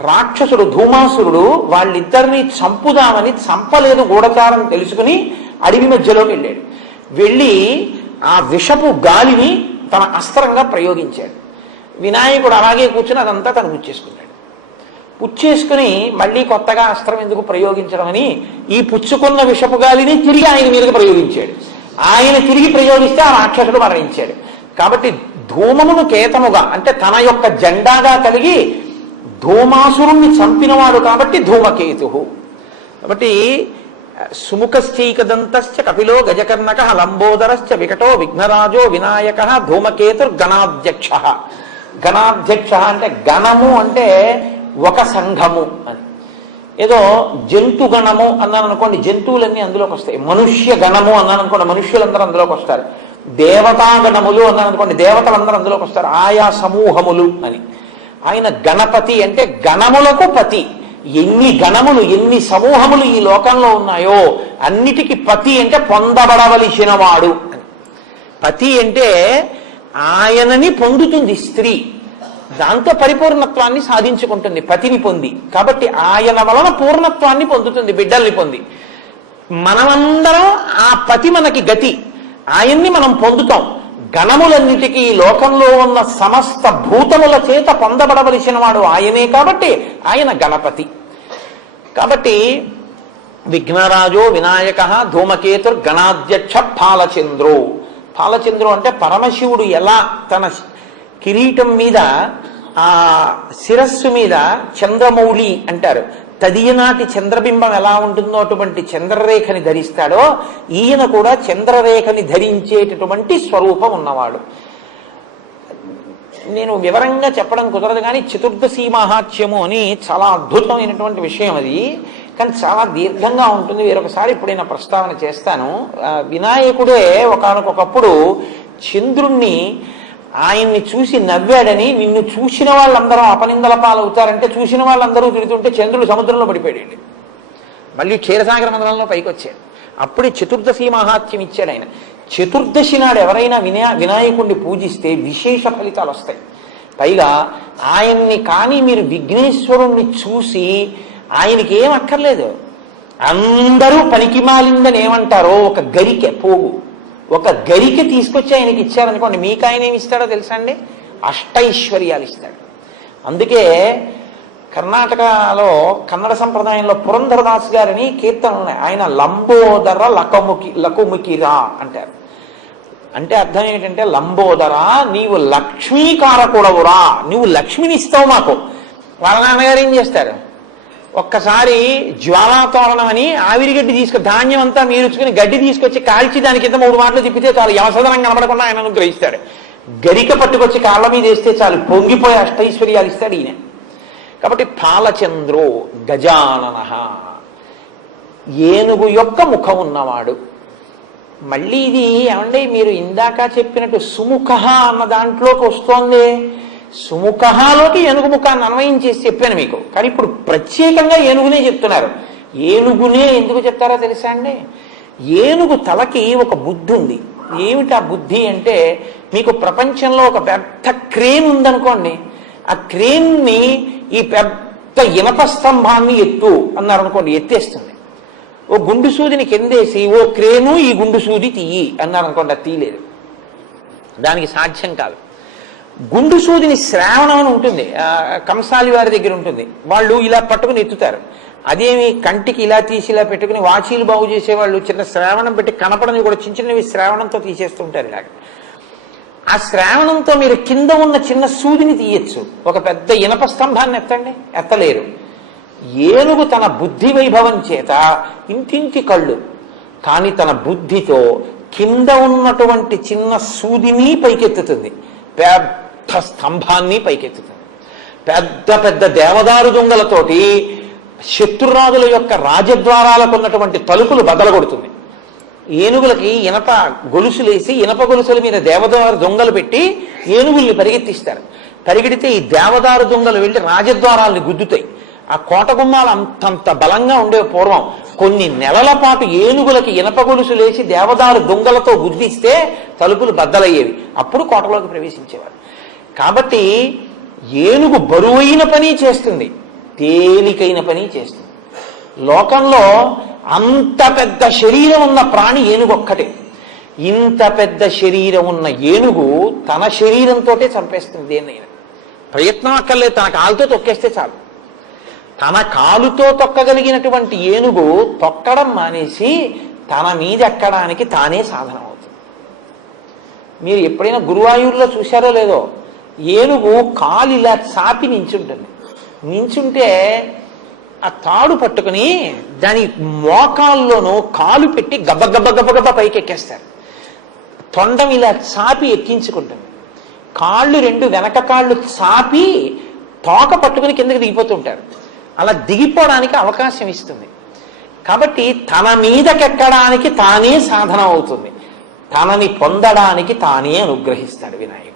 రాక్షసుడు ధూమాసురుడు వాళ్ళిద్దరినీ చంపుదామని చంపలేదు గూఢచారం తెలుసుకుని అడవి మధ్యలోకి వెళ్ళాడు. వెళ్ళి ఆ విషపు గాలిని తన అస్త్రంగా ప్రయోగించాడు. వినాయకుడు అలాగే కూర్చుని అదంతా తను పుచ్చేసుకున్నాడు. పుచ్చేసుకుని మళ్ళీ కొత్తగా అస్త్రం ఎందుకు ప్రయోగించడం అని ఈ పుచ్చుకున్న విషపు గాలిని తిరిగి ఆయన మీదకి ప్రయోగించాడు. ఆయన తిరిగి ప్రయోగిస్తే ఆ రాక్షసుడు మరణించాడు. కాబట్టి ధూమమును కేతముగా అంటే తన యొక్క జెండాగా కలిగి ధూమాసురుణ్ణి చంపినవాడు కాబట్టి ధూమకేతు. కాబట్టి సుముఖశ్చైకదంతశ్చ కపిలో గజకర్ణక లంబోదరశ్చ వికటో విఘ్నరాజో వినాయక ధూమకేతుర్గణాధ్యక్ష. గణాధ్యక్ష అంటే గణము అంటే ఒక సంఘము అని. ఏదో జంతు గణము అన్నాను అనుకోండి, జంతువులన్నీ అందులోకి వస్తాయి. మనుష్య గణము అన్నాను అనుకోండి, మనుష్యులందరూ అందులోకి వస్తారు. దేవతా గణములు అన్నాను అనుకోండి, దేవతలందరూ అందులోకి వస్తారు. ఆయా సమూహములు అని. ఆయన గణపతి అంటే గణములకు పతి. ఎన్ని గణములు ఎన్ని సమూహములు ఈ లోకంలో ఉన్నాయో అన్నిటికీ పతి అంటే పొందబడవలసిన వాడు అని. పతి అంటే ఆయనని పొందుతుంది స్త్రీ, దాంతో పరిపూర్ణత్వాన్ని సాధించుకుంటుంది పతిని పొంది. కాబట్టి ఆయన వలన పూర్ణత్వాన్ని పొందుతుంది, బిడ్డల్ని పొంది. మనమందరం ఆ పతి మనకి గతి, ఆయన్ని మనం పొందుతాం. గణములన్నిటికీ లోకంలో ఉన్న సమస్త భూతముల చేత పొందబడవలసిన వాడు ఆయనే కాబట్టి ఆయన గణపతి. కాబట్టి విఘ్నరాజో వినాయక ధూమకేతుర్ గణాధ్యక్ష పాలచంద్రో. పాలచంద్రు అంటే పరమశివుడు ఎలా తన కిరీటం మీద ఆ శిరస్సు మీద చంద్రమౌళి అంటారు, తదియనాటి చంద్రబింబం ఎలా ఉంటుందో అటువంటి చంద్రరేఖని ధరిస్తాడో ఈయన కూడా చంద్రరేఖని ధరించేటటువంటి స్వరూపం ఉన్నవాడు. నేను వివరంగా చెప్పడం కుదరదు కానీ చతుర్దశి మహాత్మ్యము అని చాలా అద్భుతమైనటువంటి విషయం అది, కానీ చాలా దీర్ఘంగా ఉంటుంది. వేరొకసారి ఎప్పుడైనా ప్రస్తావన చేస్తాను. వినాయకుడే ఒకానొకప్పుడు చంద్రుణ్ణి ఆయన్ని చూసి నవ్వాడని నిన్ను చూసిన వాళ్ళందరూ అపనిందల పాలవుతారంటే చూసిన వాళ్ళందరూ తిరుగుతుంటే చంద్రుడు సముద్రంలో పడిపోయాడు. మళ్ళీ క్షీరసాగర మండలంలో పైకి వచ్చాడు. అప్పుడే చతుర్దశి మహాత్మ్యం ఇచ్చాడు ఆయన. చతుర్దశి నాడు ఎవరైనా వినాయకుడిని పూజిస్తే విశేష ఫలితాలు వస్తాయి. పైగా ఆయన్ని కానీ మీరు విఘ్నేశ్వరుణ్ణి చూసి ఆయనకి ఏం అక్కర్లేదు, అందరూ పనికి మాలిందని ఏమంటారో ఒక గరికె పోగు, ఒక గరిక తీసుకొచ్చి ఆయనకి ఇచ్చారనుకోండి, మీకు ఆయన ఏమి ఇస్తాడో తెలుసా అండి? అష్టైశ్వర్యాలు ఇస్తాడు. అందుకే కర్ణాటకలో కన్నడ సంప్రదాయంలో పురంధరదాస్ గారిని కీర్తనలు ఉన్నాయి. ఆయన లంబోదర లకుముకిరా అంటారు. అంటే అర్థం ఏంటంటే, లంబోదర నీవు లక్ష్మీకారకుడవురా, నువ్వు లక్ష్మిని ఇస్తావు మాకు. వాళ్ళ నాన్నగారు ఏం చేస్తారు, ఒక్కసారి జ్వాలాతోరణం అని ఆవిరిగడ్డి ధాన్యం అంతా మీరుచుకుని గడ్డి తీసుకొచ్చి కాల్చి దాని కింద 3 మాటలు తిప్పితే చాలు, యవసదనం కనబడకుండా ఆయన అనుగ్రహిస్తాడు. గరిక పట్టుకొచ్చి కాళ్ళ మీద వేస్తే చాలు, పొంగిపోయి అష్టైశ్వర్యాలు ఇస్తాడు ఈయన. కాబట్టి పాలచంద్రో గజానన, ఏనుగు యొక్క ముఖం ఉన్నవాడు. మళ్ళీ ఇది ఏమండి మీరు ఇందాక చెప్పినట్టు సుముఖ అన్న దాంట్లోకి వస్తోంది. సుముఖలోకి ఏనుగు ముఖాన్ని అన్వయం చేసి చెప్పాను మీకు, కానీ ఇప్పుడు ప్రత్యేకంగా ఏనుగునే చెప్తున్నారు. ఏనుగునే ఎందుకు చెప్తారో తెలుసా అండి? ఏనుగు తలకి ఒక బుద్ధి ఉంది. ఏమిటి ఆ బుద్ధి అంటే, మీకు ప్రపంచంలో ఒక పెద్ద క్రేన్ ఉందనుకోండి, ఆ క్రేన్ని ఈ పెద్ద ఇనప స్తంభాన్ని ఎత్తు అన్నారనుకోండి, ఎత్తేస్తుంది. ఓ గుండు సూదిని కిందేసి ఓ క్రేను ఈ గుండు సూది తీయి అన్నారనుకోండి, అది తీయలేదు, దానికి సాధ్యం కాదు. గుండు సూదిని శ్రావణం అని ఉంటుంది, కంసాలి వారి దగ్గర ఉంటుంది, వాళ్ళు ఇలా పట్టుకుని ఎత్తుతారు. అదేమి కంటికి ఇలా తీసి ఇలా పెట్టుకుని వాచీలు బాగు చేసేవాళ్ళు చిన్న శ్రావణం పెట్టి కనపడని కూడా చిన్న చిన్నవి శ్రావణంతో తీసేస్తుంటారు. ఇలాగ ఆ శ్రావణంతో మీరు కింద ఉన్న చిన్న సూదిని తీయచ్చు, ఒక పెద్ద ఇనప స్తంభాన్ని ఎత్తండి, ఎత్తలేరు. ఏనుగు తన బుద్ధి వైభవం చేత ఇంటింటి కళ్ళు, కానీ తన బుద్ధితో కింద ఉన్నటువంటి చిన్న సూదిని పైకెత్తుతుంది, పెద్ద స్తంభాన్ని పైకెత్తుతుంది. పెద్ద పెద్ద దేవదారు దొంగలతోటి శత్రురాజుల యొక్క రాజద్వారాలకు ఉన్నటువంటి తలుపులు బదలగొడుతుంది. ఏనుగులకి ఇనప గొలుసులేసి ఇనప గొలుసుల మీద దేవదారు దొంగలు పెట్టి ఏనుగుల్ని పరిగెత్తిస్తారు. పరిగెడితే ఈ దేవదారు దొంగలు వెళ్ళి రాజద్వారాలని గుద్దుతాయి. ఆ కోట గుమ్మాలు అంతంత బలంగా ఉండే పూర్వం కొన్ని నెలల పాటు ఏనుగులకి ఇనప గొలుసు లేచి దేవదారు దొంగలతో గుద్దిస్తే తలుపులు బద్దలయ్యేవి. అప్పుడు కోటలోకి ప్రవేశించేవారు. కాబట్టి ఏనుగు బరువైన పని చేస్తుంది, తేలికైన పని చేస్తుంది. లోకంలో అంత పెద్ద శరీరం ఉన్న ప్రాణి ఏనుగు ఒక్కటే. ఇంత పెద్ద శరీరం ఉన్న ఏనుగు తన శరీరంతో చంపేస్తుంది దేన్నైనా. ప్రయత్నం అక్కర్లేదు, తన కాలుతో తొక్కేస్తే చాలు. తన కాలుతో తొక్కగలిగినటువంటి ఏనుగు తొక్కడం మానేసి తన మీద ఎక్కడానికి తానే సాధనం అవుతుంది. మీరు ఎప్పుడైనా గురువాయూరులో చూశారో లేదో, ఏనుగు కాలు ఇలా చాపి నించుంటుంది. నించుంటే ఆ తాడు పట్టుకుని దాని మోకాల్లోనూ కాలు పెట్టి గబ్బ గబ్బ గబ్బ గబ్బ పైకి ఎక్కేస్తారు. తొండం ఇలా చాపి ఎక్కించుకుంటుంది. కాళ్ళు రెండు వెనక కాళ్ళు చాపి తోక పట్టుకుని కిందకి దిగిపోతుంటారు. అలా దిగిపోవడానికి అవకాశం ఇస్తుంది. కాబట్టి తన మీదకెక్కడానికి తానే సాధన అవుతుంది. తనని పొందడానికి తానే అనుగ్రహిస్తాడు వినాయకుడు.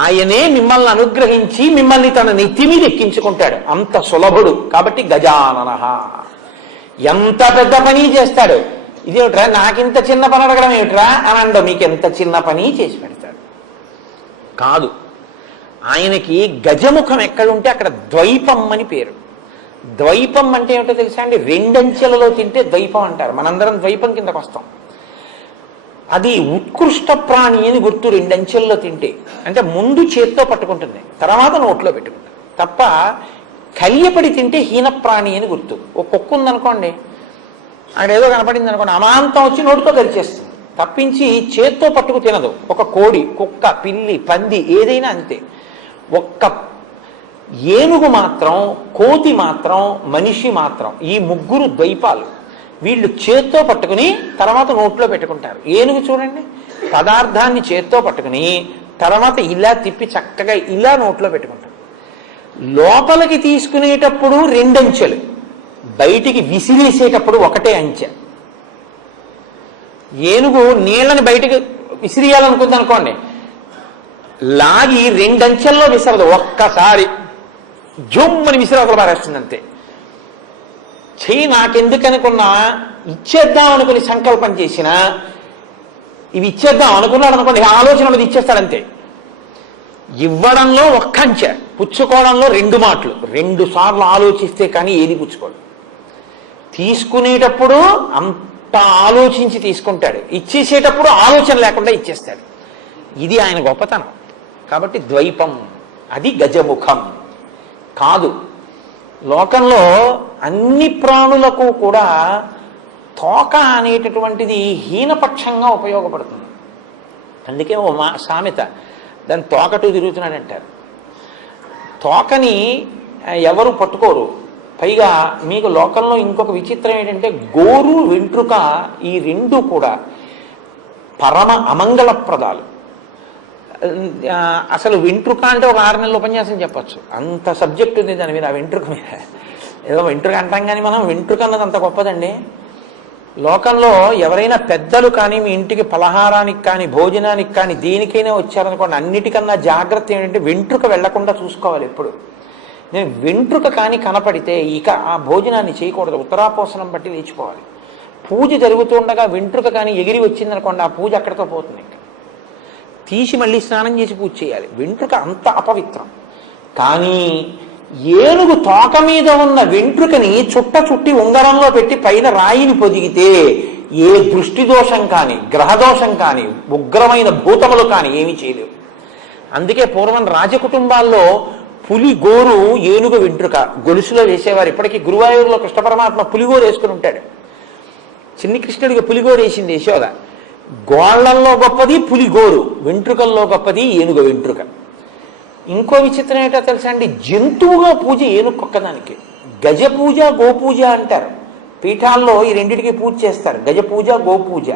ఆయనే మిమ్మల్ని అనుగ్రహించి మిమ్మల్ని తన నెత్తి మీద ఎక్కించుకుంటాడు. అంత సులభుడు. కాబట్టి గజానన ఎంత పెద్ద పని చేస్తాడు. ఇదేమిట్రా నాకింత చిన్న పని అడగడం ఏమిట్రా అని అండో, మీకు ఎంత చిన్న పని చేసి పెడతాడు. కాదు, ఆయనకి గజముఖం ఎక్కడుంటే అక్కడ ద్వైపం అని పేరు. ద్వైపం అంటే ఏమిటో తెలుసా అండి? రెండంచెలలో తింటే ద్వైపం అంటారు. మనందరం ద్వైపం కిందకు వస్తాం. అది ఉత్కృష్ట ప్రాణి అని గుర్తు. రెండంచెల్లో తింటే అంటే ముందు చేత్తో పట్టుకుంటుంది, తర్వాత నోట్లో పెట్టుకుంటుంది. తప్ప కలియపడి తింటే హీనప్రాణి అని గుర్తు. ఒక కుక్క ఉందనుకోండి, అక్కడ ఏదో కనపడింది అనుకోండి, అమాంతం వచ్చి నోటితో గరిచేస్తుంది. తప్పించి చేత్తో పట్టుకు తినదు. ఒక కోడి, కుక్క, పిల్లి, పంది ఏదైనా అంతే. ఒక్క ఏనుగు మాత్రం, కోతి మాత్రం, మనిషి మాత్రం, ఈ ముగ్గురు ద్వైపాలు. వీళ్ళు చేత్తో పట్టుకుని తర్వాత నోట్లో పెట్టుకుంటారు. ఏనుగు చూడండి, పదార్థాన్ని చేత్తో పట్టుకుని తర్వాత ఇలా తిప్పి చక్కగా ఇలా నోట్లో పెట్టుకుంటారు. లోపలికి తీసుకునేటప్పుడు రెండంచెలు, బయటికి విసిరేసేటప్పుడు ఒకటే అంచె. ఏనుగు నీళ్ళని బయటికి విసిరేయాలనుకుంది అనుకోండి, లాగి రెండంచెల్లో విసరదు, ఒక్కసారి జుమ్మని విసిరవతల పారేస్తుంది అంతే. చెయ్యి నాకెందుకనుకున్నా ఇచ్చేద్దాం అనుకుని సంకల్పం చేసినా, ఇవి ఇచ్చేద్దాం అనుకున్నాడు అనుకోండి, ఆలోచనలు ఇచ్చేస్తాడంతే. ఇవ్వడంలో ఒక్కంచె, పుచ్చుకోవడంలో 2 మాటలు, 2 సార్లు ఆలోచిస్తే కానీ ఏది పుచ్చుకోడు. తీసుకునేటప్పుడు అంత ఆలోచించి తీసుకుంటాడు, ఇచ్చేసేటప్పుడు ఆలోచన లేకుండా ఇచ్చేస్తాడు. ఇది ఆయన గొప్పతనం. కాబట్టి ద్వైపం, అది గజముఖం. కాదు, లోకంలో అన్ని ప్రాణులకు కూడా తోక అనేటటువంటిది హీనపక్షంగా ఉపయోగపడుతుంది. అందుకే ఓ సామెత, దాన్ని తోకటూ తిరుగుతున్నాడంటారు. తోకని ఎవరు పట్టుకోరు. పైగా మీకు లోకంలో ఇంకొక విచిత్రం ఏంటంటే, గోరు వెంట్రుక ఈ 2 కూడా పరమ అమంగళప్రదాలు. అసలు వెంట్రుక అంటే ఒక 6 నెలల ఉపన్యాసం చెప్పచ్చు, అంత సబ్జెక్ట్ ఉంది దాని మీద. ఆ వెంట్రుక మీద ఏదో వెంట్రుక అంటాం కానీ మనం వెంట్రుక అన్నది అంత గొప్పదండి. లోకంలో ఎవరైనా పెద్దలు కానీ మీ ఇంటికి పలహారానికి కానీ భోజనానికి కానీ దేనికైనా వచ్చారనుకోండి, అన్నిటికన్నా జాగ్రత్త ఏంటంటే వెంట్రుక వెళ్లకుండా చూసుకోవాలి ఎప్పుడు. నేను వెంట్రుక కానీ కనపడితే ఇక ఆ భోజనాన్ని చేయకూడదు, ఉత్తరాపోసనం బట్టి లేచిపోవాలి. పూజ జరుగుతుండగా వెంట్రుక కానీ ఎగిరి వచ్చిందనుకోండి, ఆ పూజ అక్కడితో పోతుంది. తీసి మళ్ళీ స్నానం చేసి పూజ చేయాలి. వెంట్రుక అంత అపవిత్రం. కానీ ఏనుగు తోక మీద ఉన్న వెంట్రుకని చుట్టి ఉంగరంలో పెట్టి పైన రాయిని పొదిగితే ఏ దృష్టి దోషం కానీ గ్రహదోషం కానీ ఉగ్రమైన భూతములు కానీ ఏమీ చేయలేవు. అందుకే పూర్వం రాజకుటుంబాల్లో పులి గోరు ఏనుగు వెంట్రుక గొలుసులో వేసేవారు. ఇప్పటికీ గురువాయూరులో కృష్ణ పరమాత్మ పులిగోరు వేసుకుని ఉంటాడు. చిన్ని కృష్ణుడికి పులిగోరు వేసింది యశోద. గోళ్లల్లో గొప్పది పులిగోరు, వెంట్రుకల్లో గొప్పది ఏనుగు వెంట్రుక. ఇంకో విచిత్రం ఏంటో తెలుసా అండి, జంతువుగా పూజ ఏనుగు ఒక్కదానికి. గజ పూజ గోపూజ అంటారు. పీఠాల్లో ఈ రెండింటికి పూజ చేస్తారు, గజ పూజ గోపూజ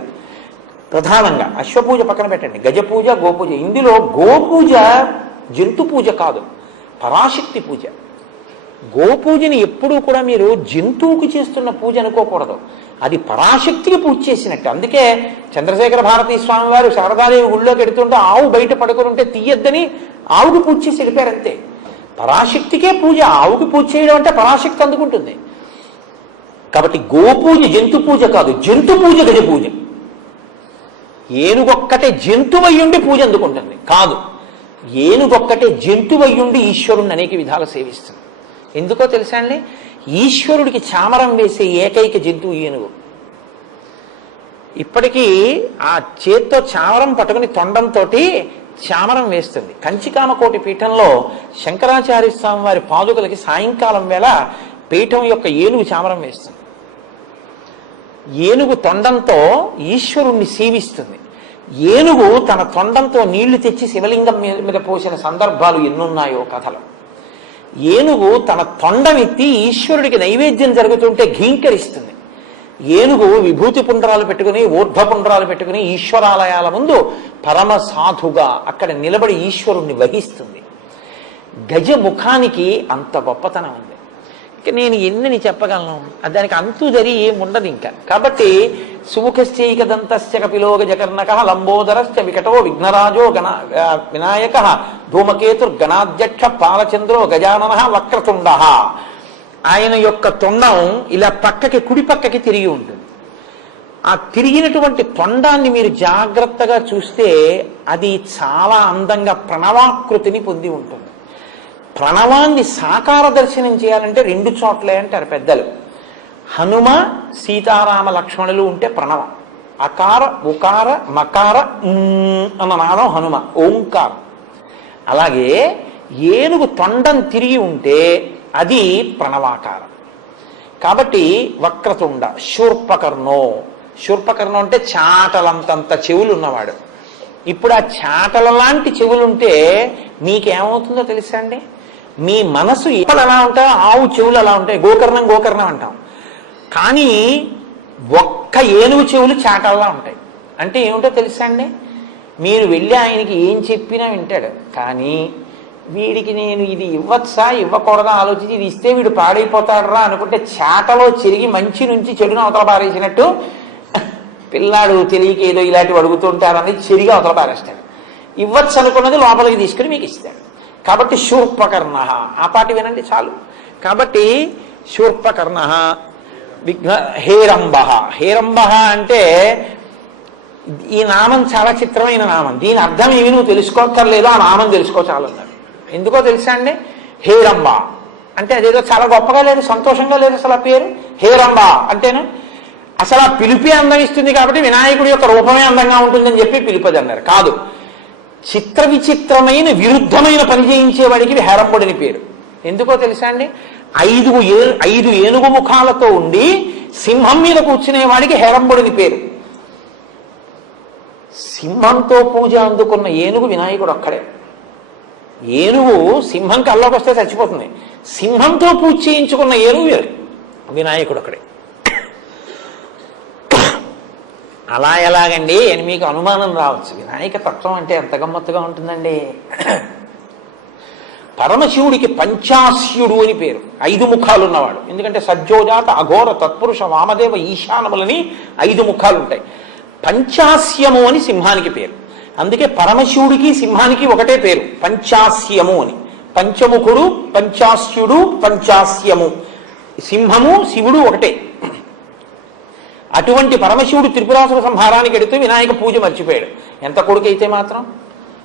ప్రధానంగా. అశ్వపూజ పక్కన పెట్టండి, గజ పూజ గోపూజ. ఇందులో గోపూజ జంతు పూజ కాదు, పరాశక్తి పూజ. గోపూజని ఎప్పుడూ కూడా మీరు జంతువుకి చేస్తున్న పూజ అనుకోకూడదు, అది పరాశక్తికి పూజ చేసినట్టు. అందుకే చంద్రశేఖర భారతీ స్వామి వారు శారదాదేవి గుళ్ళోకి ఎడుతుంటే ఆవు బయట పడుకుని ఉంటే తీయద్దని ఆవుకి పూజ చేసి వెళ్ళిపోయారు అంతే. పరాశక్తికే పూజ, ఆవుకి పూజ చేయడం అంటే పరాశక్తి అందుకుంటుంది. కాబట్టి గోపూజ జంతు పూజ కాదు, జంతు పూజ గజ పూజ. ఏనుగొక్కటే జంతువయ్యుండి పూజ అందుకుంటుంది కాదు, ఏనుగొక్కటే జంతువయ్యుండి ఈశ్వరుణ్ణి అనేక విధాలు సేవిస్తుంది. ఎందుకో తెలుసా అండి, ఈశ్వరుడికి చామరం వేసే ఏకైక జంతువు ఏనుగు. ఇప్పటికీ ఆ చేత్తో చామరం పట్టుకుని తొండంతో చామరం వేస్తుంది. కంచికామకోటి పీఠంలో శంకరాచార్య స్వామి వారి పాదుకలకి సాయంకాలం వేళ పీఠం యొక్క ఏనుగు చామరం వేస్తుంది. ఏనుగు తొండంతో ఈశ్వరుణ్ణి సేవిస్తుంది. ఏనుగు తన తొండంతో నీళ్లు తెచ్చి శివలింగం మీద పోసిన సందర్భాలు ఎన్నున్నాయో కథలు. ఏనుగు తన తొండమెత్తి ఈశ్వరుడికి నైవేద్యం జరుగుతుంటే ఘీంకరిస్తుంది. ఏనుగు విభూతి పుండ్రాలు పెట్టుకుని ఊర్ధ్వ పుండ్రాలు పెట్టుకుని ఈశ్వరాలయాల ముందు పరమ సాధుగా అక్కడ నిలబడి ఈశ్వరుణ్ణి వహిస్తుంది. గజ ముఖానికి అంత గొప్పతనం ఉంది. ఇక నేను ఎన్ని చెప్పగలను, దానికి అంతు జరి ఏముండదు ఇంకా. కాబట్టి సుముఖశ్చైకదంతశ్చ కపిలో గజకర్ణకః లంబోదరశ్చ వికటో విఘ్నరాజో వినాయక ధూమకేతుర్గణాధ్యక్ష పాలచంద్రో గజానన వక్రతుండ. ఆయన యొక్క తొండం ఇలా పక్కకి కుడి పక్కకి తిరిగి ఉంటుంది. ఆ తిరిగినటువంటి తొండాన్ని మీరు జాగ్రత్తగా చూస్తే అది చాలా అందంగా ప్రణవాకృతిని పొంది ఉంటుంది. ప్రణవాన్ని సాకార దర్శనం చేయాలంటే 2 చోట్లే అంటారు పెద్దలు. హనుమ సీతారామ లక్ష్మణులు ఉంటే ప్రణవం, అకార ఉకార మకార అన్న నాదం హనుమ ఓంకారం. అలాగే ఏనుగు తొండం తిరిగి ఉంటే అది ప్రణవాకారం. కాబట్టి వక్రతుండ శూర్పకర్ణో, శూర్పకర్ణం అంటే చాటలంతంత చెవులు ఉన్నవాడు. ఇప్పుడు ఆ చాటల లాంటి చెవులుంటే మీకేమవుతుందో తెలుసా అండి, మీ మనసు ఇప్పుడు ఎలా ఉంటా, ఆవు చెవులు అలా ఉంటాయి. గోకర్ణం గోకర్ణం అంటాం, కానీ ఒక్క ఏనుగు చెవులు చాటల్లా ఉంటాయి. అంటే ఏమిటో తెలుసా అండి, మీరు వెళ్ళి ఆయనకి ఏం చెప్పినా వింటాడు, కానీ వీడికి నేను ఇది ఇవ్వచ్చా ఇవ్వకూడదా ఆలోచించి ఇది ఇస్తే వీడు పాడైపోతాడరా అనుకుంటే చాటలో చెరిగి మంచి నుంచి చెడును అవతల పారేసినట్టు పిల్లాడు తెలియక ఏదో ఇలాంటివి అడుగుతుంటారని చెరిగి అవతల పారేస్తాడు. ఇవ్వచ్చు అనుకున్నది లోపలికి తీసుకుని మీకు ఇస్తాడు. కాబట్టి శూర్పకర్ణ, ఆ పాటి వినండి చాలు. కాబట్టి శూర్పకర్ణ హేరంబ. హేరంబ అంటే ఈ నామం చాలా చిత్రమైన నామం. దీని అర్థం ఏమి నువ్వు తెలుసుకోక్కర్లేదు, ఆ నామం తెలుసుకో చాలు అన్నారు. ఎందుకో తెలుసా అండి, హేరంబ అంటే అదేదో చాలా గొప్పగా లేదు, సంతోషంగా లేదు అసలు ఆ పేరు. హేరంబ అంటేను అసలు ఆ పిలిపే అందం ఇస్తుంది కాబట్టి వినాయకుడి యొక్క రూపమే అందంగా ఉంటుందని చెప్పి పిలిపది అన్నారు. కాదు, చిత్ర విచిత్రమైన విరుద్ధమైన పని చేయించేవాడికి హేరంబుడిని పేరు. ఎందుకో తెలుసా అండి, 5 ఏనుగు ముఖాలతో ఉండి సింహం మీద కూర్చునే వాడికి హేరంబుడిని పేరు. సింహంతో పూజ అందుకున్న ఏనుగు వినాయకుడు ఒక్కడే. ఏనుగు సింహం కల్లోకి వస్తే చచ్చిపోతుంది, సింహంతో పూజ చేయించుకున్న ఏనుగు వినాయకుడు ఒక్కడే. అలా ఎలాగండి అని మీకు అనుమానం రావచ్చు. వినాయక తత్వం అంటే ఎంత గమ్మత్తుగా ఉంటుందండి. పరమశివుడికి పంచాస్యుడు అని పేరు, 5 ముఖాలు ఉన్నవాడు. ఎందుకంటే సజ్జోజాత అఘోర తత్పురుష వామదేవ ఈశానములని 5 ముఖాలు ఉంటాయి. పంచాస్యము అని సింహానికి పేరు. అందుకే పరమశివుడికి సింహానికి ఒకటే పేరు, పంచాస్యము అని. పంచముఖుడు, పంచాస్యుడు, పంచాస్యము. సింహము శివుడు ఒకటే. అటువంటి పరమశివుడు త్రిపురాసుర సంహారానికి ఎడుతూ వినాయక పూజ మర్చిపోయాడు. ఎంత కొడుకు అయితే మాత్రం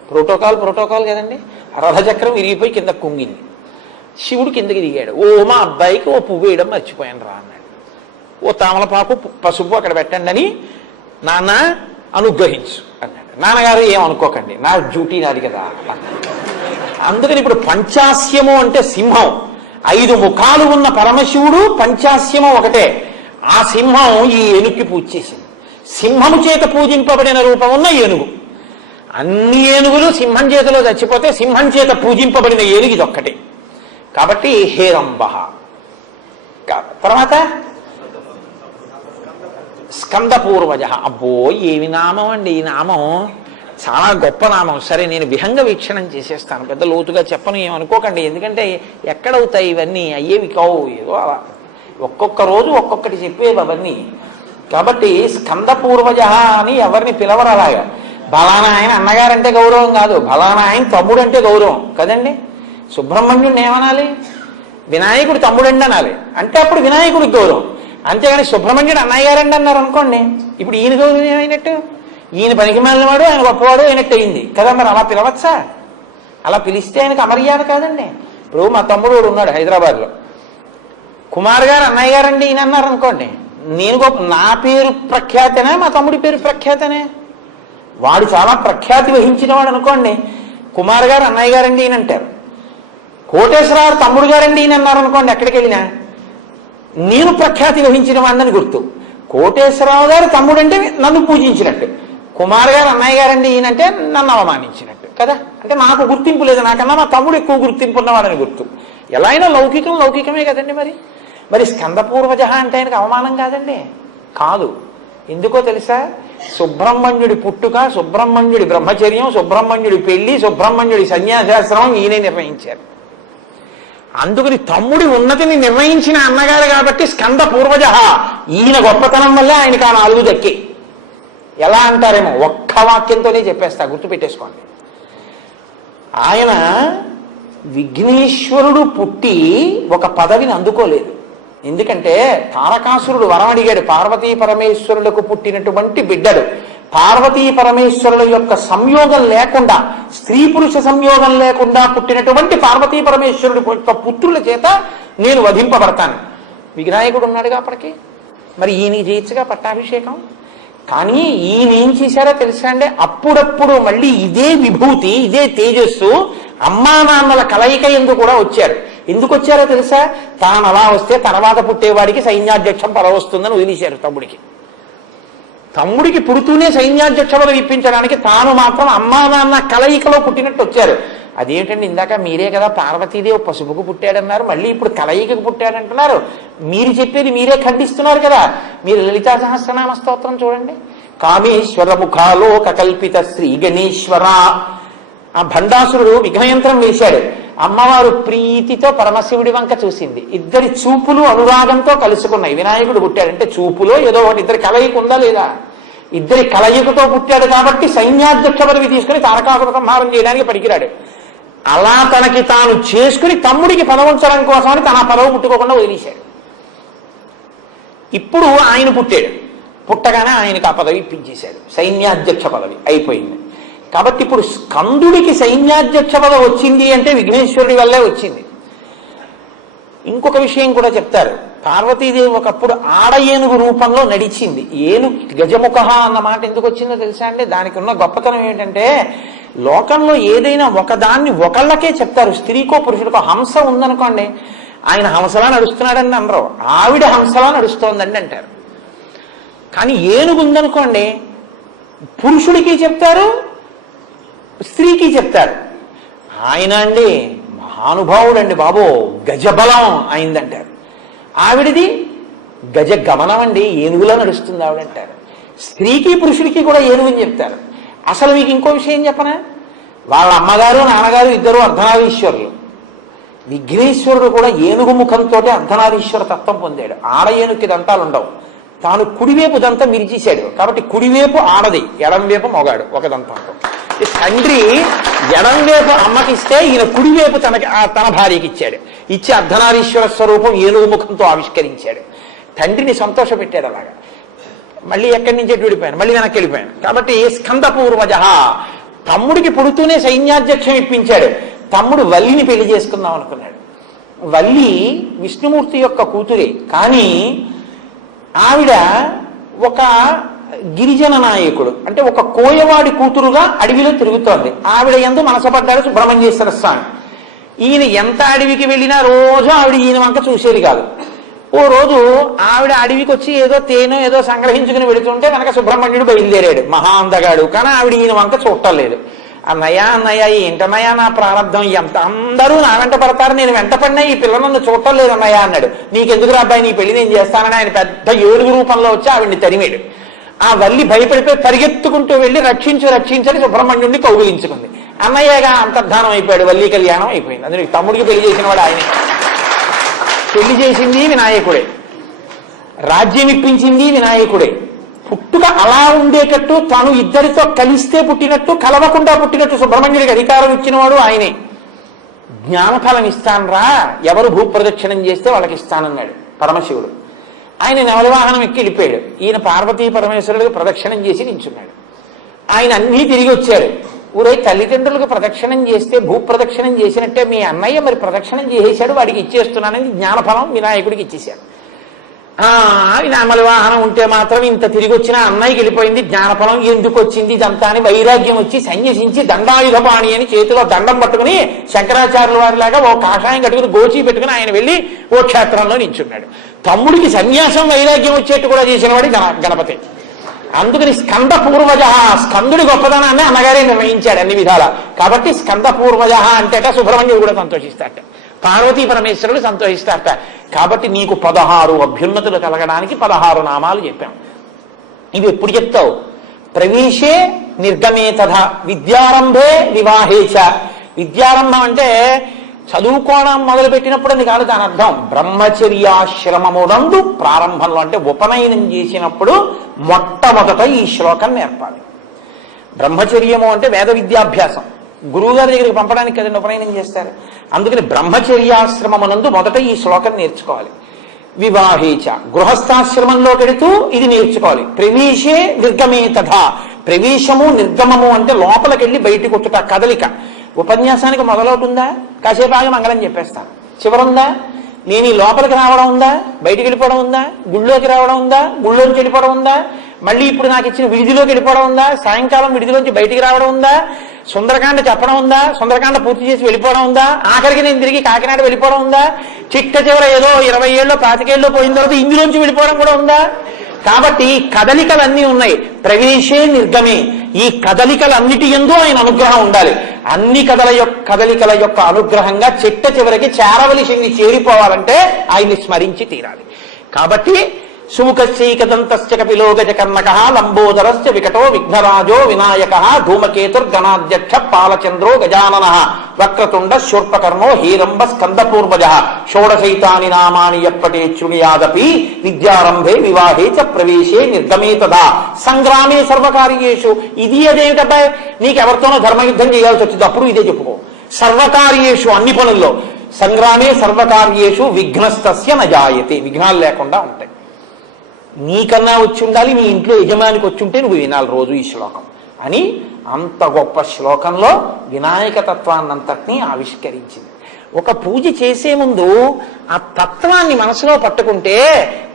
ప్రోటోకాల్ కదండి. రథచక్రం విరిగిపోయి కింద కుంగింది. శివుడు కిందకి దిగాడు. మా అబ్బాయికి ఓ పువ్వు వేయడం మర్చిపోయాను రా అన్నాడు. ఓ తామలపాకు పసుపు అక్కడ పెట్టండి అని, నాన్న అనుగ్రహించు అన్నాడు. నాన్నగారు ఏమనుకోకండి, నా డ్యూటీ నాది కదా అన్నాడు. అందుకని ఇప్పుడు పంచాస్యము అంటే సింహం, 5 ముఖాలు ఉన్న పరమశివుడు పంచాస్యము ఒకటే. ఆ సింహం ఈ ఏనుగుకి పూజ చేసింది. సింహము చేత పూజింపబడిన రూపం ఉన్న ఏనుగు. అన్ని ఏనుగులు సింహం చేతిలో చచ్చిపోతే సింహం చేత పూజింపబడిన ఏనుగు ఇది ఒక్కటే. కాబట్టి హేరంబ. తర్వాత స్కందపూర్వజ. అబ్బో ఏమి నామం అండి ఈ నామం, చాలా గొప్ప నామం. సరే నేను విహంగ వీక్షణం చేసేస్తాను, పెద్ద లోతుగా చెప్పను, ఏమనుకోకండి. ఎందుకంటే ఎక్కడవుతాయి ఇవన్నీ, అయ్యేవి కావు, ఏదో అలా ఒక్కొక్క రోజు ఒక్కొక్కటి చెప్పేవి అవన్నీ. కాబట్టి స్కందపూర్వజ అని ఎవరిని పిలవరు అలాగా. బలానా ఆయన అన్నగారంటే గౌరవం కాదు, బలానా ఆయన తమ్ముడు అంటే గౌరవం కదండి. సుబ్రహ్మణ్యుడిని ఏమనాలి? వినాయకుడు తమ్ముడండి అనాలి, అంటే అప్పుడు వినాయకుడికి గౌరవం. అంతేగాని సుబ్రహ్మణ్యుడు అన్నయ్య గారండి అన్నారు అనుకోండి, ఇప్పుడు ఈయన గౌరవం ఏమైనట్టు? ఈయన పనికి మాలినవాడు, ఆయన గొప్పవాడు అయినట్టు అయింది కదా. మరి అలా పిలవచ్చా? అలా పిలిస్తే ఆయనకు అమర్యాద కాదండి. ఇప్పుడు మా తమ్ముడు ఉన్నాడు హైదరాబాద్లో, కుమార్ గారు అన్నయ్య గారండి ఈయన అన్నారు అనుకోండి, నేను గొప్ప, నా పేరు ప్రఖ్యాతనే, మా తమ్ముడి పేరు ప్రఖ్యాతనే. వాడు చాలా ప్రఖ్యాతి వహించిన వాడు అనుకోండి, కుమార్ గారు అన్నయ్య గారండి ఈయన అంటారు. కోటేశ్వరరావు తమ్ముడు గారండి ఈయన అన్నారు అనుకోండి, ఎక్కడికి వెళ్ళినా నేను ప్రఖ్యాతి వహించిన వాడిని గుర్తు. కోటేశ్వరరావు గారు తమ్ముడు అంటే నన్ను పూజించినట్టు, కుమార్ గారు అన్నయ్య గారండి ఈయనంటే నన్ను అవమానించినట్టు కదా. అంటే నాకు గుర్తింపు లేదు, నాకన్నా మా తమ్ముడు ఎక్కువ గుర్తింపు ఉన్నవాడని గుర్తు. ఎలా అయినా లౌకికం లౌకికమే కదండి. మరి స్కందపూర్వజ అంటే ఆయనకు అవమానం కాదండి? కాదు. ఎందుకో తెలుసా? సుబ్రహ్మణ్యుడి పుట్టుక, సుబ్రహ్మణ్యుడి బ్రహ్మచర్యం, సుబ్రహ్మణ్యుడి పెళ్లి, సుబ్రహ్మణ్యుడి సన్యాసాశ్రమం ఈయనే నిర్ణయించారు. అందుకని తమ్ముడి ఉన్నతిని నిర్ణయించిన అన్నగారు కాబట్టి స్కంద పూర్వజ. ఈయన గొప్పతనం వల్ల ఆయనకు ఆ 4 దక్కి. ఎలా అంటారేమో, ఒక్క వాక్యంతోనే చెప్పేస్తా, గుర్తుపెట్టేసుకోండి. ఆయన విఘ్నేశ్వరుడు పుట్టి ఒక పదవిని అందుకోలేదు. ఎందుకంటే తారకాసురుడు వరం అడిగాడు, పార్వతీ పరమేశ్వరులకు పుట్టినటువంటి బిడ్డడు. పార్వతీ పరమేశ్వరుల యొక్క సంయోగం లేకుండా, స్త్రీ పురుష సంయోగం లేకుండా పుట్టినటువంటి పార్వతీ పరమేశ్వరుడి యొక్క పుత్రుల చేత నేను వధింపబడతాను. వినాయకుడు ఉన్నాడుగా అప్పటికి, మరి ఈయన చేయొచ్చుగా పట్టాభిషేకం. కానీ ఈయన ఏం చేశారో తెలుసా అండి? అప్పుడప్పుడు మళ్ళీ ఇదే విభూతి, ఇదే తేజస్సు అమ్మా నాన్నల కలయిక ఎందుకు కూడా వచ్చారు. ఎందుకు వచ్చారో తెలుసా? తాను అలా వస్తే తర్వాత పుట్టేవాడికి సైన్యాధ్యక్షం పదవి వస్తుందని వదిలేశారు తమ్ముడికి. తమ్ముడికి పుడుతూనే సైన్యాధ్యక్ష పదవి ఇప్పించడానికి తాను మాత్రం అమ్మా నాన్న కలయికలో పుట్టినట్టు వచ్చారు. అదేంటండి, ఇందాక మీరే కదా పార్వతీదేవి పసుపుకు పుట్టాడన్నారు, మళ్ళీ ఇప్పుడు కలయికకు పుట్టాడంటున్నారు. మీరు చెప్పేది మీరే ఖండిస్తున్నారు కదా. మీరు లలితా సహస్రనామ స్తోత్రం చూడండి. కామేశ్వర ముఖాలోక కల్పిత శ్రీ గణేశ్వర. ఆ భండాసురుడు విఘ్నయంత్రం వేశాడు, అమ్మవారు ప్రీతితో పరమశివుడి వంక చూసింది. ఇద్దరి చూపులు అనురాగంతో కలుసుకున్నాయి. వినాయకుడు పుట్టాడంటే చూపులో ఏదో ఒకటి, ఇద్దరి కలయిక ఉందా లేదా? ఇద్దరి కలయికతో పుట్టాడు కాబట్టి సైన్యాధ్యక్ష పదవి తీసుకుని తారకాసుర సంహారం చేయడానికి పనికిరాడు. అలా తనకి తాను చేసుకుని తమ్ముడికి పదవించడం కోసమని తన పదవి పుట్టుకోకుండా వదిలేశాడు. ఇప్పుడు ఆయన పుట్టాడు, పుట్టగానే ఆయనకు ఆ పదవి ఇప్పించేశాడు, సైన్యాధ్యక్ష పదవి అయిపోయింది. కాబట్టి ఇప్పుడు స్కందుడికి సైన్యాధ్యక్ష పదవి వచ్చింది అంటే విఘ్నేశ్వరుడి వల్లే వచ్చింది. ఇంకొక విషయం కూడా చెప్తారు. పార్వతీదేవి ఒకప్పుడు ఆడ ఏనుగు రూపంలో నడిచింది. గజముఖ అన్న మాట ఎందుకు వచ్చిందో తెలుసా అండి? దానికి ఉన్న గొప్పతనం ఏంటంటే, లోకంలో ఏదైనా ఒకదాన్ని ఒకళ్ళకే చెప్తారు. స్త్రీకో పురుషుడికో హంస ఉందనుకోండి, ఆయన హంసలా నడుస్తున్నాడని అనరు, ఆవిడ హంసలా నడుస్తోందండి అంటారు. కానీ ఏనుగు ఉందనుకోండి, పురుషుడికి చెప్తారు, స్త్రీకి చెప్తారు. ఆయన అండి మహానుభావుడండి బాబో, గజబలం అయిందంటారు. ఆవిడిది గజ గమనం అండి, ఏనుగులా నడుస్తుంది ఆవిడంటారు. స్త్రీకి పురుషుడికి కూడా ఏనుగుని చెప్తారు. అసలు మీకు ఇంకో విషయం చెప్పనా? వాళ్ళ అమ్మగారు నాన్నగారు ఇద్దరు అర్ధనారీశ్వరులు. విఘ్నేశ్వరుడు కూడా ఏనుగు ముఖంతో అర్ధనారీశ్వర తత్వం పొందాడు. ఆడ ఏనుగుకి దంతాలు ఉండవు. తాను కుడివైపు దంతం విరిచేశాడు కాబట్టి కుడివైపు ఆడది, ఎడంవైపు మొగాడు ఒక దంతంతో. తండ్రి ఎడంవైపు అమ్మకిస్తే ఈయన కుడివైపు తన భార్యకి ఇచ్చాడు. ఇచ్చి అర్ధనారీశ్వర స్వరూపం ఏనుగు ముఖంతో ఆవిష్కరించాడు. తండ్రిని సంతోషపెట్టాడు. అలాగా మళ్ళీ ఎక్కడి నుంచి విడిపోయాను, మళ్ళీ వెనక్కి వెళ్ళిపోయాను. కాబట్టి స్కంద పూర్వజ. తమ్ముడికి పుడుతూనే సైన్యాధ్యక్షం ఇప్పించాడు. తమ్ముడు వల్లిని పెళ్లి చేసుకుందాం అనుకున్నాడు. వల్లి విష్ణుమూర్తి యొక్క కూతురే, కానీ ఆవిడ ఒక గిరిజన నాయకుడు, అంటే ఒక కోయవాడి కూతురుగా అడవిలో తిరుగుతోంది. ఆవిడ యందు మనసపడ్డాడు సుబ్రహ్మణ్యేశ్వర స్వామి. ఈయన ఎంత అడవికి వెళ్ళినా రోజు ఆవిడ ఈయన వంక చూసేది కాదు. ఓ రోజు ఆవిడ అడవికి వచ్చి ఏదో తేనో ఏదో సంగ్రహించుకుని వెళుతుంటే కనుక సుబ్రహ్మణ్యుడు బయలుదేరాడు, మహా అందగాడు. కానీ ఆవిడ ఈయన వంక చూడలేదు. అన్నయ్య ఏంటన్నయ్య నా ప్రారంభం, ఎంత అందరూ నా వెంట పడతారు, నేను వెంట పడినా ఈ పిల్ల నన్ను చూడటం లేదు అన్నయ్య అన్నాడు. నీకెందుకు అబ్బాయి, నీ పెళ్లి నేను చేస్తానని ఆయన పెద్ద ఏడుగు రూపంలో వచ్చి ఆవిడ్ని తరిమాడు. ఆ వల్లి భయపడిపోయి పరిగెత్తుకుంటూ వెళ్ళి రక్షించని సుబ్రహ్మణ్యుడిని కౌగిలించుకుంది. అన్నయ్యగా అంతర్ధానం అయిపోయాడు, వల్లి కళ్యాణం అయిపోయింది. అందులో తమ్ముడికి పెళ్లి చేసిన వాడు ఆయనే. పెళ్లి చేసింది వినాయకుడే, రాజ్యం ఇప్పించింది వినాయకుడే. పుట్టుక అలా ఉండేటట్టు తాను ఇద్దరితో కలిస్తే పుట్టినట్టు కలవకుండా పుట్టినట్టు సుబ్రహ్మణ్యుడికి అధికారం ఇచ్చినవాడు ఆయనే. జ్ఞానఫలం ఇస్తానరా, ఎవరు భూప్రదక్షిణం చేస్తే వాళ్ళకి ఇస్తానన్నాడు పరమశివుడు. ఆయన నెమలివాహనం ఎక్కి వెళ్ళిపోయాడు. ఈయన పార్వతీ పరమేశ్వరుడికి ప్రదక్షిణం చేసి నించున్నాడు. ఆయన అన్నీ తిరిగి వచ్చాడు. ఊరే తల్లిదండ్రులకు ప్రదక్షిణం చేస్తే భూప్రదక్షిణం చేసినట్టే మీ అన్నయ్య మరి ప్రదక్షిణం చేసేశాడు, వాడికి ఇచ్చేస్తున్నానని జ్ఞానఫలం వినాయకుడికి ఇచ్చేశాడు. నెమలివాహనం ఉంటే మాత్రం ఇంత తిరిగి వచ్చినా అన్నయ్యకి వెళ్ళిపోయింది, జ్ఞానఫలం ఎందుకు వచ్చింది ఇదంతా అని వైరాగ్యం వచ్చి సన్యసించి దండాయుధపాణి అని చేతిలో దండం పట్టుకుని శంకరాచార్యుల వారిలాగా ఓ కాషాయం కట్టుకుని గోచి పెట్టుకుని ఆయన వెళ్ళి ఓ క్షేత్రంలో నించున్నాడు. తమ్ముడికి సన్యాసం వైరాగ్యం వచ్చేట్టు కూడా చేసినవాడు గణపతి. అందుకని స్కంద పూర్వజ, స్కందుడి గొప్పదనాన్ని అన్నగారే నిర్ణయించాడు అన్ని విధాల. కాబట్టి స్కంద పూర్వజ అంటేట సుబ్రహ్మణ్యుడు కూడా సంతోషిస్తాట, పార్వతీ పరమేశ్వరుడు సంతోషిస్తారట. కాబట్టి నీకు 16 అభ్యున్నతులు కలగడానికి 16 నామాలు చెప్పాం. ఇవి ఎప్పుడు చెప్తావు? ప్రవేశే నిర్గమే తథా విద్యారంభే వివాహేచ. విద్యారంభం అంటే చదువుకోవడం మొదలు పెట్టినప్పుడు అది కాదు, దాని అర్థం బ్రహ్మచర్యాశ్రమమునందు ప్రారంభంలో, అంటే ఉపనయనం చేసినప్పుడు మొట్టమొదట ఈ శ్లోకం నేర్పాలి. బ్రహ్మచర్యము అంటే వేద విద్యాభ్యాసం, గురువుగారి దగ్గరికి పంపడానికి కదండి ఉపనయనం చేస్తారు. అందుకని బ్రహ్మచర్యాశ్రమమునందు మొదట ఈ శ్లోకం నేర్చుకోవాలి. వివాహేచ గృహస్థాశ్రమంలో పెడుతూ ఇది నేర్చుకోవాలి. ప్రవేశే నిర్గమే తథా, ప్రవేశము నిర్గమము అంటే లోపలికి వెళ్ళి బయటికి వచ్చుట కదలిక. ఉపన్యాసానికి మొదలవుతుందా, కాసేపు ఆగి మంగళం చెప్పేస్తాను, చివరుందా, నేను ఈ లోపలికి రావడం ఉందా, బయటికి వెళ్ళిపోవడం ఉందా, గుళ్ళోకి రావడం ఉందా, గుళ్ళోంచి వెళ్ళిపోవడం ఉందా, మళ్ళీ ఇప్పుడు నాకు ఇచ్చిన విడిదిలోకి వెళ్ళిపోవడం ఉందా, సాయంకాలం విడిదిలోంచి బయటికి రావడం ఉందా, సుందరకాండ చెప్పడం ఉందా, సుందరకాండ పూర్తి చేసి వెళ్ళిపోవడం ఉందా, ఆఖరికి నేను తిరిగి కాకినాడ వెళ్ళిపోవడం ఉందా, చిట్ట చివర ఏదో 20 ఏళ్ళు 25 ఏళ్ళు పోయిన తర్వాత ఇందులోంచి వెళ్ళిపోవడం కూడా ఉందా. కాబట్టి కదలికలన్నీ ఉన్నాయి. ప్రవేశే నిర్గమే, ఈ కదలికలన్నిటి యందు ఆయన అనుగ్రహం ఉండాలి. అన్ని కదలికల యొక్క అనుగ్రహంగా చిట్ట చివరికి చేరవలసింది చేరిపోవాలంటే ఆయన్ని స్మరించి తీరాలి. కాబట్టి సుముఖశ్చైకదంతశ్చ కపిలో గజకర్ణక లంబోదరస్య వికటో విఘ్నరాజో వినాయక ధూమకేతుర్గణాధ్యక్ష పాలచంద్రో గజానన వక్రతుండ శూర్పకర్ణో హీరంబ స్కందపూర్వజ షోడశైతాని నామాని ఎప్పటి శృణుయాదపి విద్యారంభే వివాహే చ ప్రవేశే నిర్గమే తదా సంగ్రామే సర్వకార్యేషు. ఇది అదేమిటబ్బాయి, నీకెవరితోనో ధర్మయుద్ధం చేయాల్సి వచ్చింది, అప్పుడు ఇదే చెప్పుకో. సర్వకార్యేషు అన్ని పనుల్లో, సంగ్రామే సర్వకార్యేషు విఘ్నస్తస్య నజాయతే, విఘ్నాలు లేకుండా ఉంటాయి. నీకన్నా వచ్చి ఉండాలి, నీ ఇంట్లో యజమానికి వచ్చి ఉంటే నువ్వు వినాలి రోజు ఈ శ్లోకం అని అంత గొప్ప శ్లోకంలో వినాయక తత్వాన్నంతటినీ ఆవిష్కరించింది. ఒక పూజ చేసే ముందు ఆ తత్వాన్ని మనసులో పట్టుకుంటే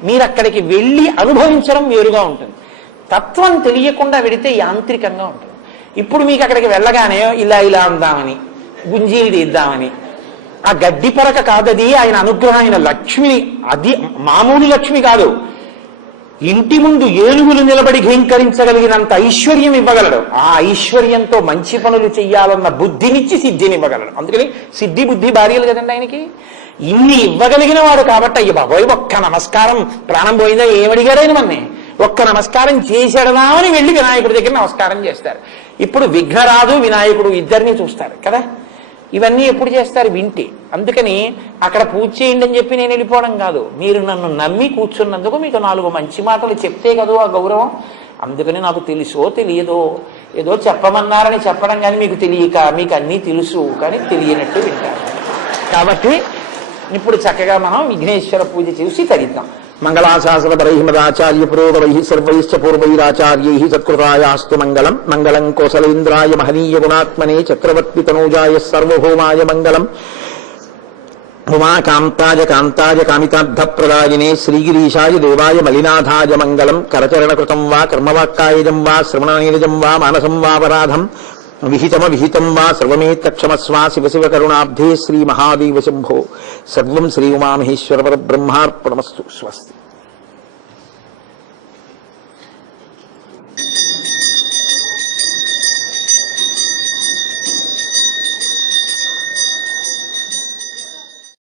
మీరు అక్కడికి వెళ్ళి అనుభవించడం వేరుగా ఉంటుంది. తత్వం తెలియకుండా వెడితే యాంత్రికంగా ఉంటుంది. ఇప్పుడు మీకు అక్కడికి వెళ్ళగానే ఇలా ఇలా అందామని, గుంజీలు తీద్దామని, ఆ గడ్డి పరక కాదది, ఆయన అనుగ్రహం, ఆయన లక్ష్మిని, అది మామూలు లక్ష్మి కాదు. ఇంటి ముందు ఏనుగులు నిలబడి ఘీంకరించగలిగినంత ఐశ్వర్యం ఇవ్వగలడు. ఆ ఐశ్వర్యంతో మంచి పనులు చెయ్యాలన్న బుద్ధినిచ్చి సిద్ధిని ఇవ్వగలడు. అందుకని సిద్ధి బుద్ధి భార్యలు కదండి ఆయనకి. ఇన్ని ఇవ్వగలిగిన వాడు కాబట్టి అయ్య బాబోయ్ ఒక్క నమస్కారం, ప్రాణం పోయిందా ఏమడిగాడైన మన్ని, ఒక్క నమస్కారం చేసేడదామని వెళ్ళి వినాయకుడి దగ్గర నమస్కారం చేస్తారు. ఇప్పుడు విఘ్నరాజు వినాయకుడు ఇద్దరిని చూస్తారు కదా. ఇవన్నీ ఎప్పుడు చేస్తారు? వింటే. అందుకని అక్కడ పూజ చేయండి అని చెప్పి నేను వెళ్ళిపోవడం కాదు, మీరు నన్ను నమ్మి కూర్చున్నందుకు మీకు 4 మంచి మాటలు చెప్తే కదా ఆ గౌరవం. అందుకని నాకు తెలుసో తెలియదో ఏదో చెప్పమన్నారని చెప్పడం కానీ మీకు తెలియక, మీకు అన్నీ తెలుసు కానీ తెలియనట్టు వింటారు. కాబట్టి ఇప్పుడు చక్కగా మనం విఘ్నేశ్వర పూజ చేసి తరిద్దాం. మంగళాశాసనపరై మదాచార్య పురోగవై సర్వైశ్చ పూర్వైరాచార్యై సత్కృతాయాస్తు మంగళం. మంగళం కోసలేంద్రాయ మహనీయ గుణాత్మనే చక్రవర్తి తనూజాయ సర్వభౌమాయ మంగళం. ఉమాకాంతాయ కాంతాయ కామితార్థప్రదాయినే శ్రీగిరీశాయ దేవాయ మలినాథాయ మంగళం. కరచరణకృతం వా కర్మవాక్కాయజం వా శ్రవణనీరజం వా మానసం వాపరాధం విహితం వా సర్వమేత్తక్షమస్వ. శివ శివ కరుణాబ్ధే శ్రీ మహాదేవ శంభో. సర్వం శ్రీ ఉమామహేశ్వర పరబ్రహ్మార్పణమస్తు. స్వస్తి.